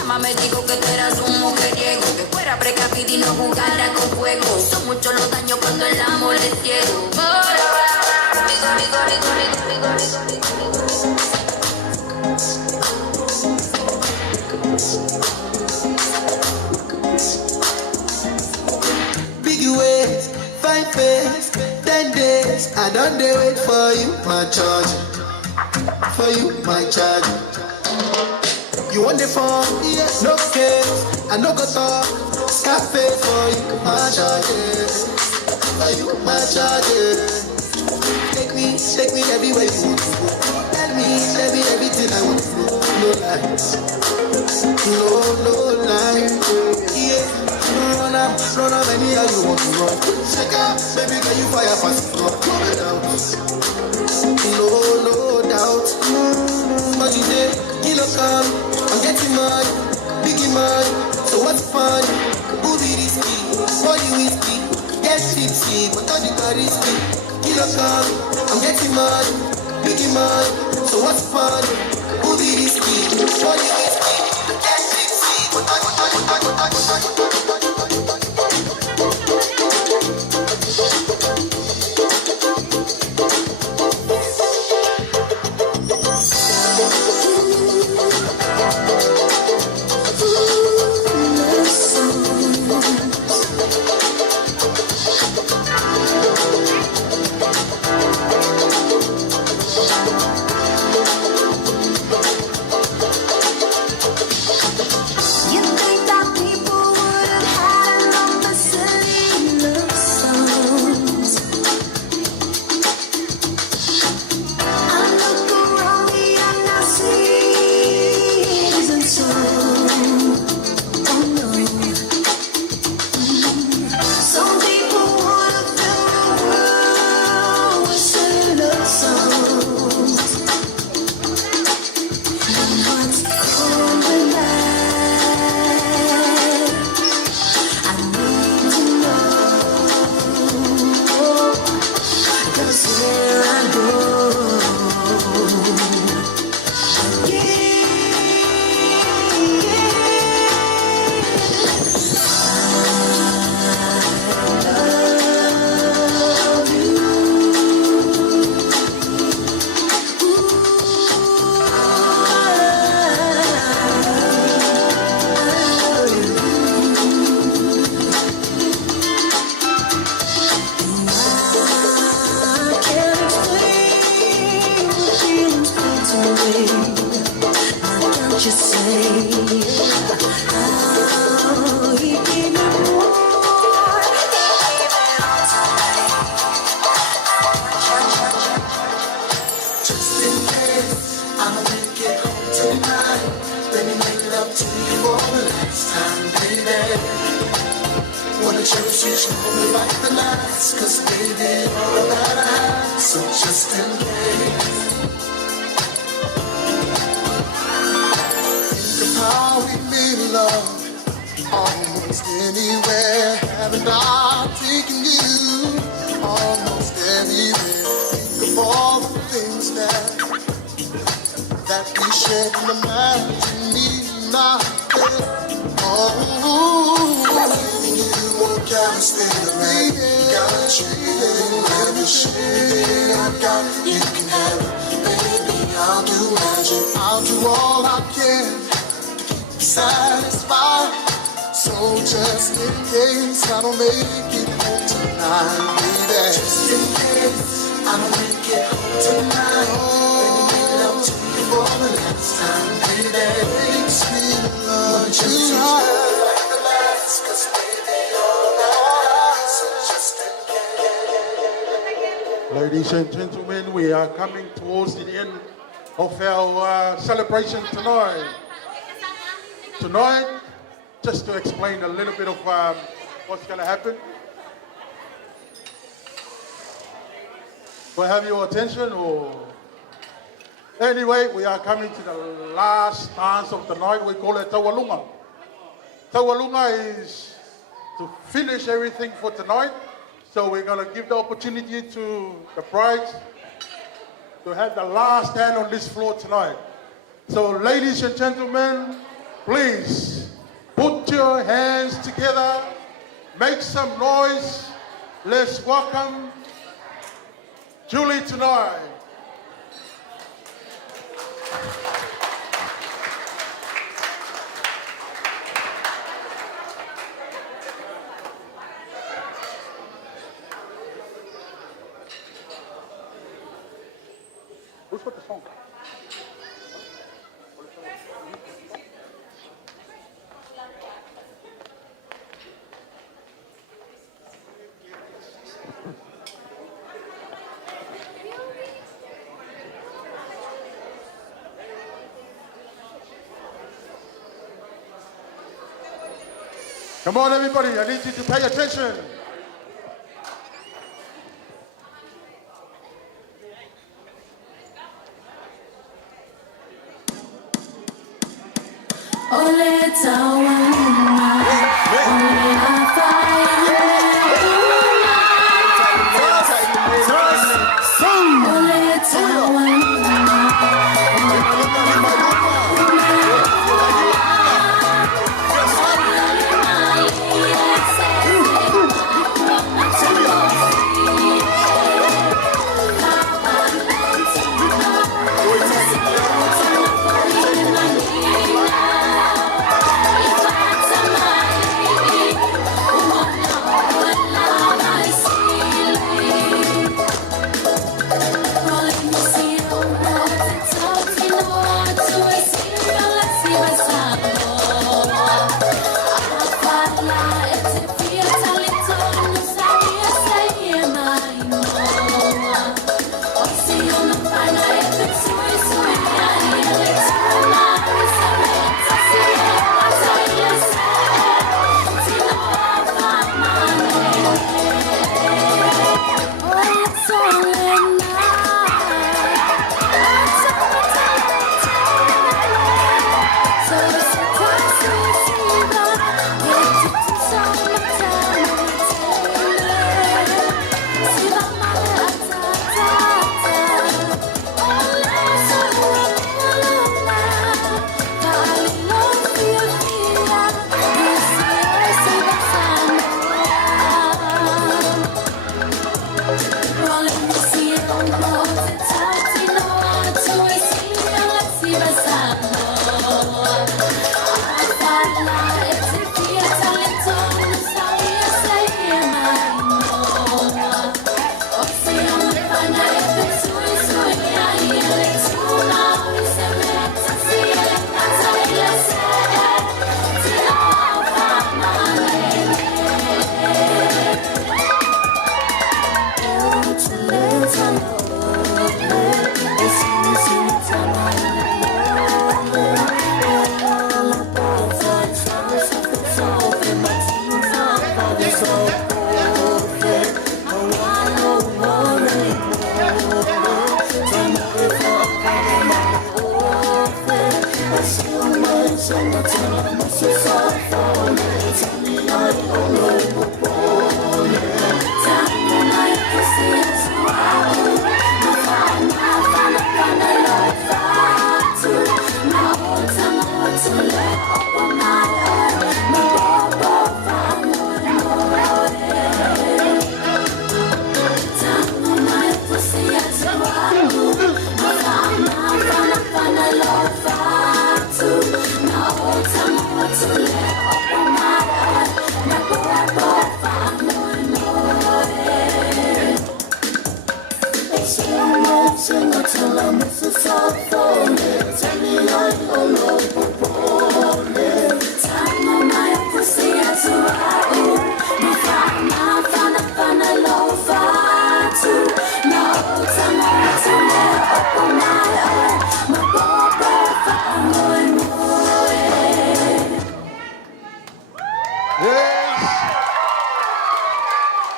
Mamá me dijo que tú eras un mujeriego, que fuera precavida y no jugara con fuego. Son muchos los daños cuando el amor es ciego. Big ways, fine face, 10 days. I don't wait for you, my charge. For you, my charge. You want the phone? Yes. No case, I no go talk. Scarface for you, my charges. For you, my charges. Take me everywhere you want to go. Tell me everything I want to know. No lies, no lies. Yeah. Run up, anyhow you want to run. Shake up, baby girl, you fire fast. No doubt. But you say, kilo come, I'm getting mad, biggie mad. So what's fun? Who be risky? For you whiskey, get tipsy, but on the car risky. Kilo come, I'm getting mad, biggie mad. So what's fun? Who be risky? For you whiskey, get tipsy, but on the car. what you say. Oh, he gave me more. Just in case I'ma make it home tonight, let me make it up to you for the last time, baby. Wanna cherish you, show me like the last, 'cause baby, you're all that I have. So just in case, think of how we made love almost anywhere. Haven't I taken you almost anywhere? Think of all the things that we shared and imagine me not there. Oh, gotta stay around, gotta treat it, every shit I got, you can have it, baby, I'll do magic, I'll do all I can to keep you satisfied, so just in case I don't make it home tonight, baby, just in case I don't make it home tonight, let me make love to you for the last time, baby, makes me love you like the last, 'cause Ladies and gentlemen, we are coming towards the end of our celebration tonight. Tonight, just to explain a little bit of what's going to happen. Do I have your attention? Or anyway, we are coming to the last dance of the night. We call it Tawalunga. Tawalunga is to finish everything for tonight. So we're going to give the opportunity to the brides to have the last hand on this floor tonight. So ladies and gentlemen, please put your hands together, make some noise. Let's welcome Julie tonight. Who's got the song? Come on, everybody, I need you to pay attention. Ole Tawalunga, ole Afaya, ole Tawalunga. If I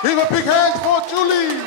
Give a big hand for Julie.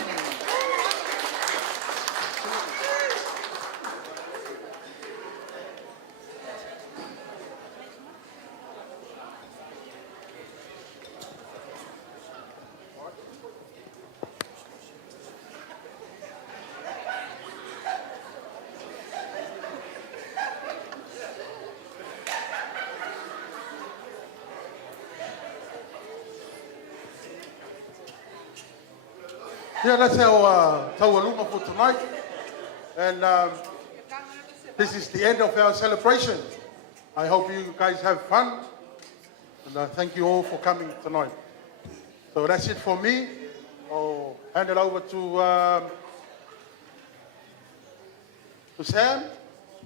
Yeah, that's our Taualuma for tonight. And this is the end of our celebration. I hope you guys have fun. And thank you all for coming tonight. So that's it for me. I'll hand it over to Sam.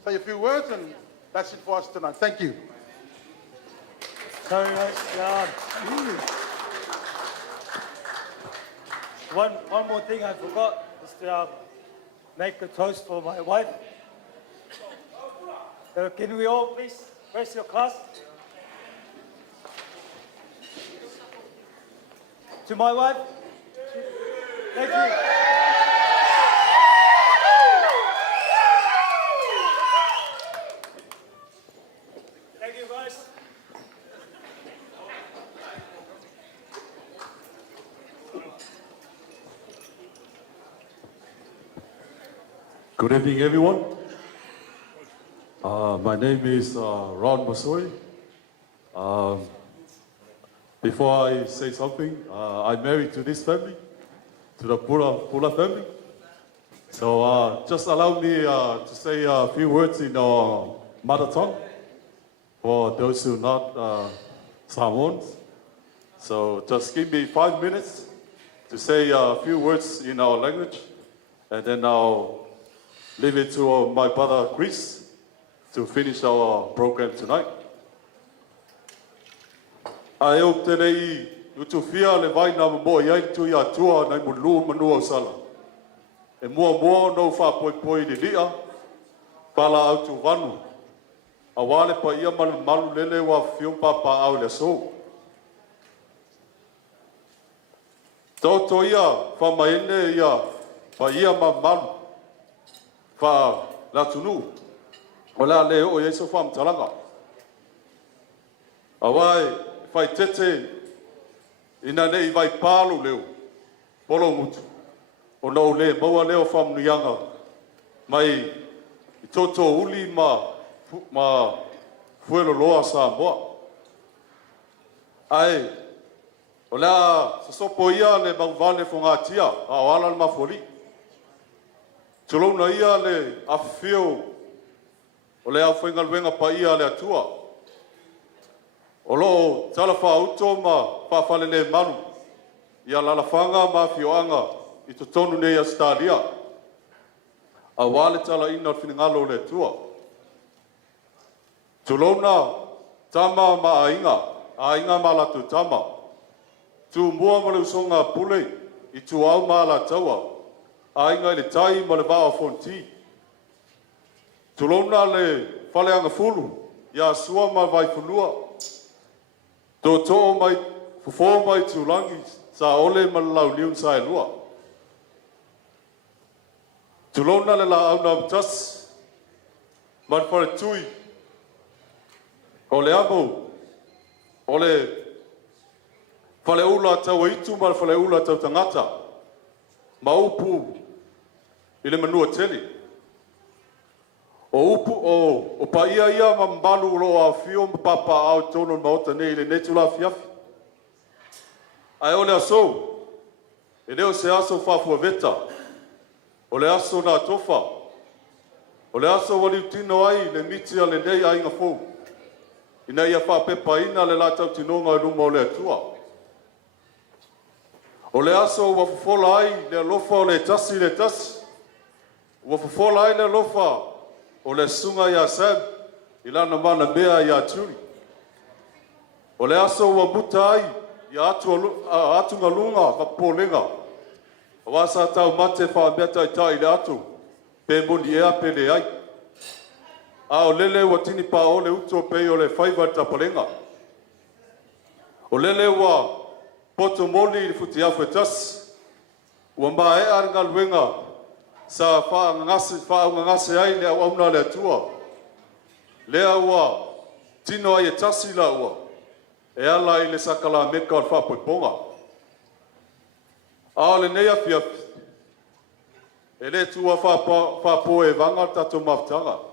Say a few words, and that's it for us tonight. Thank you. Sorry, One more thing I forgot is to make a toast for my wife. Can we all please raise your glass? To my wife. Thank you. Thank you, guys. Good evening, everyone. My name is Ron Masoi. Before I say something, I'm married to this family, to the Pula family. So just allow me to say a few words in our mother tongue for those who are not Samoans. So just give me 5 minutes to say a few words in our language, and then I'll leave it to my brother Chris to finish our program tonight. Ai o telei utufia le vai na mo ia tu ia tua na mulu manua sala. E mua no fa poi de dia pala au tu vanu. Awale pa ia malu lele wa fium papa au le so. Toto ia fa maene ia pa ia malu. Fa la tunu ola le o yeso fam talanga awai fai tete ina nei vai palu leo polo mutu o no le maua leo fam nuyanga mai toto uli ma fuelo loa sa moa ai ola sopo ia le mavale fongatia a wala ma foli Tolo na ia le afio o le awhenga luenga pa ia le atua. O lo talafa auto ma whawhale le manu. Ia lalafanga ma fioanga I to tonu nei a stadia. A wale tala ina whinangalo le tua. Tolo na tama ma ainga ma latu tama. Tu mua ma le usonga pule I tu au ma la taua. Ainga le tai ma le vaa fonti. Tulona le fale anga fulu, ia sua ma vai fulua. Toto mai, fufo mai tulangi, sa ole ma lau liun sa e lua. Tulona le la au na tas, man fare tui. O le amo, o le fale ula tau itu ma le fale ula tau tangata, ma upu i le manua teli. O upu o pa ia ma malu lo a fio ma papa au tono ma ota nei le netu la fiafi. Ai o le aso, e leo se aso fafua veta, o le aso na tofa, o le aso wali utino ai le miti a le nei a inga fou. Ina ia wha pepa ina le latau tinonga i luma o le atua. O le aso wa fufola ai le alofa o le tasi le tasi. Wa fufola ai le alofa o le sunga ia seb i lana mana mea ia turi. O le aso wa muta ai ia atu ngalunga ka polenga. O wasa tau mate wha meta i tai le atu pe moni ea pe le ai. A o lele wa tini pa o le uto pe o le faiva tapalenga. O lele wa poto moli i futi afu etas. Ua maa e aringa luenga sa wha ngase ai lea wauna le atua. Lea ua tino ai etasi la ua. E ala i le sakala meka o le wha poiponga. A o le neia fiafi. E le tua wha po e vanga tato maftanga.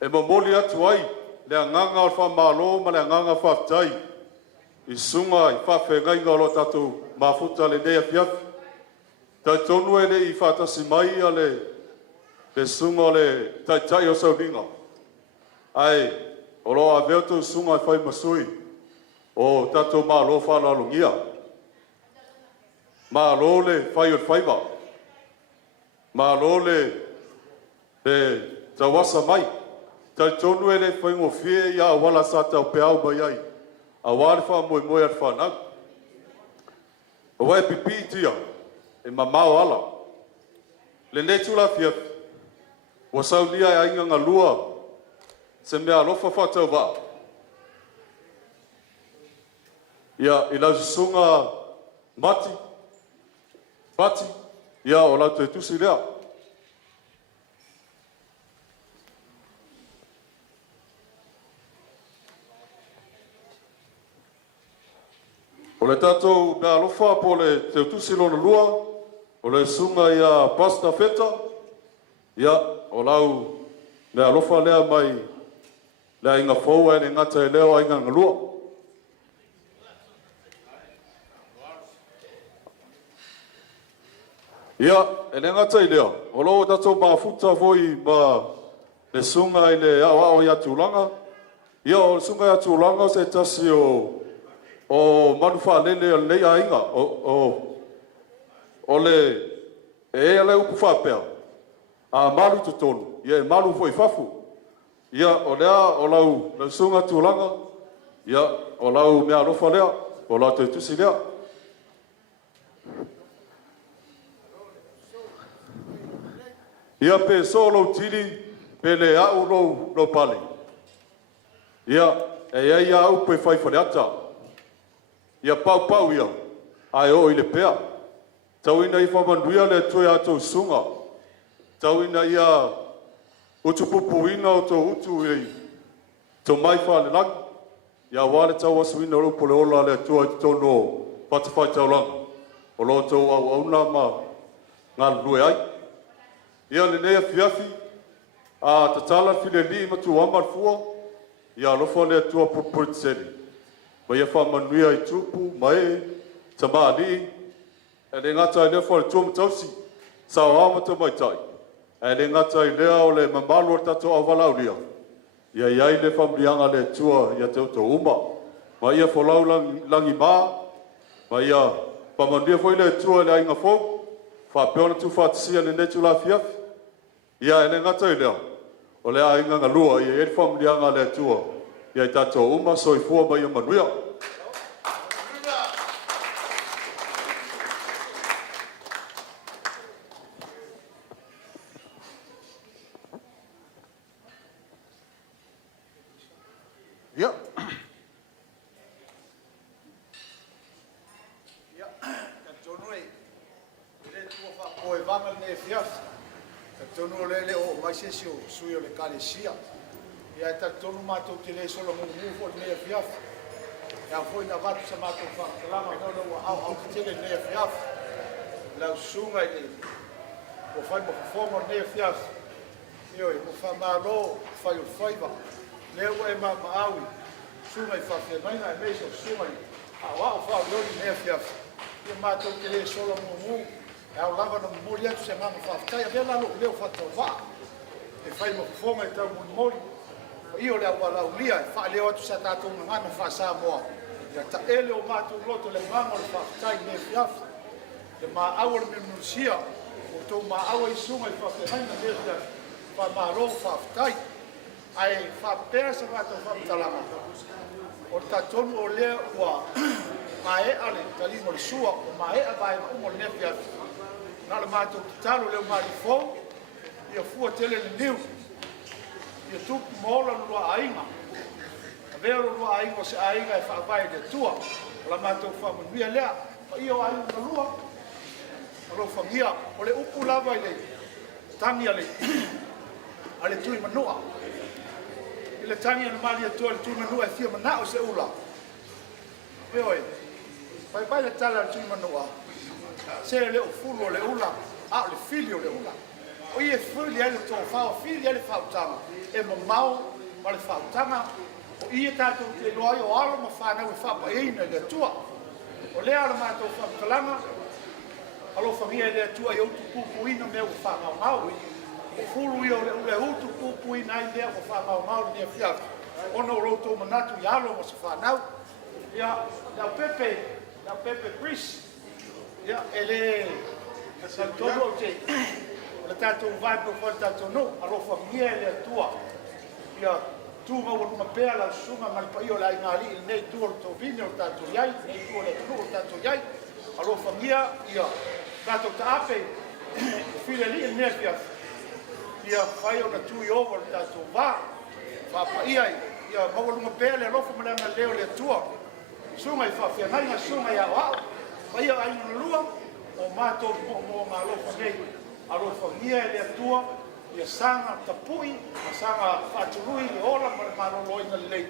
E mamoli atu ai, le anganga o wha malo ma le anganga whaftai. I sunga i whawhengai ngā lo tatou mafuta le nea fiafi. Tai tonu e le i whatasi mai a le sunga le tai o sauninga. Ai, o loa veo tau sunga i whai masui o tatou malo whanalungia. Malo le whai o whaiva. Malo le tawasa mai. Tai tonu e le whaingo fie ia wala sa tau peau mai ai. A wale wha moe moe ar whanau. O wai pipi tia, e mamau ala. Le netu la fiafi, wa sau lia e ainga ngā lua, se mea alofa whatau wa. Ia, i lau sunga mati, ia o lau te tusi lea. O le tatou mea alofa po le te utusi lona lua, o le sunga ia pasta feta, ia o lau mea alofa lea mai lea inga fau e ne ngata e leo a inga ngalua. Ia, e ne ngata i lea, o lau tatou maafuta voi ma le sunga i le ao ia tūlanga, ia o sunga ia tūlanga se tasi o manufa lele le ainga o le e ale upu whapea a maru totonu ia e maru foi fafu ia o lea o lau sunga tūlanga ia o lau mea rofa lea o lau te tusi lea ia pe so lau tiri pe le au lau pale ia e ia au pe fai whareata ia pau ia, ai o i le pea. Tau ina i whamanuia le toi atou sunga. Tau ina ia utupupu ina o tō utu i tō mai whale lang. Ia wale tau asu ina rupo le ola le tua i tono patawhai tau lang. O lo tau au auna ma ngā lue ai. Ia le nea fiafi, a tatala file li matu amar fua, ia lofa le tua purpurit seli. Ma ia whamanuia i tupu, mai, tamali, e le ngata i lea whare tuam tausi, sao amata mai tai. E le ngata i lea o le mamalu o tato au walaulia. Ia iai le whamrianga le tua ia te uto uma. Ma ia whalau langi maa, ma ia whamanuia whai le tua le ainga fau, whapeona tu whatisia le netu la fiafi. Ia e le ngata i lea, o le ainga ngalua, ia e whamrianga le tua, ia i tato uma soifua mai o manuia. Ia. Ia, ka tonu e le tua wha koe vanga le fiafi. Ka tonu le o mai sesi o sui o le kalesia. Ia ta tonu mātou te le solo ngu fo ne fiaf. Ia foi na vatu sa mātou whakalama nono wa au te tele ne fiaf. Lau sunga i o whai mo whongo ne fiaf. Ioi, mo whamaro whai o whaiva. Leo e maawi. Sunga i whawhia maina e meso sunga i. A wao whao yoni ne fiaf. Ia mātou te le solo ngu. Au lava na mori atu se ngama whawhtai. A vela lo leo whatau waa. E whai mo whongo i tau mori. Io le wala ulia fa le o sa ta tu ngana fa sa mo ya ta ele o ma tu loto le mama le fa tai ne fiaf le ma awor me nusia o to ma awa i sunga i fa te haina le fa ma ro fa tai ai fa pesa va to fa talama o ta tonu o le wa ma e ale tali mo le sua o ma e vai mo le fiaf na le ma tu talo le ma li fo io fu tele le niu ia tupu mola lua ainga. A vea lua ainga o se ainga e whaavai de tua. La mātou whamanuia lea. Ma ia o ainga na lua. Ma lo whangia. O le upu lava i le tangi ale. Ale tui manua. I le tangi ana mali atua le tui manua e fia mana o se ula. Me oi. Pai pai le tala le tui manua. Se le o fulu o le ula. A le fili o le ula. O ia fili ele tō whao. Fili ele whao tama. E mamau ma le whautanga o ia tātou te loai o alo ma whanau e whapaeina le atua. O lea ala mātou whamakalanga, alo whangia le atua i autu pupuina mea o whamau. O furu ia o le ule autu pupuina ai lea o whamau ni a fiatu. Ono o roto manatu i alo ma se whanau. Ia, lau Pepe Chris. Ia, ele santono o te. Le tātou vai po kwa tātou no, alo whamia le atua. Ia, tūma o luma pēa lau sunga malpai o lai ngāli il nei tūa o tō vine o tātou iai, nei tūa le tūa o tātou iai. Alo whamia, ia, tātou ta ape, while li il nea fiaf. Ia, whai o na tui over o tātou vā. Whapa iai, ia, mau luma pēa le alofa malanga leo le atua. Sunga i whawhia nainga sunga ia wao. Whai a aina na lua, o mātou mo ngā alofa nei. Alo whangia e le atua, ia sanga tapui, a sanga whaturui le ola, ma le marolo ina le lei.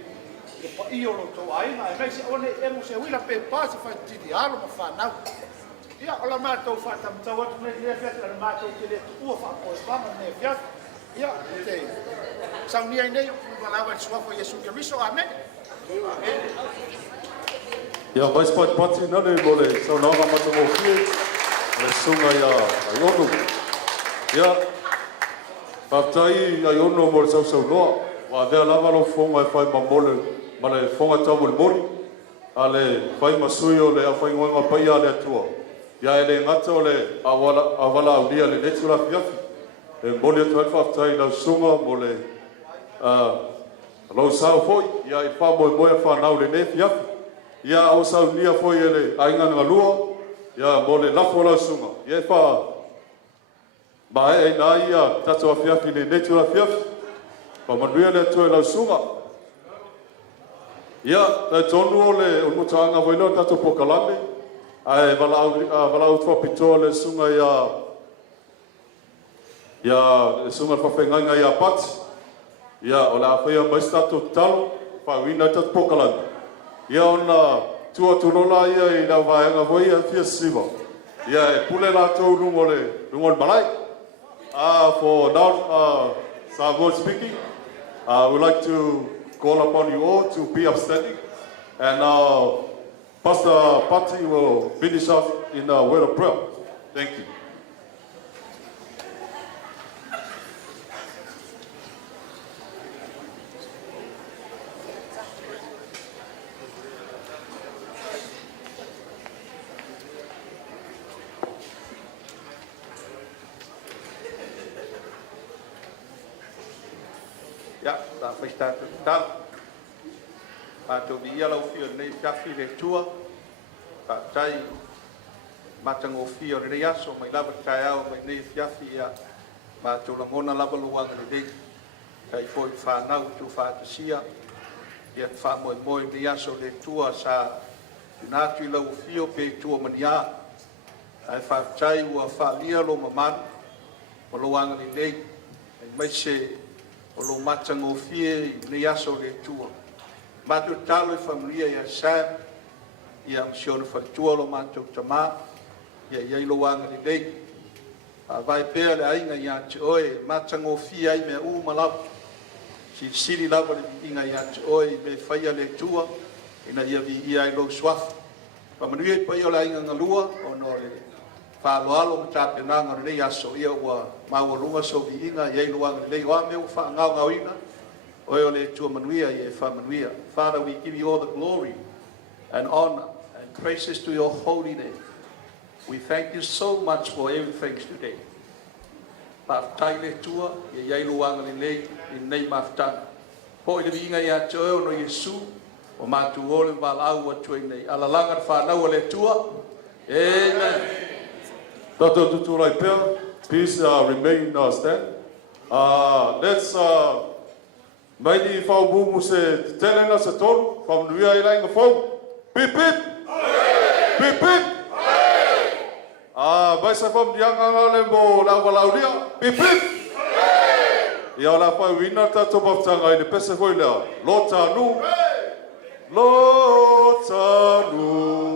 E pa i olo tau aina, e meisi one e mo se wila pe pāsi whaititi alo ma whanau. Ia, ola mātou whatamtau atu nei le fiat, la mātou te le tua whakoe whanga nei fiat. Ia, te saunia i nei, walawa i suafo Jesu Keriso, amen. Amen. Ia, mais pati nane mo le saunanga matango fie, le sunga ia ayonu. Ia, whaftai ai ono mo le sausau noa, wa vea lava lo fonga e whai mamole, ma le fonga tau mo le mori, a le whai masui o le a whai ngoanga pai a le atua. Ia e le ngata o le awala au lia le netu la fiafi, e mole atu ai whaftai lau sunga mo le lau sao foi, ia i wha moe moe whanau le ne fiafi, ia au sau lia foi e le ainga ngalua, ia mo le lafo lau sunga, ia e wha ma e na ia tato a fiafi le netu la fiafi. Pa manuia le atu e lau sunga. Ia, na tonu o le unmutaanga waino tato pokalame. Ai wala au tua pitoa le sunga ia sunga whawhengainga ia pati. Ia, o le awhia mais tato talo, whawina tato pokalame. Ia ona tua tunola ia i lau vaenga voi a fia siva. Ia e pule la tau lungo le malai. For now, Samuel speaking, I would like to call upon you all to be upstanding, and Pastor Patti will finish off in a word of prayer. Thank you. Da festa tal a to via lo fio nei fiafi le tua pa tai matango fio le aso mai lava tai au mai nei fiafi ia ma to la mona lava luanga le dei kai foi fa nau tu fa sia ia fa moi moi le aso le tua sa na tu lo fio pe tua mania ai fa tai ua fa lia lo maman o luanga le dei mai se o lo matango fie le aso le tua. Matu talo I familia ia Sam, ia msiona fatua lo matou tama, ia iai lo wanga le dei. Vai pea le ainga ia te oe, matango fie ai mea malau. Si siri lava le inga ia te oe, me whaia le tua, ina ia vi ia I lo swafa. Pamanuia I pai o le ainga ngalua, o no le whaaloalo matape nanga rei aso ia ua mawalunga so vi inga, iai lo wanga le wa meu whaangau ngau ina, oe le tua manuia ia whamanuia. Father, we give you all the glory and honor and praises to your holy name. We thank you so much for everything today. Maftai le tua, ia iai lo wanga le lei, in nei maftana. Po I le inga ia te oe no Yesu, o matu ole walau atu nei. Alalanga whanau le tua. Amen. Tato tuturai pea, please remain stand. Let's maini whau mumu se telena se tonu, whamnuia I lainga whau. Pip pip! Pip pip! Mai sa wham dianga ngale mo lau ria. Pip pip! Ia la whai wina tato maftanga I le pese hoi lea. Lota nu! Lota nu!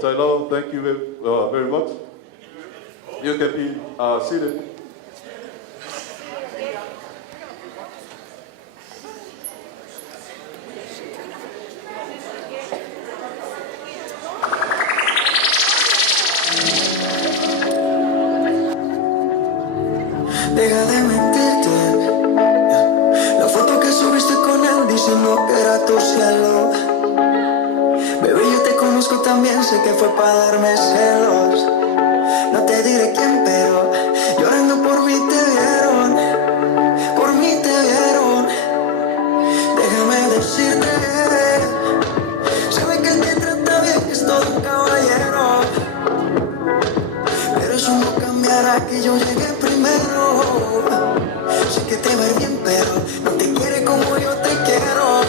Taylor, thank you very much. You can be seated. Deja de mentirte. La foto que subiste con él diciendo que era tu cielo. Bebé, yo te conozco también, sé que fue para darme celos. No te diré quién, pero llorando por mí te vieron. Por mí te vieron. Déjame decirte, sabe que él te trata bien, es todo un caballero. Pero eso no cambiará que yo llegué primero. Sé que te va a ir bien, pero no te quiere como yo te quiero.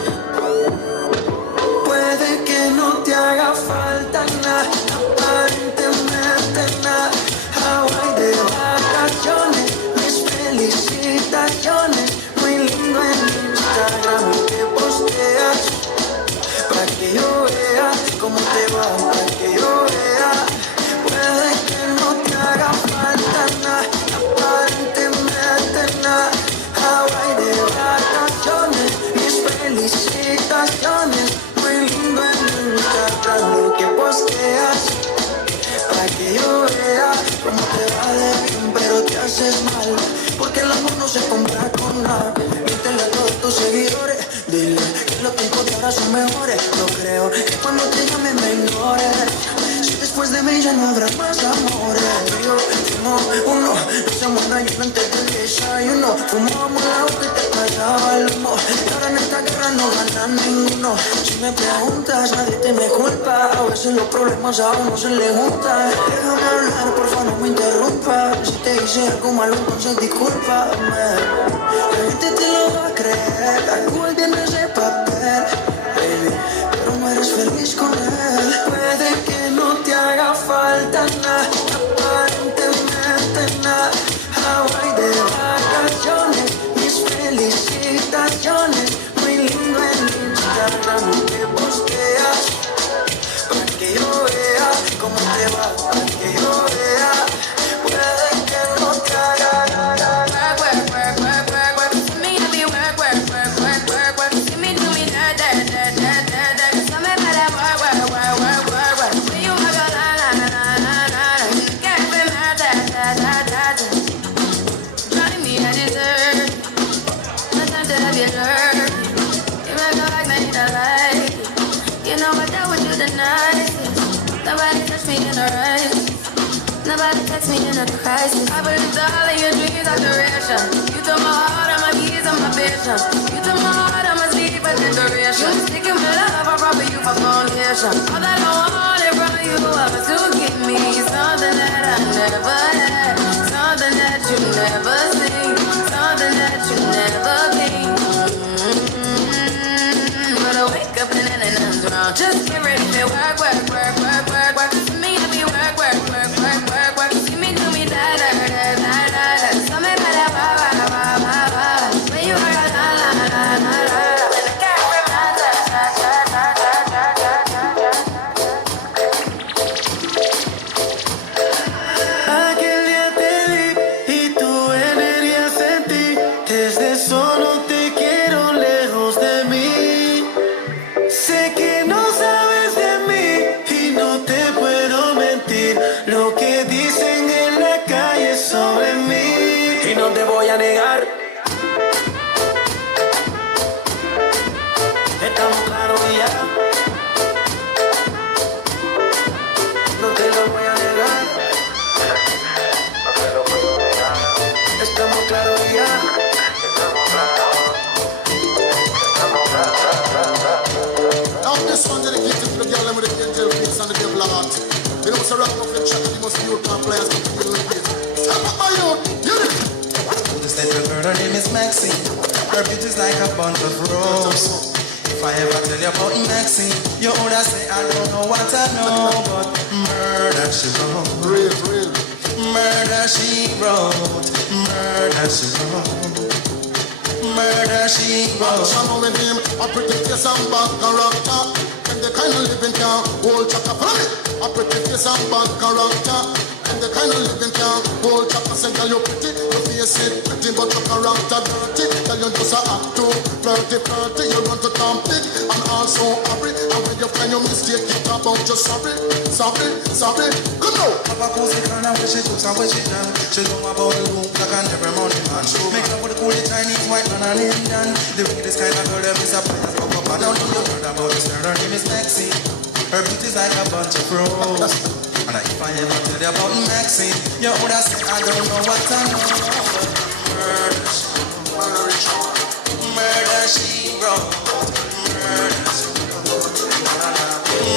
Puede que no te haga falta nada, aparentemente nada. Hawaii de vacaciones, mis felicitaciones. Muy lindo en Instagram que posteas, para que yo vea cómo te va, para que yo vea. Puede que no te haga falta nada, aparentemente nada. Hawaii de vacaciones, mis felicitaciones. Muy lindo en Instagram lo que posteas, para que yo vea cómo te va de bien, pero te haces mal, porque el amor no se compra con nada. Míntele a todos tus seguidores, dile que los tiempos de ahora son mejores. No creo que cuando te llame me ignores, si después de mí ya no habrá más amores. Yo tengo uno, no se muera yo antes de desayuno. Fumábamos la boca y te callaba el humo. Y ahora en esta guerra no gana ninguno. Si me preguntas, nadie te me culpa. A veces los problemas a uno se le juntan. Déjame hablar, porfa, no me interrumpa. Si te hice algo malo, entonces discúlpame. La gente te lo va a creer. Algo tiene ese papel, baby, pero no eres feliz con él. Puede que no te haga falta nada, aparentemente nada. Hawaii de vacaciones, mis felicitaciones. Muy lindo en Instagram, te posteas para que yo vea cómo te va, para que yo vea. Puede que no te haga Nobody text me in a crisis. I believed all of your dreams are duration. You took my heart, all my keys, and my vision. You took my heart, I must leave a decoration. Sticking with love, I brought you for foundation. All that I wanted from you was to give me something that I never had, something that you never seen, something that you never been. But I wake up and then nothing's wrong. Just get ready to work, work, work, work, work, work. For me to be work, work, work, work, work, work. See me do me da da da da da da. Tell me about that wah wah wah wah wah. When you are la la la la la la. And I can't remember da da da da da da da. Aquel día te vi y tu energía sentí. Desde solo te quiero lejos de mí. Sé que no sabes de mí y no te puedo mentir. Lo que dicen en la calle sobre mí. Y no te voy a negar. Estamos claros y ya. No te lo voy a negar. No te lo puedo negar. Estamos claros y ya. Now this one dedicated to the girl with the angel face and the devil heart. You know, so rock off the track, you must be your top players to feel the beat. Step up my youth, get it! This little girl, her name is Maxine. Her beauty's like a bunch of roses. If I ever tell you about Maxine, you would say I don't know what I know, but murder she wrote. Real, real. Murder she wrote. Murder she wrote. Murder she wrote. Some with him, a pretty face and bad character. And the kind of living can hold chapter. Follow me. A pretty face and bad character. And the kind of living can hold chapter. Say, girl, you pretty, your face it pretty, but your character dirty. Girl, you just a act too flirty, flirty. You run to Tom Dick and also hurry. And when you find your mistake, you talk about just sorry, sorry, sorry. Come now. Papa goes in and where she took and where she done. She know about the room like an every morning man. Make love with the cool Chinese, white man and Indian. The wickedest kind of girl that is a prize for Papa. Now know you heard about this girl, her name is Maxine. Her beauty's like a bunch of roses. And if I ever tell you about Maxine, you would have said I don't know what I know. Murder she wrote. Murder she wrote.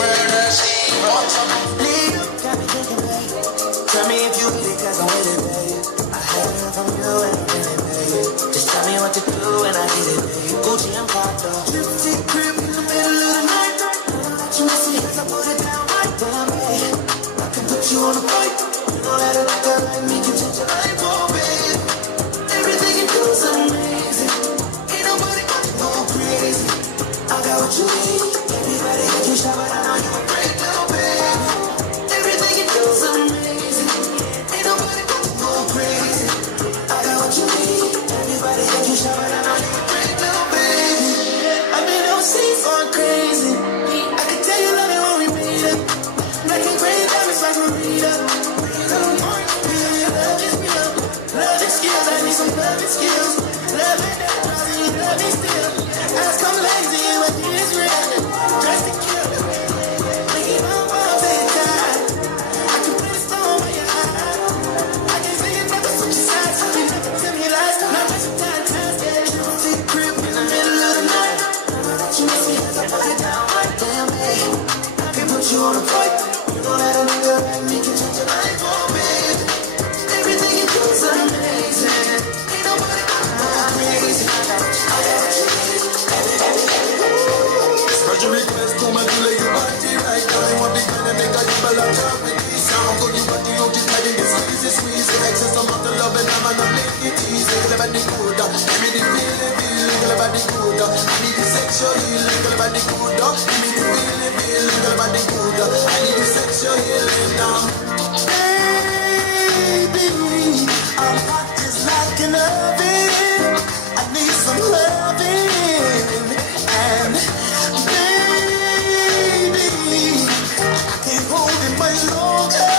Murder she wrote. Got me thinking, babe. Tell me if you really cause I'm with it, babe. I heard from you and I'm in it, babe. Just tell me what to do and I get it, babe. Gucci and Prada. Lipstick crib in the middle of the night. You must see as I put it down right down, babe. I can put you on a flight. You know that a girl like me can change your life, oh, babe. Everything you do is amazing. Ain't nobody got to go crazy. I got what you need. Everybody got you shot, but I know you a great little babe. Everything you do is amazing. Ain't nobody got to go crazy. I got what you need. Everybody got you shot, but I know you a great little baby. I've been overseas going crazy. I can tell you love it when we meet up. Black and gray diamonds like Marita. Love is real. Love is skills. I need some love and skills. Love it that drives me, love me still. Ask come lazy, but it is real. Just to kill. Make it all fall, take time. I can put a stone by your eye. I can see it never switch sides. So you never tell me like body good. Give me the feeling, girl, body good. I need the sexual healing, girl, body good. Give me the feeling, girl, body good. I need the sexual healing now. Baby, I'm hot just like an oven. I need some loving. And baby, I can't hold it much longer.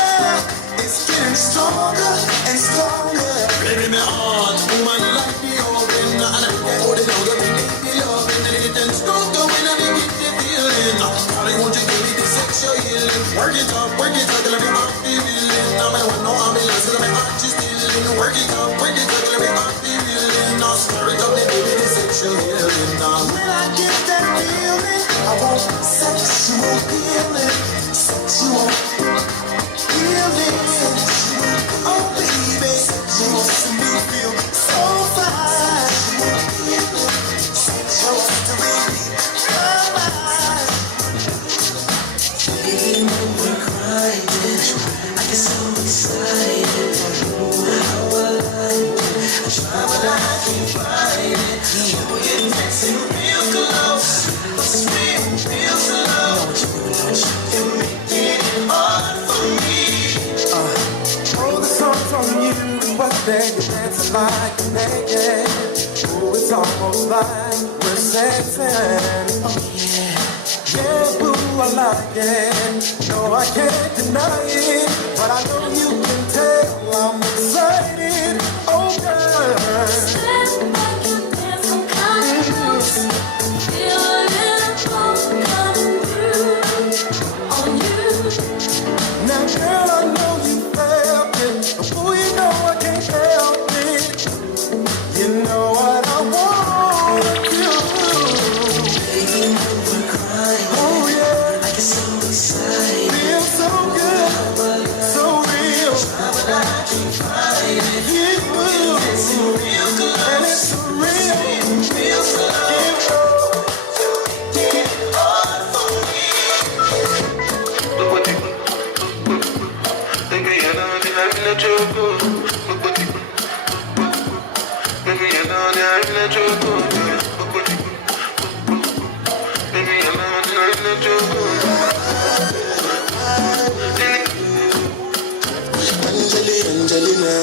It's getting stronger and stronger. Baby, my heart, woman, like the oven. And I can't hold it longer. We need the loving. And it's getting stronger when I get the feeling. Charlie, won't you give me the sexual healing? Work it up, let me rock the feeling. Now I want no ambulance, let me rock just stealing. Work it up, let me rock the feeling. Now stir it up, then baby, the sexual healing. Now when I get that feeling, I want sexual healing. Sexual healing. Oh baby, you want me to feel so fine. Sexual healing. Come on. Baby, we're crying. I get so excited. How I like it. I try but I can't find it. People get dancing real close. But it's real slow. You're making it hard for me. Oh, the song's on you, but then you're dancing like you're naked. Oh, it's almost like we're sexing. Oh yeah, yeah, boo, I like it. No, I can't deny it, but I know you can tell I'm excited. Oh, girl. Stand back and dance some kind of close. Feel a little pulse coming through on you. Now, girl, I know you felt it. Before you know I can't help it. You know what I want to do. Baby, we're crying. Oh yeah, I get so excited. feel so good, so real. Try but I can't find it. You, Dancing real close. and it's surreal. Real slow. You're making it hard for me. Look what you think you're done, I'm not your good. Look what you maybe you're done, I'm not your good. Look what you maybe you're done, I'm not your good. Angelina,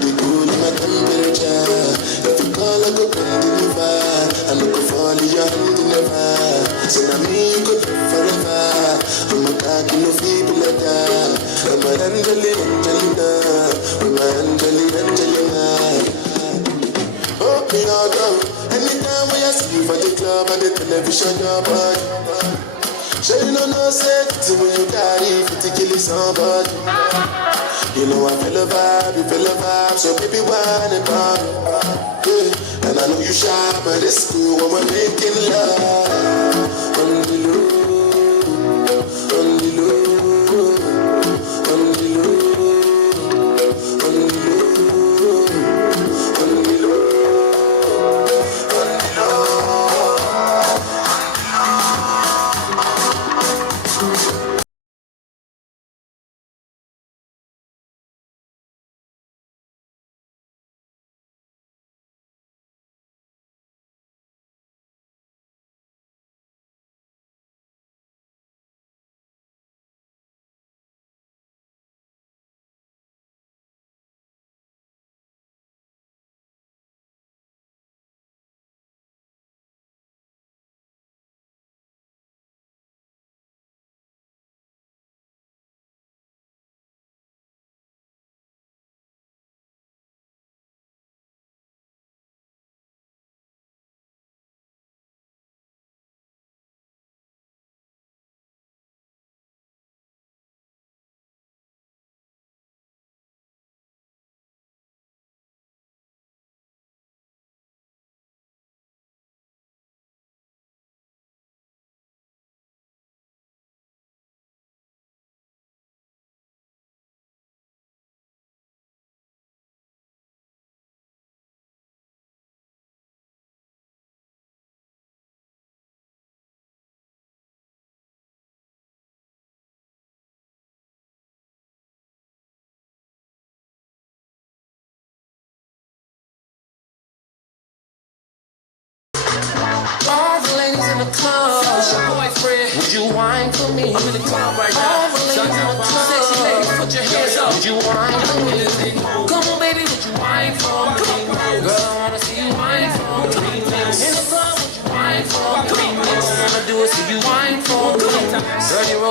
the cool in my temperature. If you call, I go come deliver. I no go fall in your hand never. So now me go live forever. I'm a cocky no feeble letter. I'm an Angelina, I'm an Angelina. Oh, me all down. Anytime when I see you for the club and the television, your body. Sure you know sex when you carry 50 kill somebody. You know I feel a vibe, so baby why the problem? Yeah. And I know you shy, but it's cool when we're making love. On the low.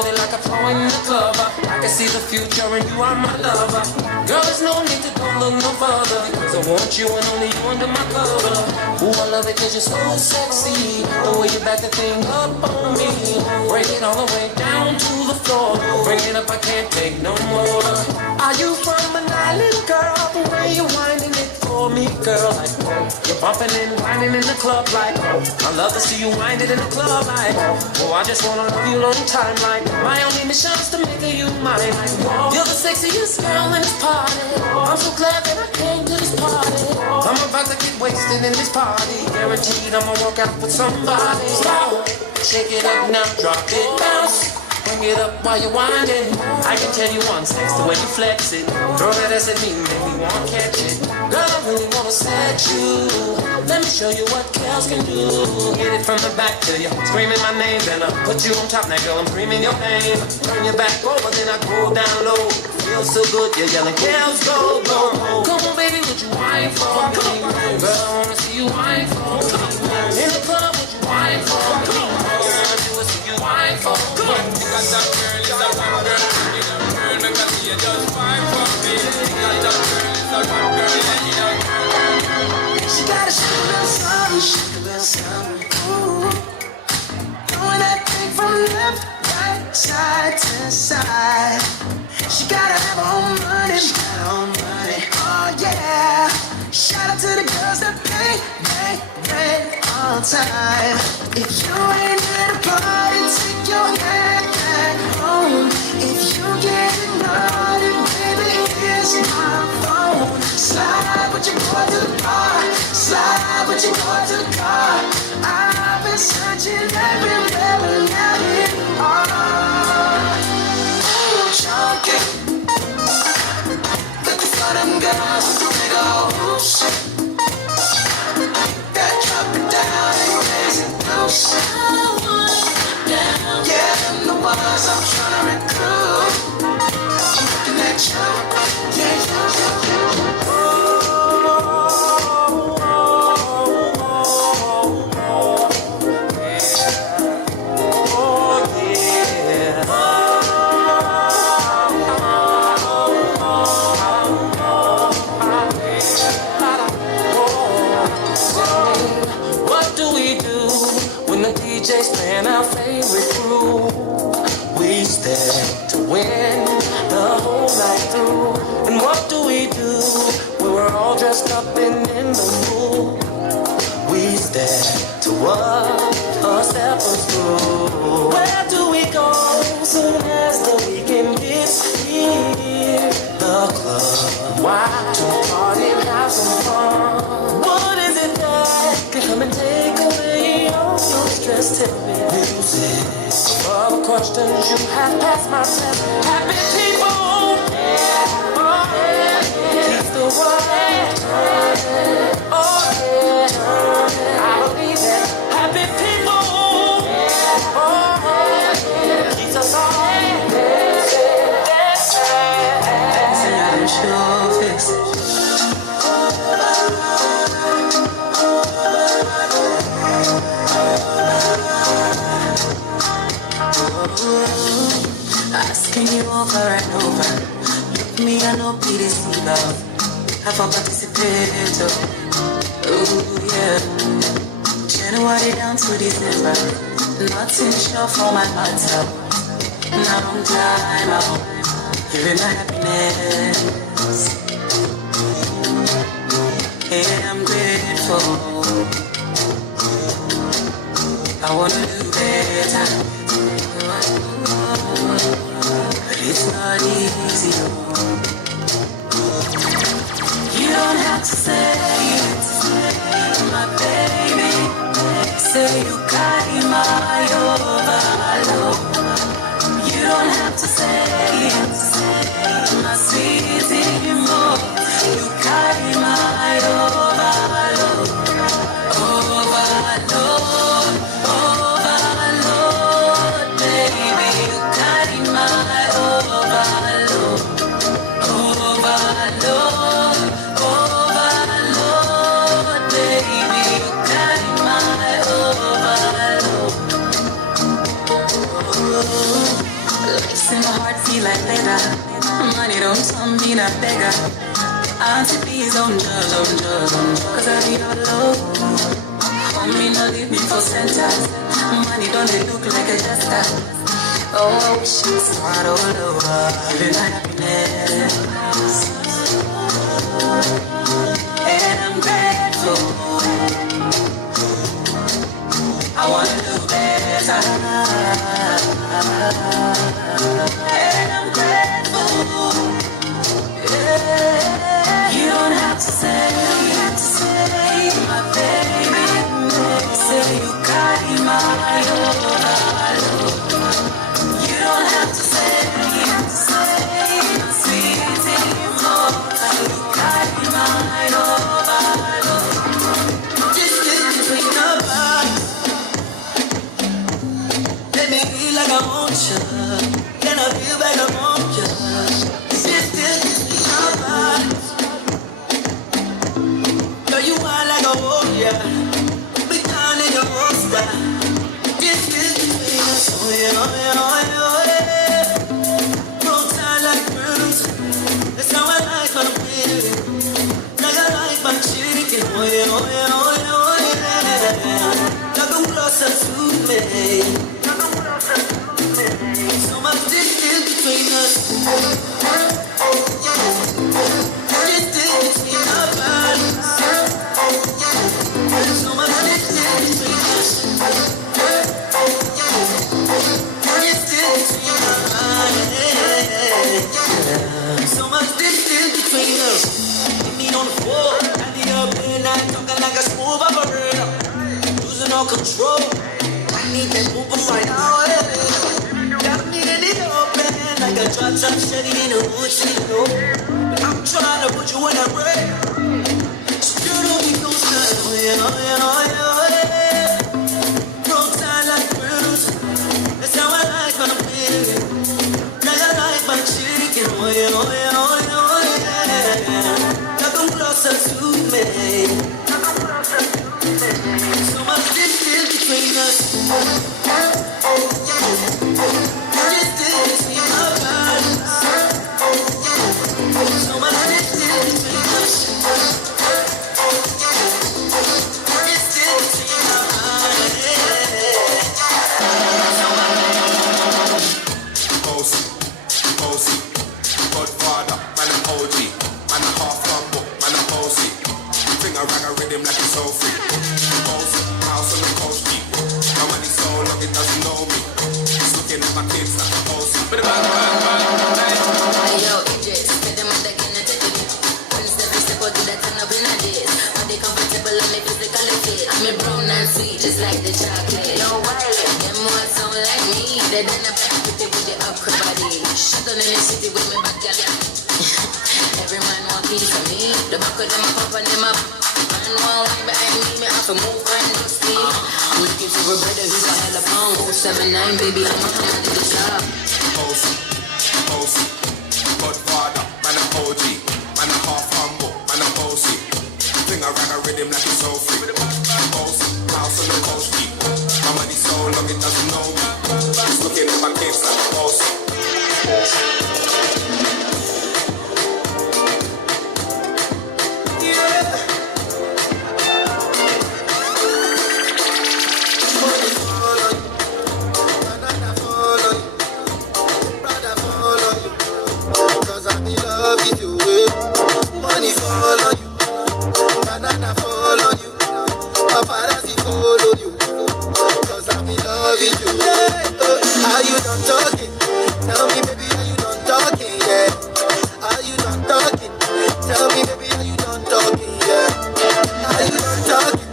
body like a pro in the club. I can see the future and you are my lover. Girl, there's no need to go look no further, because I want you and only you under my cover. Ooh, I love it cause you're so sexy, the way you back the thing up on me. Break it all the way down to the floor. Bring it up, I can't take no more. Are you from an island, girl? The way you're winding it for me, girl. Like, you're bumping and winding in the club like, I love to see you wind it in the club like, oh, I just wanna love you long time like, my only mission is to make you mine. You're the sexiest girl in this party. I'm so glad that I came to this party. I'm about to get wasted in this party. Guaranteed I'ma work out with somebody. Stop, shake it up now, drop it, bounce. Bring it up while you're winding. I can tell you one sex, the way you flex it. Throw that ass at me, make me wanna catch it. Girl, I really wanna set you. Let me show you what girls can do. Get it from the back to you, screaming my name. Then I put you on top, now girl, I'm screaming your name. Turn your back over, then I go down low. Feels so good, you're yelling, girls go, go, go. Come on, baby, would you whine for me? Girl, I wanna see you whine for me. In the club, would you whine for me? All you wanna do is see you whine for me. Because that girl is a rap girl. You know, girl, make I see you just whine for me. Because that girl is a rap girl. You know, she got a shake a little something, shake a little something. Ooh, throwing that thing from left, right, side to side. She gotta have her own money, she got her own money. Oh yeah. Shout out to the girls that pay all time. If you ain't at a party, take your head back home. If you get naughty, baby, here's my phone. Slide with your boy to the bar. Slide with your boy to the car. I've been searching everywhere, but now here you are. Chunky, looking for them girls with the big old shit. That drop it down and raise it loose. Yeah, them the ones I'm trying to recruit. I'm looking at you, yeah, you. DJ's playing our favorite crew. We stand to win the whole night through. And what do? We were all dressed up and in the mood. We stand to what a step us through. Where do we go soon as the weekend gets here? The club. Why? To party and have some fun. What is it that can come and take away all your stress? Tell me. Music. All the questions you have past my test. Happy people. Yeah. Oh yeah. Keep the world turning. Oh yeah. I believe that. Happy people. Yeah. Oh yeah. Keeps us all dancing, dancing. I'm sure fix it. Asking you over and over. Look me and no be deceiver. Have a participator. Ooh yeah. January down to December. Nothing sure for my matter. Not on time out. You're in my happiness. Yeah, I'm grateful. I wanna do better. But it's not easy. You don't have to say it, my baby. Say you got my overload. You don't have to say it, my sweetie more. You got my overload, overload, overload, baby. You got my overload, overload, overload, baby. You got my overload. like leather. Money don't turn me not beggar. Auntie, please don't judge, cause I be your love. Homie, no leave me for centers. Money don't they look like a jester. Oh, I wish you was smart all over. Living happiness. And I'm grateful. I wanna do better. And I'm grateful. Yeah. You don't have to say, my baby. Say you carry my love. You don't have to say, my sweetie, you carry my love. Just live between our bodies. Let me feel like I want you. Then I feel like I want you. Just live between our bodies. Girl, you are like a warrior. Be down in your own style. Just live between us. Oh yeah, oh yeah, oh yeah, oh yeah. Roll tight like bruise. That's how I like my baby. Like I like my chicken. Oh yeah, oh yeah, oh yeah, oh yeah. Like a closer to me. So much distance between us. Distance between our bodies. So much distance between us. Distance between our bodies. So much distance between us. Meet me on the floor, at the up and I talking like a smooth operator. Losing all control. I need that moving right now. Got me in the open like a drop steady in the woods, you know. I'm trying to put you in a break. So you don't be no style. Oh yeah, oh yeah, oh yeah, oh yeah. Roll tight like bruise. That's how I like my baby. Like I like my chicken. Oh yeah, oh yeah, oh yeah, oh yeah. Come closer to me. So much distance between us. Distance between our bodies. So much distance between us. Distance between our bodies. Bossy, Godfather, man a OG, man a half humble, man a bossy. Bring a rag a rhythm like it's so free. Bossy, house on the coast deep. My money so long it doesn't know me. It's looking at my kids like a bossy. Hey yo, Idris, get them on the game and take it. When step out to that turn up in a days. Are they comfortable and they physically fit? I'm a brown and sweet, just like the chocolate. Yo, Wiley, them all sound like me. They done up like pretty with the upper body. Shut down in the city with me back, girl. Every man want piece of me. The back of them up and them up. Man want one behind me have to move and do sleep. I'm looking for a brother who's a hella pound. 079, baby, I'm a hammer to the job. Bossy, Godfather, man a OG, man a half humble, man a bossy. Bring a rag a rhythm like it's so free. Bossy, house on the coast deep. My money so long it doesn't know me. It's looking at my kids like a bossy. Money fall on you, banana fall on you, paparazzi follow you, cause I'm in love with you. Are you done talking? Tell me baby, are you done talking? Yeah. Are you done talking? Tell me baby, are you done talking? Yeah. Are you done talking?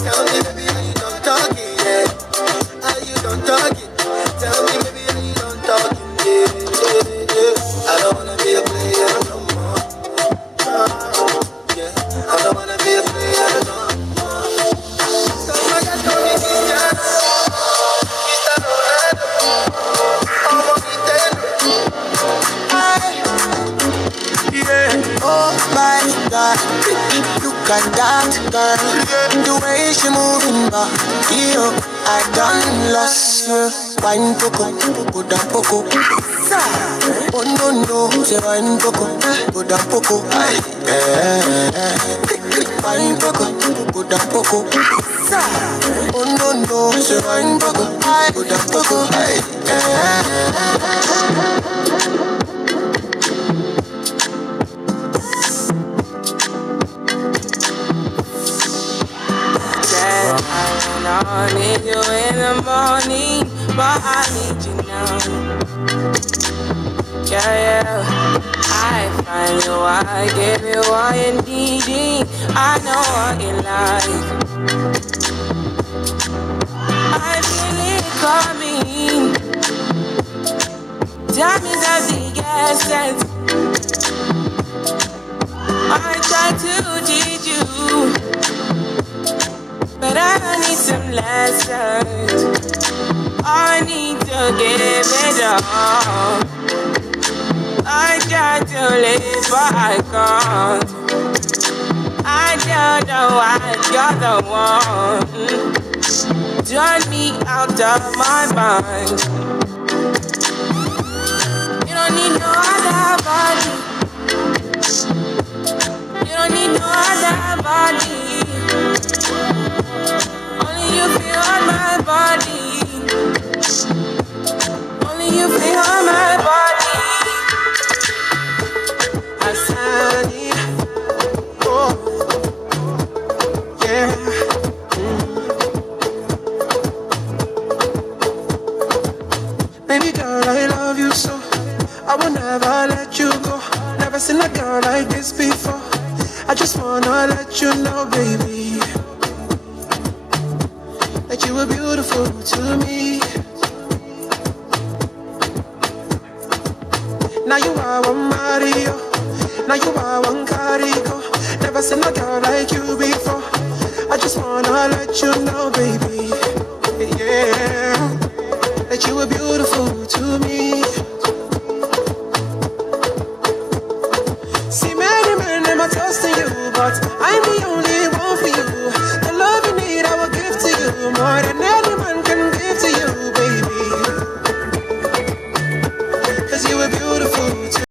Tell me baby, are you done talking? Yeah. Are you done talking? Tell me baby, are you done talking? Yeah. I don't wanna be a player no more. I don't wanna be a player no more. So I got to be Cristiano, Cristiano Ronaldo, I'm on Nintendo. Yeah, oh my God, look at that girl, the way she moving back, yo, I done lost her. wine poco, go down poco. Oh no no, say wine poco, go down poco. Wine poco, go down poco. Oh no no, say wine poco, go down poco. I need you in the morning, but I need you now. Yeah. I find you, I give you what you need. I know what you like. I feel it coming. Time is of the essence. I try to teach you, but I need some lessons. I need to give it all. I try to live, but I can't. I don't know why you're the one. Turn me out of my mind. You don't need no other body. You don't need no other body. Only you feel on my body. Only you feel on my body. Asani, oh, yeah. Baby girl, I love you so. I will never let you go. Never seen a girl like this before. I just wanna let you know, baby, that you were beautiful to me. Now you are one Mario. Now you are one Carico. Never seen a girl like you before. I just wanna let you know, baby, yeah, that you were beautiful to me. See, many men, them are toasting you, but I'm the only one for you. The love you need, I will give to you more than